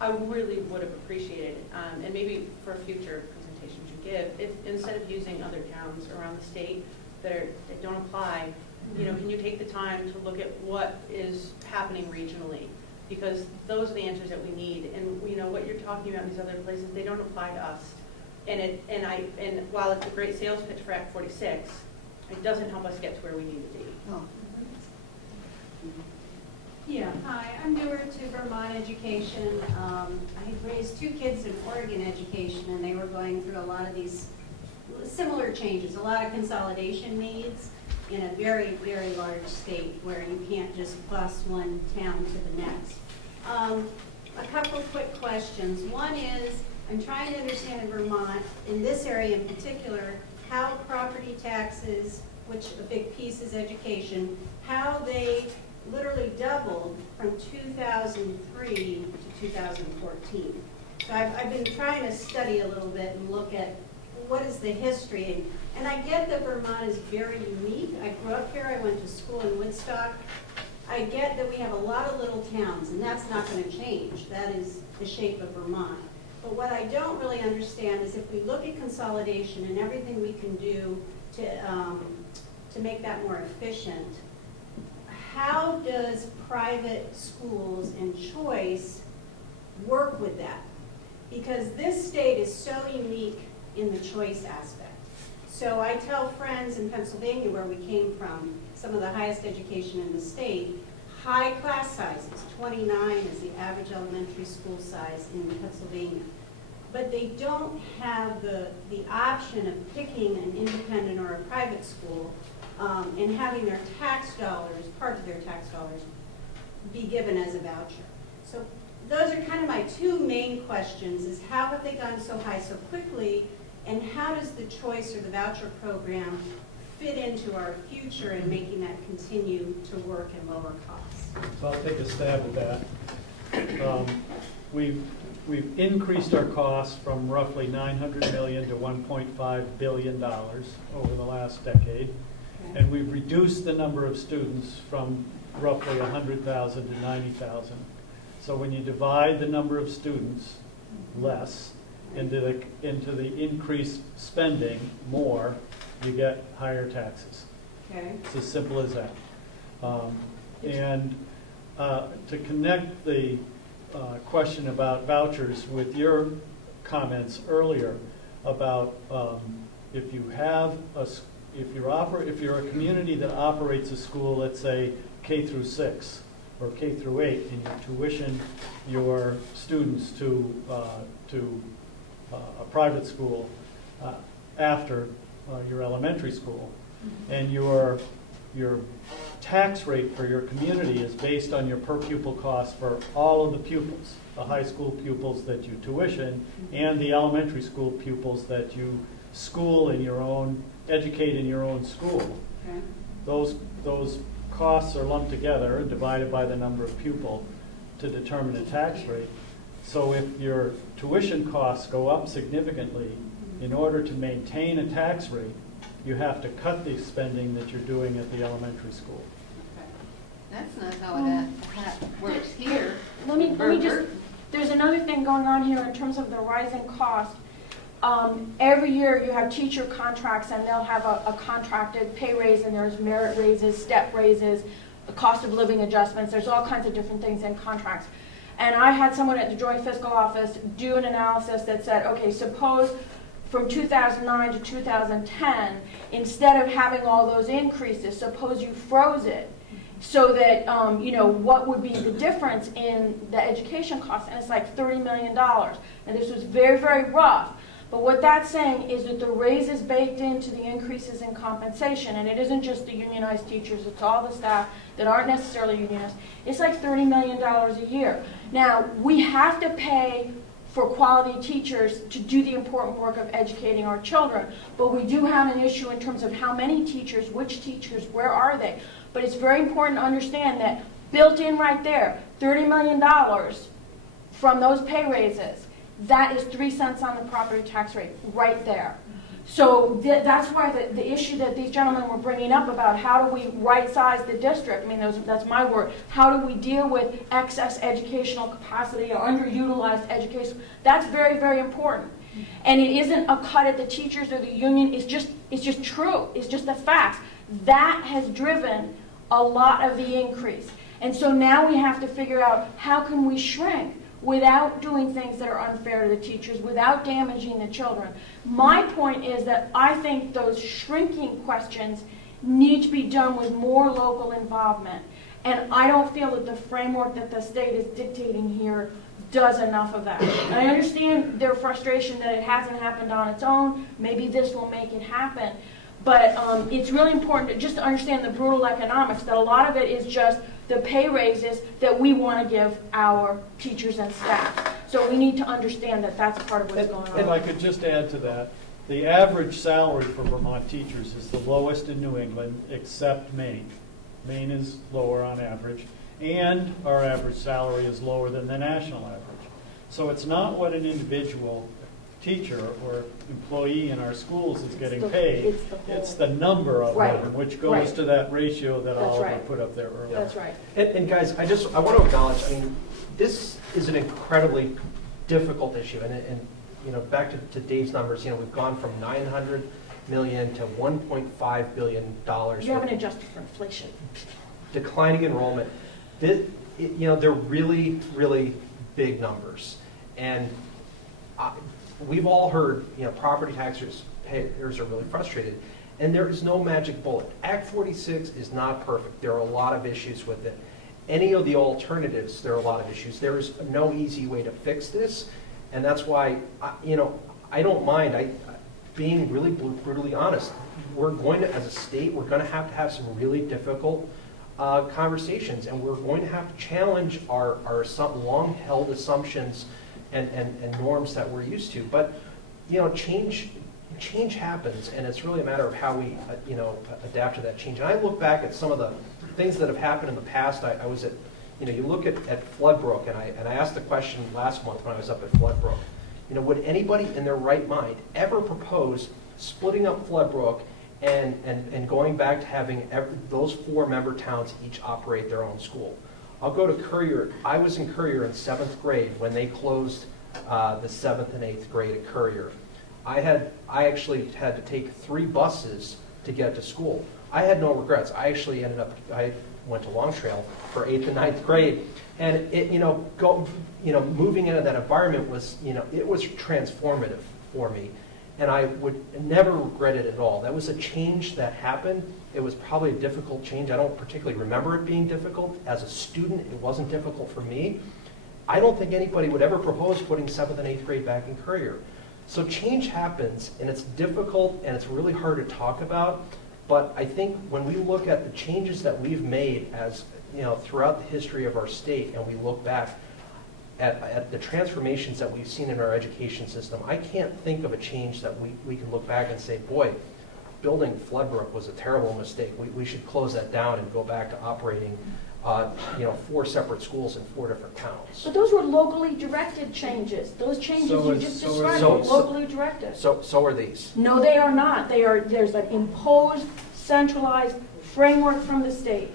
I really would have appreciated, and maybe for future presentations you give, if instead of using other towns around the state that don't apply, can you take the time to look at what is happening regionally? Because those are the answers that we need. And what you're talking about in these other places, they don't apply to us. And while it's a great sales pitch for Act 46, it doesn't help us get to where we need to be. Yeah, hi, I'm newer to Vermont education. I had raised 2 kids in Oregon education, and they were going through a lot of these similar changes, a lot of consolidation needs in a very, very large state where you can't just bus one town to the next. A couple quick questions. One is, I'm trying to understand in Vermont, in this area in particular, how property taxes, which a big piece is education, how they literally doubled from 2003 to 2014. So I've been trying to study a little bit and look at what is the history. And I get that Vermont is very unique. I grew up here, I went to school in Woodstock. I get that we have a lot of little towns, and that's not going to change. That is the shape of Vermont. But what I don't really understand is if we look at consolidation and everything we can do to make that more efficient, how does private schools and choice work with that? Because this state is so unique in the choice aspect. So I tell friends in Pennsylvania, where we came from, some of the highest education in the state, high class sizes, 29 is the average elementary school size in Pennsylvania. But they don't have the option of picking an independent or a private school and having their tax dollars, part of their tax dollars, be given as a voucher. So those are kind of my two main questions, is how have they gone so high so quickly, and how does the choice or the voucher program fit into our future and making that continue to work and lower costs? So I'll take a stab at that. We've increased our costs from roughly $900 million to $1.5 billion over the last decade. Okay. And we've reduced the number of students from roughly 100,000 to 90,000. So when you divide the number of students less into the increased spending more, you get higher taxes. Okay. It's as simple as that. And to connect the question about vouchers with your comments earlier about if you're a community that operates a school, let's say K through 6 or K through 8, and you tuition your students to a private school after your elementary school, and your tax rate for your community is based on your per pupil cost for all of the pupils, the high school pupils that you tuition and the elementary school pupils that you school in your own, educate in your own school. Okay. Those costs are lumped together and divided by the number of pupil to determine a tax rate. So if your tuition costs go up significantly, in order to maintain a tax rate, you have to cut the spending that you're doing at the elementary school. That's not how that works here. Let me just, there's another thing going on here in terms of the rising cost. Every year you have teacher contracts, and they'll have a contracted pay raise, and there's merit raises, step raises, cost of living adjustments. There's all kinds of different things in contracts. And I had someone at the Joint Fiscal Office do an analysis that said, okay, suppose from 2009 to 2010, instead of having all those increases, suppose you froze it so that, what would be the difference in the education costs? And it's like $30 million. And this was very, very rough. But what that's saying is that the raise is baked into the increases in compensation, and it isn't just the unionized teachers, it's all the staff that aren't necessarily unionized. It's like $30 million a year. Now, we have to pay for quality teachers to do the important work of educating our children, but we do have an issue in terms of how many teachers, which teachers, where are they? But it's very important to understand that built in right there, $30 million from those pay raises, that is 3 cents on the property tax rate right there. So that's why the issue that these gentlemen were bringing up about how do we right-size the district, I mean, that's my word, how do we deal with excess educational capacity or underutilized education, that's very, very important. And it isn't a cut at the teachers or the union, it's just true, it's just the facts. That has driven a lot of the increase. And so now we have to figure out how can we shrink without doing things that are unfair to the teachers, without damaging the children. My point is that I think those shrinking questions need to be done with more local involvement. And I don't feel that the framework that the state is dictating here does enough of that. And I understand their frustration that it hasn't happened on its own. Maybe this will make it happen. But it's really important to just understand the brutal economics, that a lot of it is just the pay raises that we want to give our teachers and staff. So we need to understand that that's part of what's going If I on. could just add to that, the average salary for Vermont teachers is the lowest in New England, except Maine. Maine is lower on average, and our average salary is lower than the national average. So it's not what an individual teacher or employee in our schools is getting paid. It's the number of Right. them, which goes Right. to that ratio that That's Oliver right. put up there earlier. That's right. And guys, I want to acknowledge, I mean, this is an incredibly difficult issue. And you know, back to Dave's numbers, you know, we've gone from 900 million to 1.5 billion dollars. You haven't adjusted for inflation. Declining enrollment. You know, they're really, really big numbers. And we've all heard, you know, property taxers payers are really frustrated. And there is no magic bullet. Act 46 is not perfect. There are a lot of issues with it. Any of the alternatives, there are a lot of issues. There is no easy way to fix this. And that's why, you know, I don't mind being really brutally honest. We're going to, as a state, we're going to have some really difficult conversations, and we're going to have to challenge our long-held assumptions and norms that we're used to. But, you know, change happens, and it's really a matter of how we, you know, adapt to that change. And I look back at some of the things that have happened in the past. I was at, you know, you look at Floodbrook, and I asked the question last month when I was up at Floodbrook. You know, would anybody in their right mind ever propose splitting up Floodbrook and going back to having those 4 member towns each operate their own school? I'll go to Courier. I was in Courier in 7th grade when they closed the 7th and 8th grade at Courier. I actually had to take 3 buses to get to school. I had no regrets. I went to Long Trail for 8th and 9th grade, and it, moving into that environment was, it was transformative for me, and I would never regret it at all. That was a change that happened. It was probably a difficult change. I don't particularly remember it being difficult. As a student, it wasn't difficult for me. I don't think anybody would ever propose putting 7th and 8th grade back in Courier. So change happens, and it's difficult, and it's really hard to talk about. But I think when we look at the changes that we've made as, throughout the history of our state, and we look back at the transformations that we've seen in our education system, I can't think of a change that we can look back and say, boy, building Floodbrook was a terrible mistake. We should close that down and go back to operating 4 separate schools in 4 different towns. But those were locally directed changes. Those changes you just described were locally directed. So are these. No, they are not. There's an imposed, centralized framework from the state.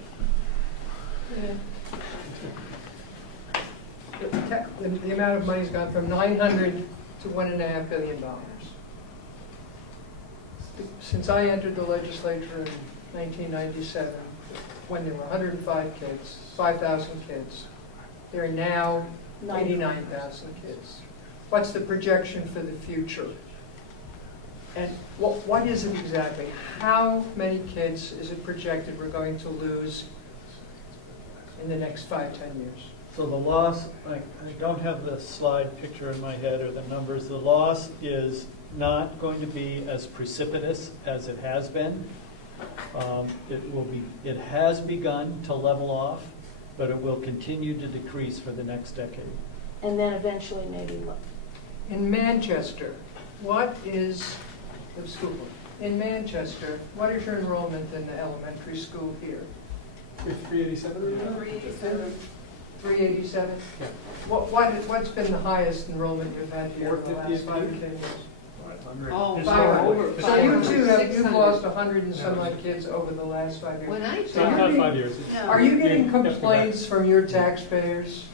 The amount of money's gone from 900 to $1.5 billion. Since I entered the legislature in 1997, when there were 105 kids, 5,000 kids, there are now 89,000 kids. What's the projection for the future? And what is it exactly? How many kids is it projected we're going to lose in the next 5-10 years? So the loss, I don't have the slide picture in my head or the numbers. The loss is not going to be as precipitous as it has been. It has begun to level off, but it will continue to decrease for the next decade. And then eventually maybe what? In Manchester, what is the school? In Manchester, what is your enrollment in the elementary school here? 387? 387. 387? Yeah. What's been the highest enrollment you've had here in the last 5 or 10 years? Oh, So you two you've lost 100 and some odd kids over the last 5 years. When I So Not 5 years. are you getting complaints from your taxpayers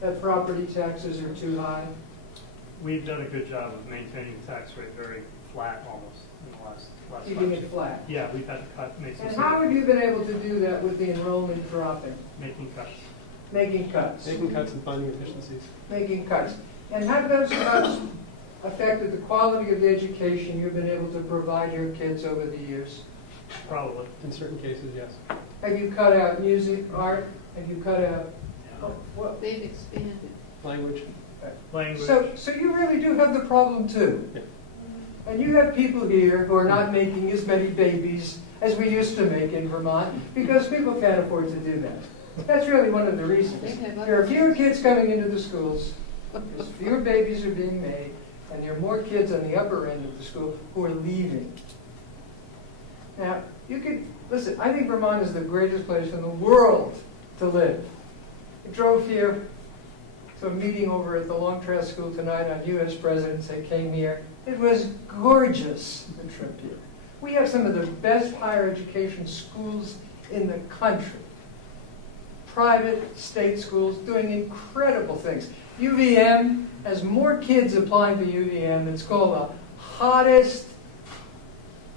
that property taxes are too high? We've done a good job of maintaining the tax rate very flat almost in the last Keeping 5 it years. flat? Yeah, we've had to make some. And how have you been able to do that with the enrollment dropping? Making cuts. Making cuts? Making cuts and finding efficiencies. Making cuts. And have those cuts affected the quality of the education you've been able to provide your kids over the years? Probably. In certain cases, yes. Have you cut out music, art? Have you cut out what? They've expanded. Language. Language. So you really do have the problem too. Yeah. And you have people here who are not making as many babies as we used to make in Vermont because people can't afford to do that. That's really one of the reasons. There are fewer kids coming into the schools because fewer babies are being made, and there are more kids on the upper end of the school who are leaving. Now, you could, listen, I think Vermont is the greatest place in the world to live. I drove here to a meeting over at the Long Trail School tonight on U.S. presidents that came here. It was gorgeous, the trip here. We have some of the best higher education schools in the country. Private, state schools doing incredible things. UVM has more kids applying to UVM. It's called the hottest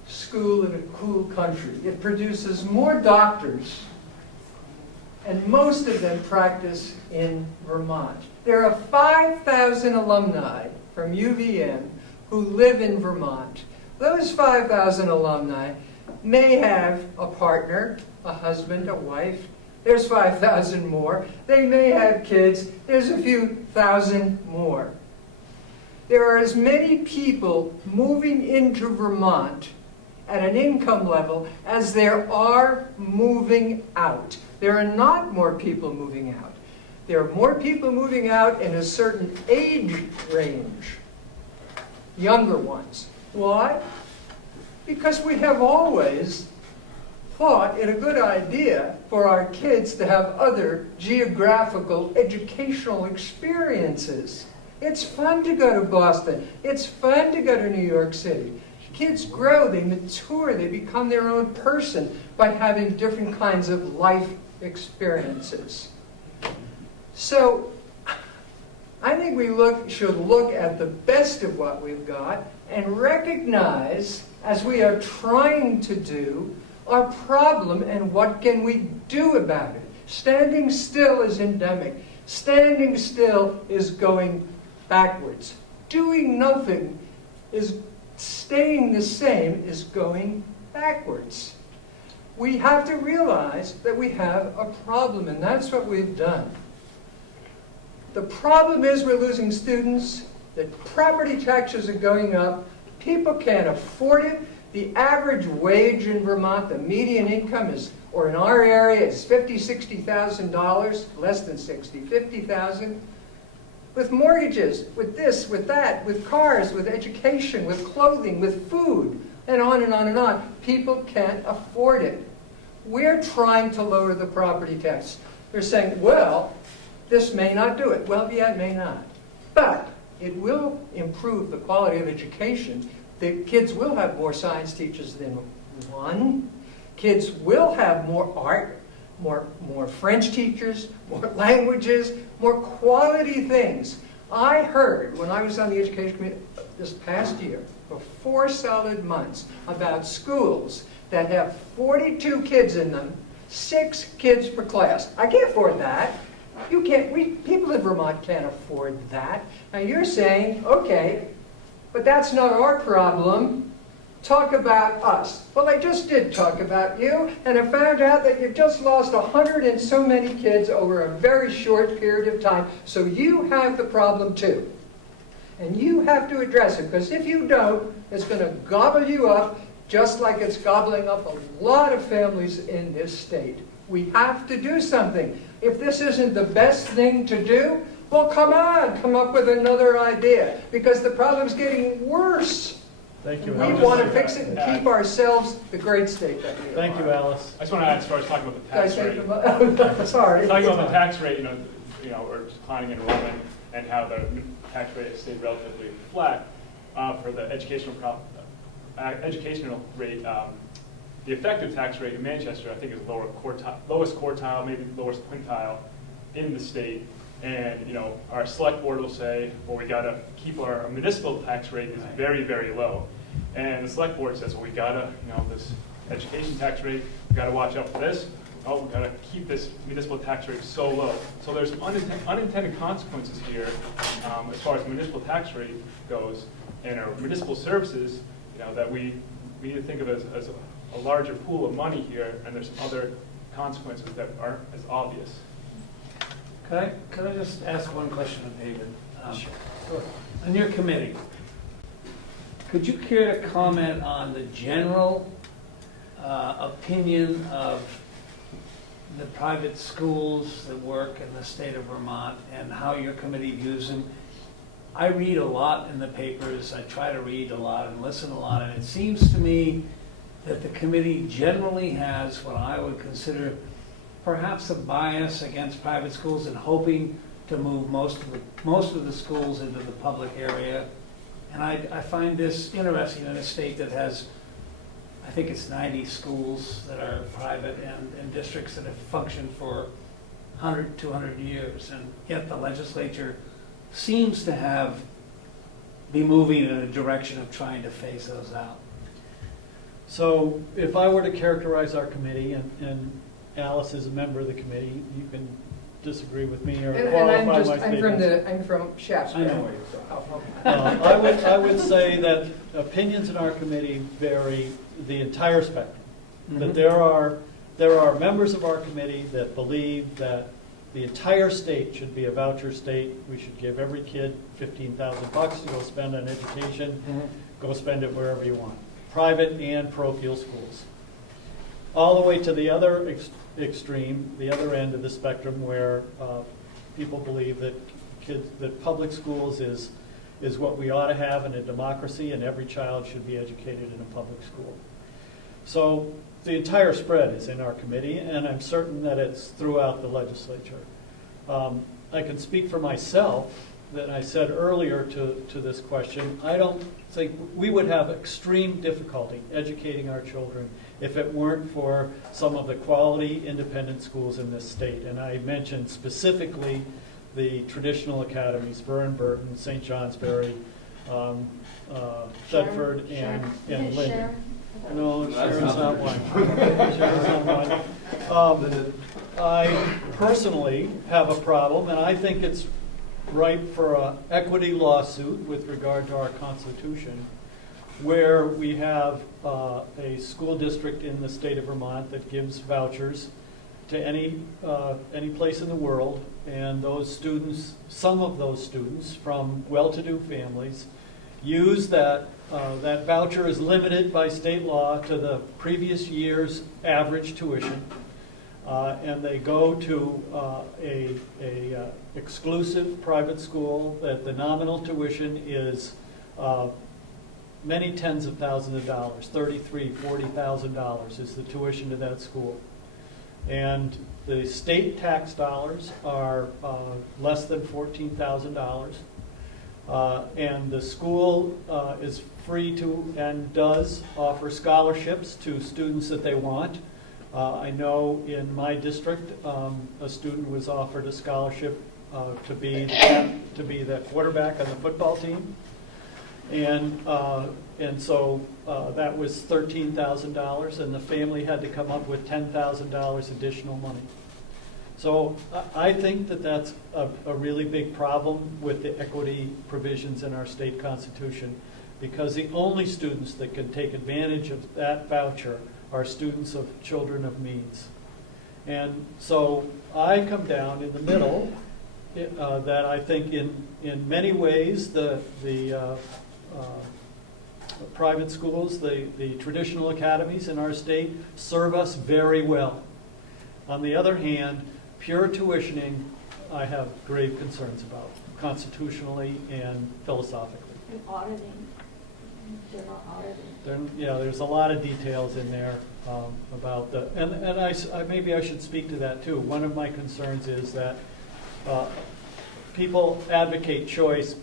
school in a cool country. It produces more doctors, and most of them practice in Vermont. There are 5,000 alumni from UVM who live in Vermont. Those 5,000 alumni may have a partner, a husband, a wife. There's 5,000 more. They may have kids. There's a few thousand more. There are as many people moving into Vermont at an income level as there are moving out. There are not more people moving out. There are more people moving out in a certain age range, younger ones. Why? Because we have always thought it a good idea for our kids to have other geographical educational experiences. It's fun to go to Boston. It's fun to go to New York City. Kids grow, they mature, they become their own person by having different kinds of life experiences. So I think we should look at the best of what we've got and recognize, as we are trying to do, our problem and what can we do about it. Standing still is endemic. Standing still is going backwards. Doing nothing is staying the same, is going backwards. We have to realize that we have a problem, and that's what we've done. The problem is we're losing students, that property taxes are going up, people can't afford it. The average wage in Vermont, the median income is, or in our area, is $50,000, $60,000, less than 60, 50,000. With mortgages, with this, with that, with cars, with education, with clothing, with food, and on and on and on. People can't afford it. We're trying to lower the property tax. They're saying, well, this may not do it. Well, yeah, it may not. But it will improve the quality of education. The kids will have more science teachers than one. Kids will have more art, more French teachers, more languages, more quality things. I heard, when I was on the Education Committee this past year, for 4 solid months, about schools that have 42 kids in them, 6 kids per class. I can't afford that. You can't, people in Vermont can't afford that. Now you're saying, okay, but that's not our problem. Talk about us. Well, I just did talk about you, and I found out that you've just lost 100 and so many kids over a very short period of time. So you have the problem too. And you have to address it, because if you don't, it's going to gobble you up just like it's gobbling up a lot of families in this state. We have to do something. If this isn't the best thing to do, well, come on, come up with another idea, because the problem's getting worse. Thank you, We Alice. want to fix it and keep ourselves the great state that we are. Thank you, Alice. I just want to add, as far as talking about the tax rate. Sorry. Talking about the tax rate, or declining enrollment, and how the tax rate has stayed relatively flat for the educational rate. The effective tax rate in Manchester, I think, is lowest quartile, maybe lowest quintile in the state. And our select board will say, well, we got to keep our municipal tax rate is very, very low. And the select board says, well, we got to, this education tax rate, we got to watch out for this. Oh, we got to keep this municipal tax rate so low. So there's unintended consequences here as far as municipal tax rate goes, and our municipal services, that we need to think of as a larger pool of money here, and there's some other consequences that aren't as obvious. Could I just ask one question of David? Sure. On your committee, could you care to comment on the general opinion of the private schools that work in the state of Vermont and how your committee views them, I read a lot in the papers, I try to read a lot and listen a lot, and it seems to me that the committee generally has what I would consider perhaps a bias against private schools and hoping to move most of the schools into the public area. And I find this interesting in a state that has, I think it's 90 schools that are private and districts that have functioned for 100, 200 years. And yet the legislature seems to be moving in a direction of trying to phase those out. So if I were to characterize our committee, and Alice is a member of the committee, you can disagree with me or And qualify my I'm from Shaftesbury. I would say that opinions in our committee vary the entire spectrum. That there are members of our committee that believe that the entire state should be a voucher state. We should give every kid $15,000 to go spend on education. Go spend it wherever you want, private and parochial schools. All the way to the other extreme, the other end of the spectrum, where people believe that public schools is what we ought to have in a democracy, and every child should be educated in a public school. So the entire spread is in our committee, and I'm certain that it's throughout the legislature. I can speak for myself that I said earlier to this question. I don't think we would have extreme difficulty educating our children if it weren't for some of the quality independent schools in this state. And I mentioned specifically the traditional academies, Burr & Burton, St. Johnsbury, Thedford, and Linden. No, Sharon's not one. Sharon's not one. I personally have a problem, and I think it's ripe for an equity lawsuit with regard to our Constitution, where we have a school district in the state of Vermont that gives vouchers to any place in the world, and those students, some of those students from well-to-do families, use that voucher is limited by state law to the previous year's average tuition, and they go to a exclusive private school that the nominal tuition is many tens of thousands of dollars, $33,000, $40,000 is the tuition to that school. And the state tax dollars are less than $14,000. And the school is free to and does offer scholarships to students that they want. I know in my district, a student was offered a scholarship to be the quarterback on the football team. And so that was $13,000, and the family had to come up with $10,000 additional money. So I think that that's a really big problem with the equity provisions in our state constitution, because the only students that can take advantage of that voucher are students of children of means. And so I come down in the middle, that I think in many ways the private schools, the traditional academies in our state serve us very well. On the other hand, pure tuitioning, I have grave concerns about, constitutionally and philosophically. And auditing. They're not auditing. There's a lot of details in there about the, and maybe I should speak to that too. One of my concerns is that people advocate choice.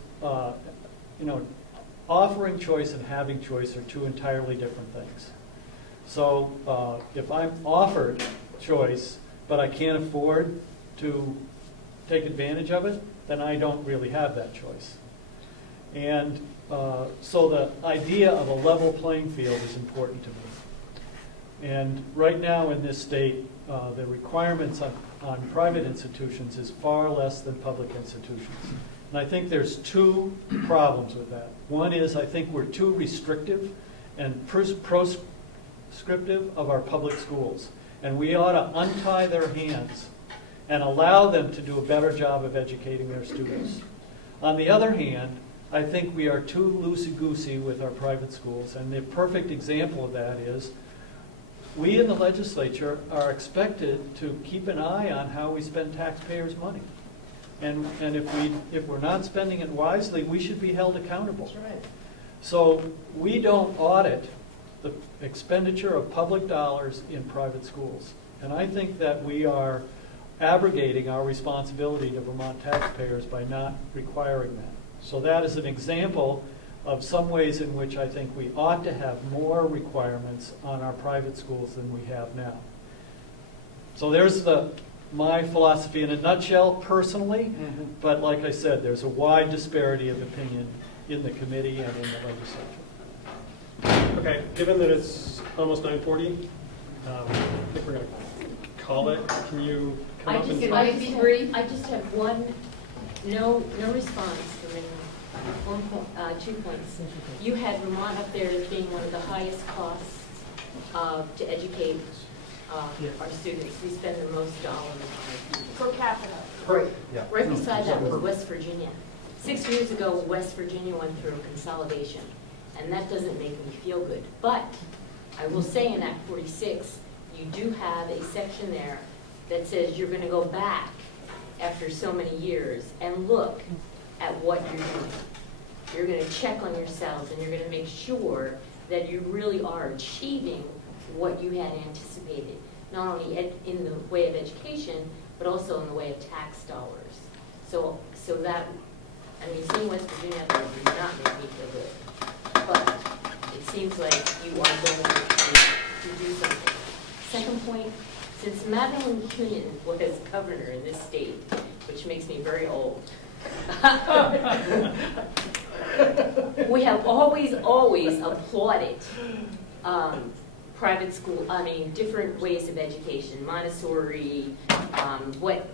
Offering choice and having choice are two entirely different things. So if I'm offered choice, but I can't afford to take advantage of it, then I don't really have that choice. And so the idea of a level playing field is important to me. And right now in this state, the requirements on private institutions is far less than public institutions. And I think there's two problems with that. One is I think we're too restrictive and proscriptive of our public schools. And we ought to untie their hands and allow them to do a better job of educating their students. On the other hand, I think we are too loosey-goosey with our private schools. And the perfect example of that is we in the legislature are expected to keep an eye on how we spend taxpayers' money. And if we're not spending it wisely, we should be held accountable. That's right. So we don't audit the expenditure of public dollars in private schools. And I think that we are abrogating our responsibility to Vermont taxpayers by not requiring that. So that is an example of some ways in which I think we ought to have more requirements on our private schools than we have now. So there's my philosophy in a nutshell personally, but like I said, there's a wide disparity of opinion in the committee and in the legislature. Okay, given that it's almost 9:40, I think we're going to call it. Can you come up and... I just have no response from anyone. 2 points. You had Vermont up there as being one of the highest costs to educate our students. We spend the most dollars Per capita. Right beside that was West Virginia. 6 years ago, West Virginia went through consolidation, and that doesn't make me feel good. But I will say in Act 46, you do have a section there that says you're going to go back after so many years and look at what you're doing. You're going to check on yourselves, and you're going to make sure that you really are achieving what you had anticipated, not only in the way of education, but also in the way of tax dollars. So that, I mean, seeing West Virginia up there did not make me feel good. But it seems like you are going to do something. Second point, since Madeline Kunin was governor in this state, which makes me very old, we have always applauded private school, different ways of education, Montessori,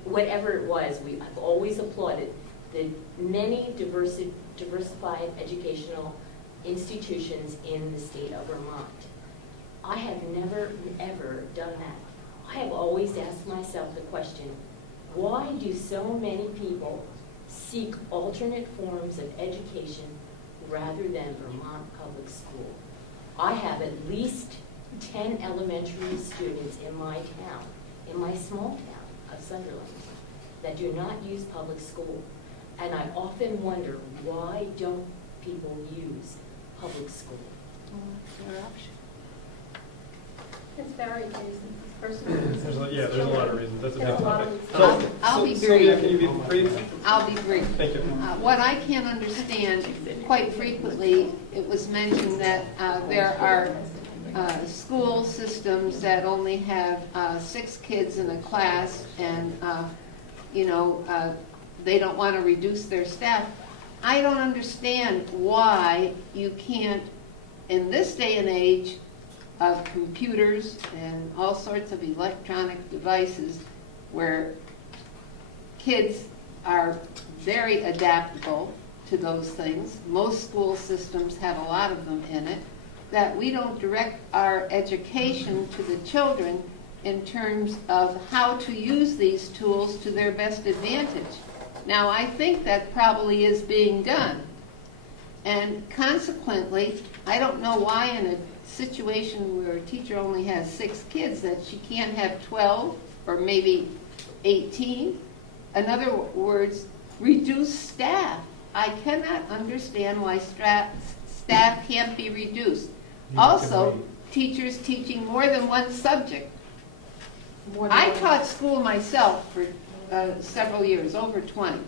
whatever it was, we have always applauded the many diversified educational institutions in the state of Vermont. I have never, ever done that. I have always asked myself the question, why do so many people seek alternate forms of education rather than Vermont public school? I have at least 10 elementary students in my town, in my small town of Sunderland, that do not use public school. And I often wonder, why don't people use public school? Their option. It's very reasons. There's a lot of reasons. That's a big There's a lot topic. of I'll be Sylvia, brief. can you be brief? I'll be brief. Thank you. What I can't understand, quite frequently, it was mentioned that there are school systems that only have 6 kids in a class, and they don't want to reduce their staff. I don't understand why you can't, in this day and age of computers and all sorts of electronic devices, where kids are very adaptable to those things, most school systems have a lot of them in it, that we don't direct our education to the children in terms of how to use these tools to their best advantage. Now, I think that probably is being done. And consequently, I don't know why in a situation where a teacher only has 6 kids that she can't have 12 or maybe 18. In other words, reduce staff. I cannot understand why staff can't be reduced. Also, teachers teaching more than one subject. I taught school myself for several years, over 20.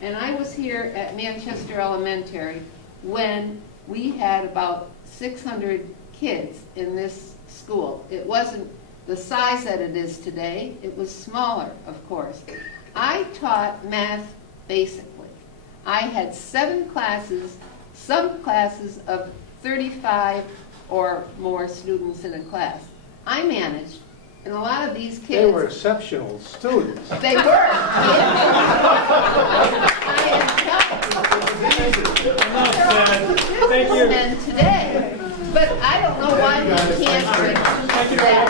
And I was here at Manchester Elementary when we had about 600 kids in this school. It wasn't the size that it is today. It was smaller, of course. I taught math basically. I had 7 classes, some classes of 35 or more students in a class. I managed, and a lot of these kids... They were exceptional students. They were. Thank you. And today, but I don't know why we can't reduce that.